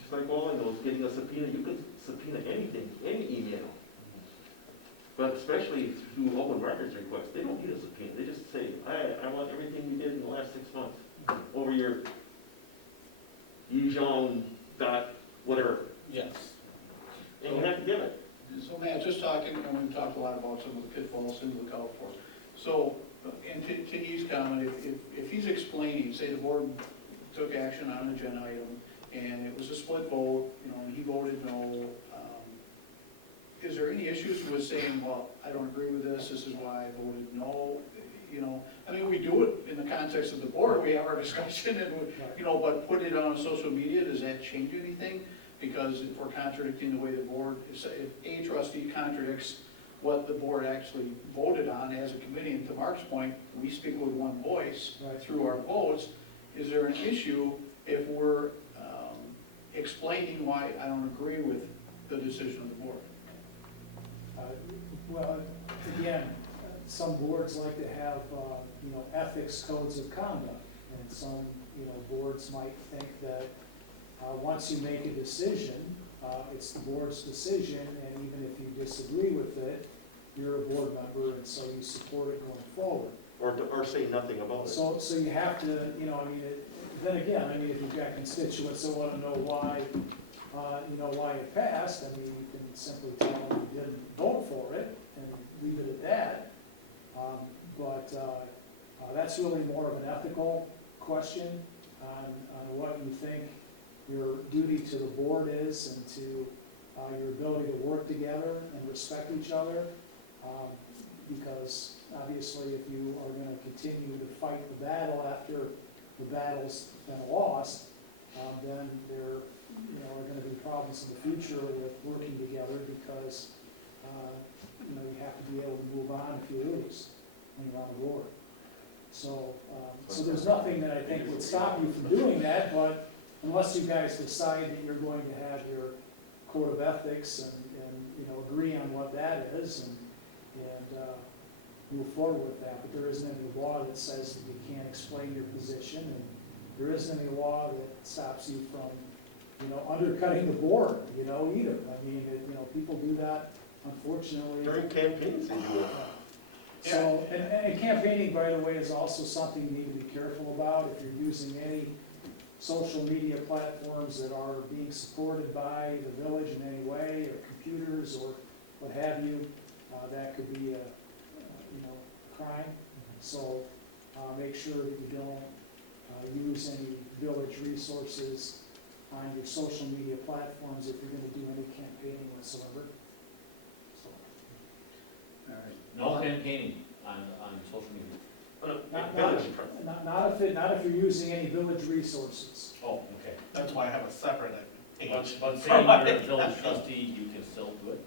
Just like all of those, getting a subpoena, you can subpoena anything, any email. But especially through open records requests, they don't need a subpoena, they just say, I want everything you did in the last 6 months over your Ejon dot whatever, Yes. and you have to give it. So Matt, just talking, we've talked a lot about some of the pitfalls to look out for. So, and to E's comment, if he's explaining, say the board took action on an agenda item, and it was a split vote, and he voted no, is there any issues with saying, well, I don't agree with this is why I voted no? I mean, we do it in the context of the board, we have our discussion, and, but put it on social media, does that change anything? Because if we're contradicting the way the board, if a trustee contradicts what the board actually voted on as a committee, and to Mark's point, we speak with one voice through our votes, is there an issue if we're explaining why I don't agree with the decision of the board? Well, again, some boards like to have, ethics codes of conduct, and some, boards might think that once you make a decision, it's the board's decision, and even if you disagree with it, you're a board member, and so you support it going forward. Or say nothing about it. So you have to, then again, if you've got constituents that want to know why, why it passed, you can simply tell them you didn't vote for it and leave it at that. But that's really more of an ethical question on what you think your duty to the board is, and to your ability to work together and respect each other. Because obviously, if you are going to continue to fight the battle after the battle's been lost, then there are going to be problems in the future with working together, because you have to be able to move on if you lose when you're on the board. So there's nothing that I think would stop you from doing that, but unless you guys decide that you're going to have your code of ethics and agree on what that is, and move forward with that. But there isn't any law that says that you can't explain your position, and there isn't any law that stops you from undercutting the board, either. People do that, unfortunately. During campaigns, they do it. So, and campaigning, by the way, is also something you need to be careful about. If you're using any social media platforms that are being supported by the village in any way, or computers, or what have you, that could be a crime. So make sure that you don't use any village resources on your social media platforms if you're going to do any campaigning whatsoever. So, All right. No campaigning on social media. not if you're using any village resources. Oh, okay. That's why I have a separate page. But saying you're a village trustee, you can still do it?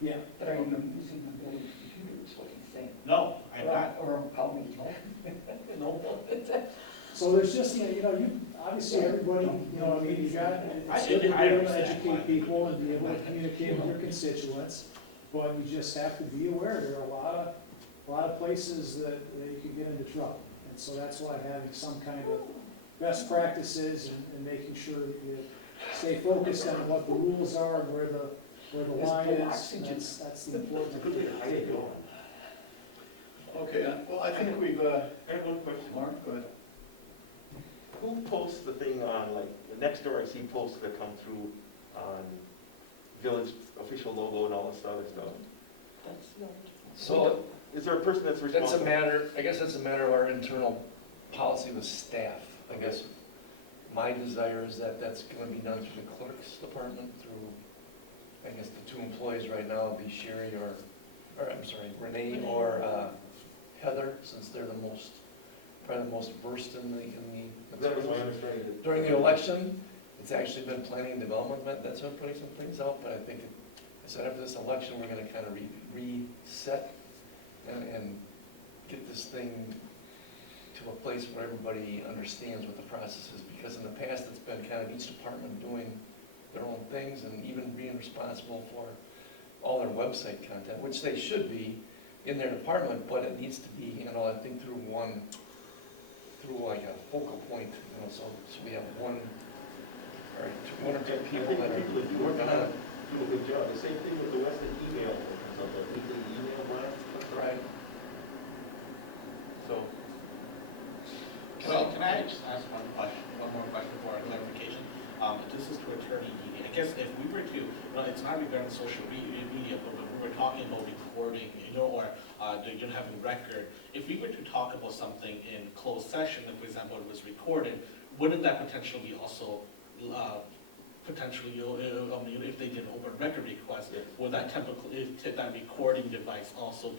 Yeah. But are you using the village computer, is what he's saying? No, I'm not. Or how many, no? So there's just, you, obviously everybody, you got, it's good to be able to educate people and be able to communicate with your constituents, but you just have to be aware, there are a lot of places that you could get into trouble. And so that's why having some kind of best practices and making sure that you stay focused on what the rules are and where the line is, that's the important thing. Okay, well, I think we've, I have one question. Mark, go ahead. Who posts the thing on, like, the next door I see posts that come through on village official logo and all this other stuff? That's not. So, Is there a person that's that's responsible? I guess that's a matter of our internal policy with staff. I guess my desire is that that's gonna be done through the clerk's department, through, I guess, the two employees right now would be Sherry or I'm sorry, Renee or Heather, since they're probably the most versed in the That was my understanding. During the election, it's actually been planning and development that's been putting some things out, but I think, I said after this election, we're gonna kind of reset and get this thing to a place where everybody understands what the process is, because in the past, it's been kind of each department doing their own things and even being responsible for all their website content, which they should be, in their department, but it needs to be handled, I think, through like a focal point, so we have one or two people that are working on it. Do a good job. The same thing with the Weston email, so the weekly email blast. Right. So, Can I just ask one more question for clarification? This is to Attorney Edie. I guess if we were to, it's not regarding social media, but when we were talking about recording, or having record, if we were to talk about something in closed session, if, for example, it was recorded, wouldn't that potentially be also, if they did open record request, would that that recording device also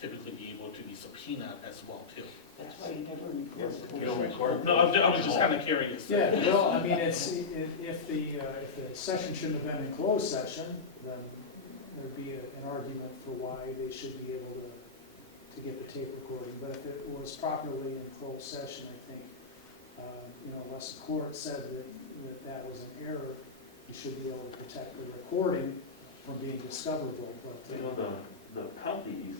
typically be able to be subpoenaed as well too? That's why you never record. You don't record? No, I was just kind of curious. Yeah, well, I mean, if the session shouldn't have been in closed session, then there'd be an argument for why they should be able to get the tape recording. But if it was properly in closed session, I think, unless the court said that was an error, you should be able to protect the recording from being discoverable. But the county's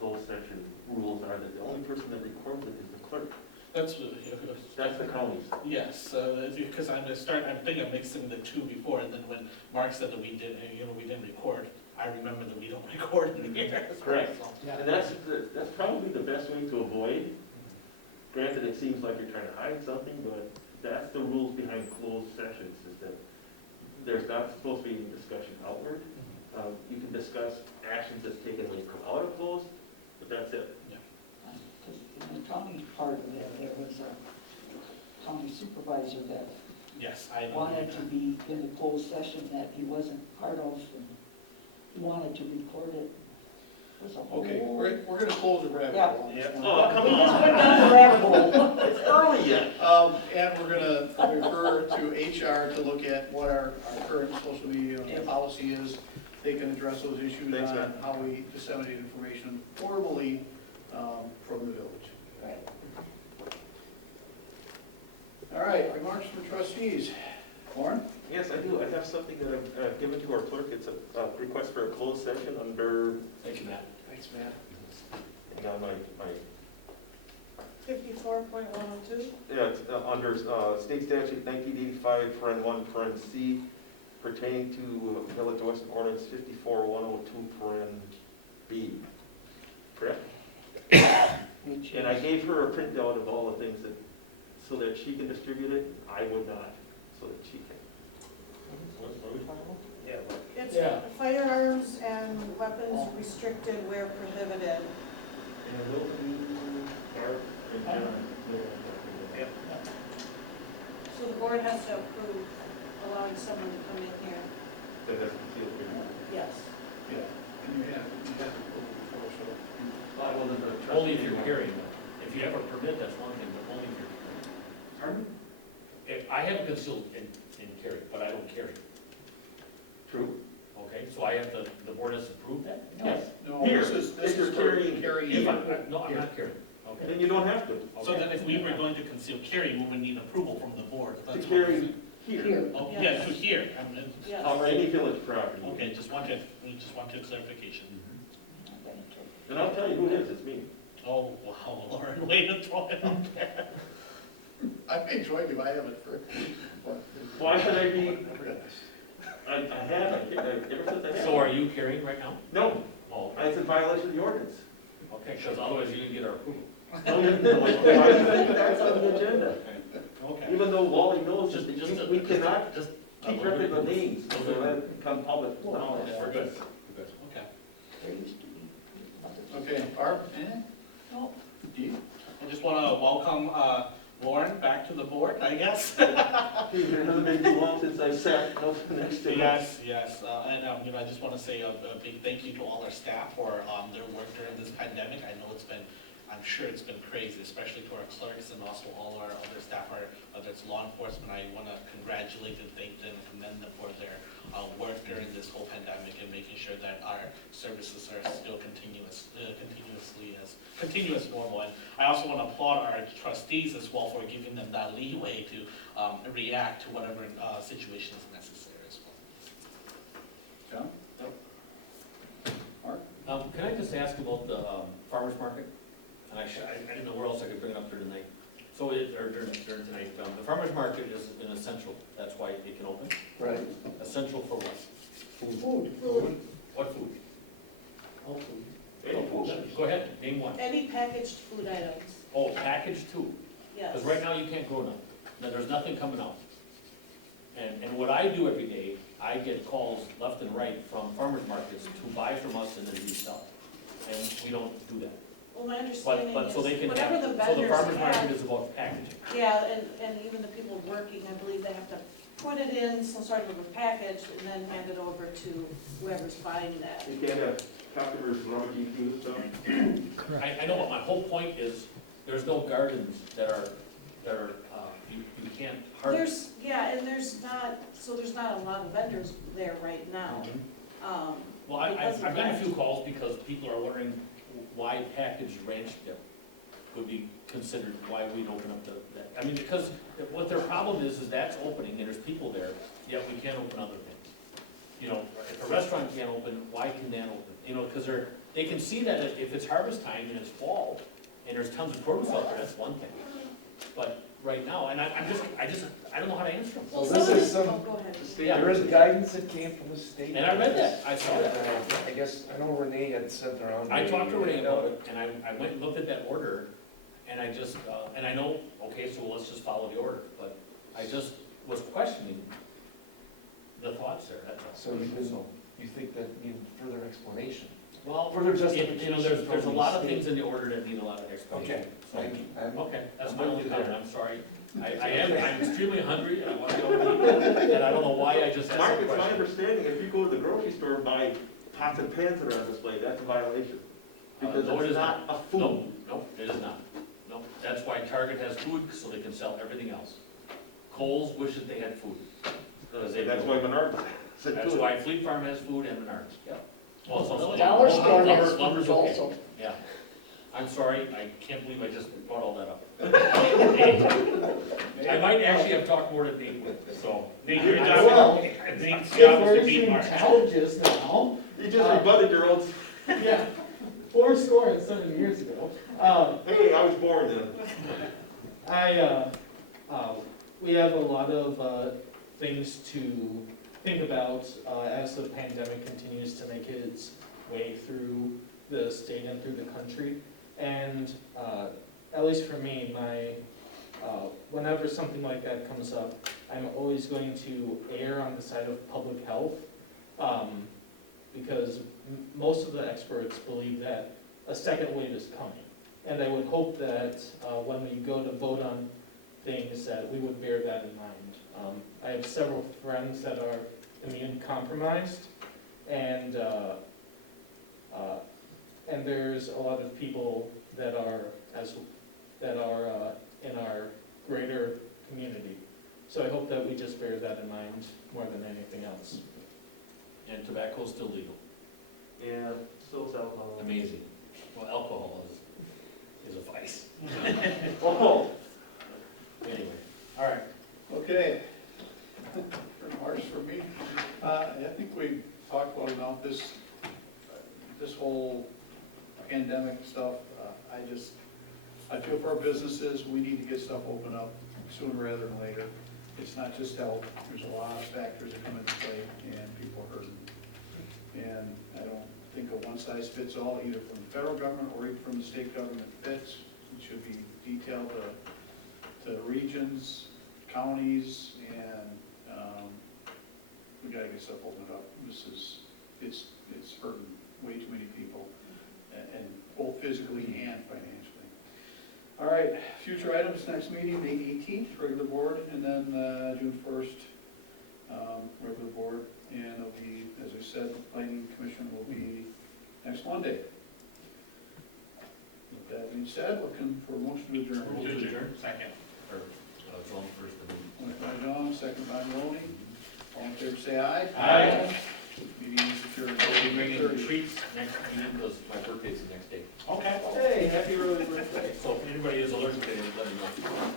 closed session rules are that the only person that records it is the clerk. That's the county's. Yes, because I'm thinking I'm mixing the two before, and then when Mark said that we didn't record, I remember that we don't record in here. Correct. So, yeah. And that's probably the best way to avoid. Granted, it seems like you're trying to hide something, but that's the rules behind closed sessions, is that there's not supposed to be any discussion outward. You can discuss actions that's taken when you come out of closed, but that's it. Because in the county part of that, there was a county supervisor that yes, I wanted to be in the closed session that he wasn't part of, and he wanted to record it. It was a whole... Okay, we're gonna close the rabbit Yeah. hole. Yeah. Oh, come We on. just went down the rabbit hole. It's early yet. And we're gonna refer to HR to look at what our current social media policy is. They can address those issues Thanks, on man. how we disseminate information formally from the village. Right. All right, remarks from trustees. Lauren? Yes, I do. I have something that I've given to our clerk. It's a request for a closed session under, Thank you, Matt. Thanks, Matt. hang on, my 54.102? yeah, it's under State Statute 1985, paren 1, paren C, pertaining to Village of Weston Ordinance 54102, paren B. Correct? And I gave her a printout of all the things so that she can distribute it. I would not, so that she can. What are we talking about? Yeah. It's Yeah. firearms and weapons restricted where prohibited. And those of you are in general. Yep. So the board has to approve allowing someone to come in here. That has concealed carry. Yes. Yeah. And you have to approve before, so. I wasn't a trustee. Only if you're carrying them. If you have a permit, that's one thing, but only if you're carrying. Pardon? I have concealed and carry, but I don't carry. True. Okay, so I have the board has approved that? Yes. No, Here, this if you're is for carrying. If no, I'm not carrying. Okay. Then you don't have to. So then if we were going to conceal carry, we would need approval from the board. To That's what carry here. Here. Oh, Yes. yeah, to here. Yes. On any village property. Okay, we just wanted clarification. And I'll tell you who it is, it's me. Oh, wow, Lauren, way to throw it out there. I may join you, I haven't for. Why should I be? I haven't, ever since I have. So are you carrying right now? No, Oh, it's in violation of the ordinance. okay, because otherwise you didn't get our approval. No, that's on the agenda. Okay. Even though Wally knows Just that we cannot just keep record of names, so that become public knowledge. We're good. Okay. There used to be. Okay, Barb, anything? No. Dee? I just want to welcome Lauren back to the board, I guess. It hasn't been too long since I've sat next to you. Yes, yes, and I just want to say a big thank you to all our staff for their work during this pandemic. I know I'm sure it's been crazy, especially to our clerks and also all our other staff, whether it's law enforcement. I want to congratulate and thank them, commend them for their work during this whole pandemic and making sure that our services are still continuous normal. And I also want to applaud our trustees as well for giving them that leeway to react to whatever situation is necessary as well. John? Mark? Can I just ask about the farmer's market? And I didn't know where else I could bring it up here tonight. So, or during tonight, the farmer's market is an essential, that's why it can open. Right. Essential for what? Food. What food? All food. Any food. Go ahead, name one. Any packaged food items, Oh, packaged too, yes. because right now you can't grow nothing. Now, there's nothing coming out. And what I do every day, I get calls left and right from farmers markets to buy from us and then resell. And we don't do that. Well, my understanding But, so they is, can whatever have, the so the vendors farmer's market have, is about packaging. yeah, and even the people working, I believe they have to put it in some sort of a package and then hand it over to whoever's buying that. You can't have customers rummaging through stuff. I know, but my whole point is, there's no gardens that are, you can't hardly. And there's not a lot of vendors there right now. Well, I've because of gotten a that. few calls because people are wondering why packaged ranch dip would be considered, why we'd open up that. I mean, because what their problem is that's opening and there's people there, yet we can't open other things. You know, if a restaurant can't open, why can that open? You know, because they can see that if it's harvest time and it's fall and there's tons of produce out there, that's one thing. But right now, and I don't know how to answer them. So this is some, Go ahead. Yeah. there is guidance that came from the state. And I read that, I saw that. I guess, I know Renee had sent around. I talked to Renee about it, and I went and looked at that order, and I just, and I know, okay, so let's just follow the order, but I just was questioning the thoughts there, that's all. So you think that need further explanation? Well, Further you justification? know, there's a from lot of the things state. in the order that need a lot of explanation. Okay, So, I'm okay, that's I'm my with only you comment, there. I'm sorry. I'm extremely hungry, and I want to go eat, and I don't know why I just asked Mark, that it's my question. understanding, if you go to the grocery store and buy pots and pans that are on display, that's a violation. Because No, it it's is not a food. No, it is not. No, that's why Target has food, so they can sell everything else. Kohl's wishes they had food. Because they That's don't. why Menards said That's do it. why Fleet Farm has food and Menards, yep. Well, it's also. Dollar Store has Lumber's food okay. also. Yeah. I'm sorry, I can't believe I just brought all that up. I might actually have talked more to Nate with, so. Nate, your Well, job, Nate's If job we're is to beat being Mark. challenges now, You just rebutted your own, yeah, 7 years ago. hey, I was born then. We have a lot of things to think about as the pandemic continues to make its way through the state and through the country. And at least for me, whenever something like that comes up, I'm always going to err on the side of public health, because most of the experts believe that a second wave is coming. And I would hope that when we go to vote on things, that we would bear that in mind. I have several friends that are immune compromised, and there's a lot of people that are in our greater community. So I hope that we just bear that in mind more than anything else. And tobacco's still legal. Yeah, still alcohol. Amazing. Well, alcohol is a vice. Oh, Anyway, all right. Okay. Remarks for me. I think we talked about enough, this whole pandemic stuff. I feel for our businesses, we need to get stuff opened up sooner rather than later. It's not just health, there's a lot of factors that come into play, and people are hurting. And I don't think a one-size-fits-all, either from the federal government or even from the state government fits. It should be detailed to regions, counties, and we gotta get stuff opened up. It's hurting way too many people, and both physically and financially. All right, future items, next meeting, May 18th, regular board, and then June 1st, regular board, and it'll be, as I said, the planning commission will be next Monday. With that being said, looking for a motion to adjourn. Move to adjourn. Second. Or, John first. Motion by John, second by Maloney. All in favor, say aye. Aye. Meeting is adjourned. We'll be bringing treats next meeting, because my birthday's the next day. Okay. Hey, happy early birthday. So if anybody is allergic to it, let me know.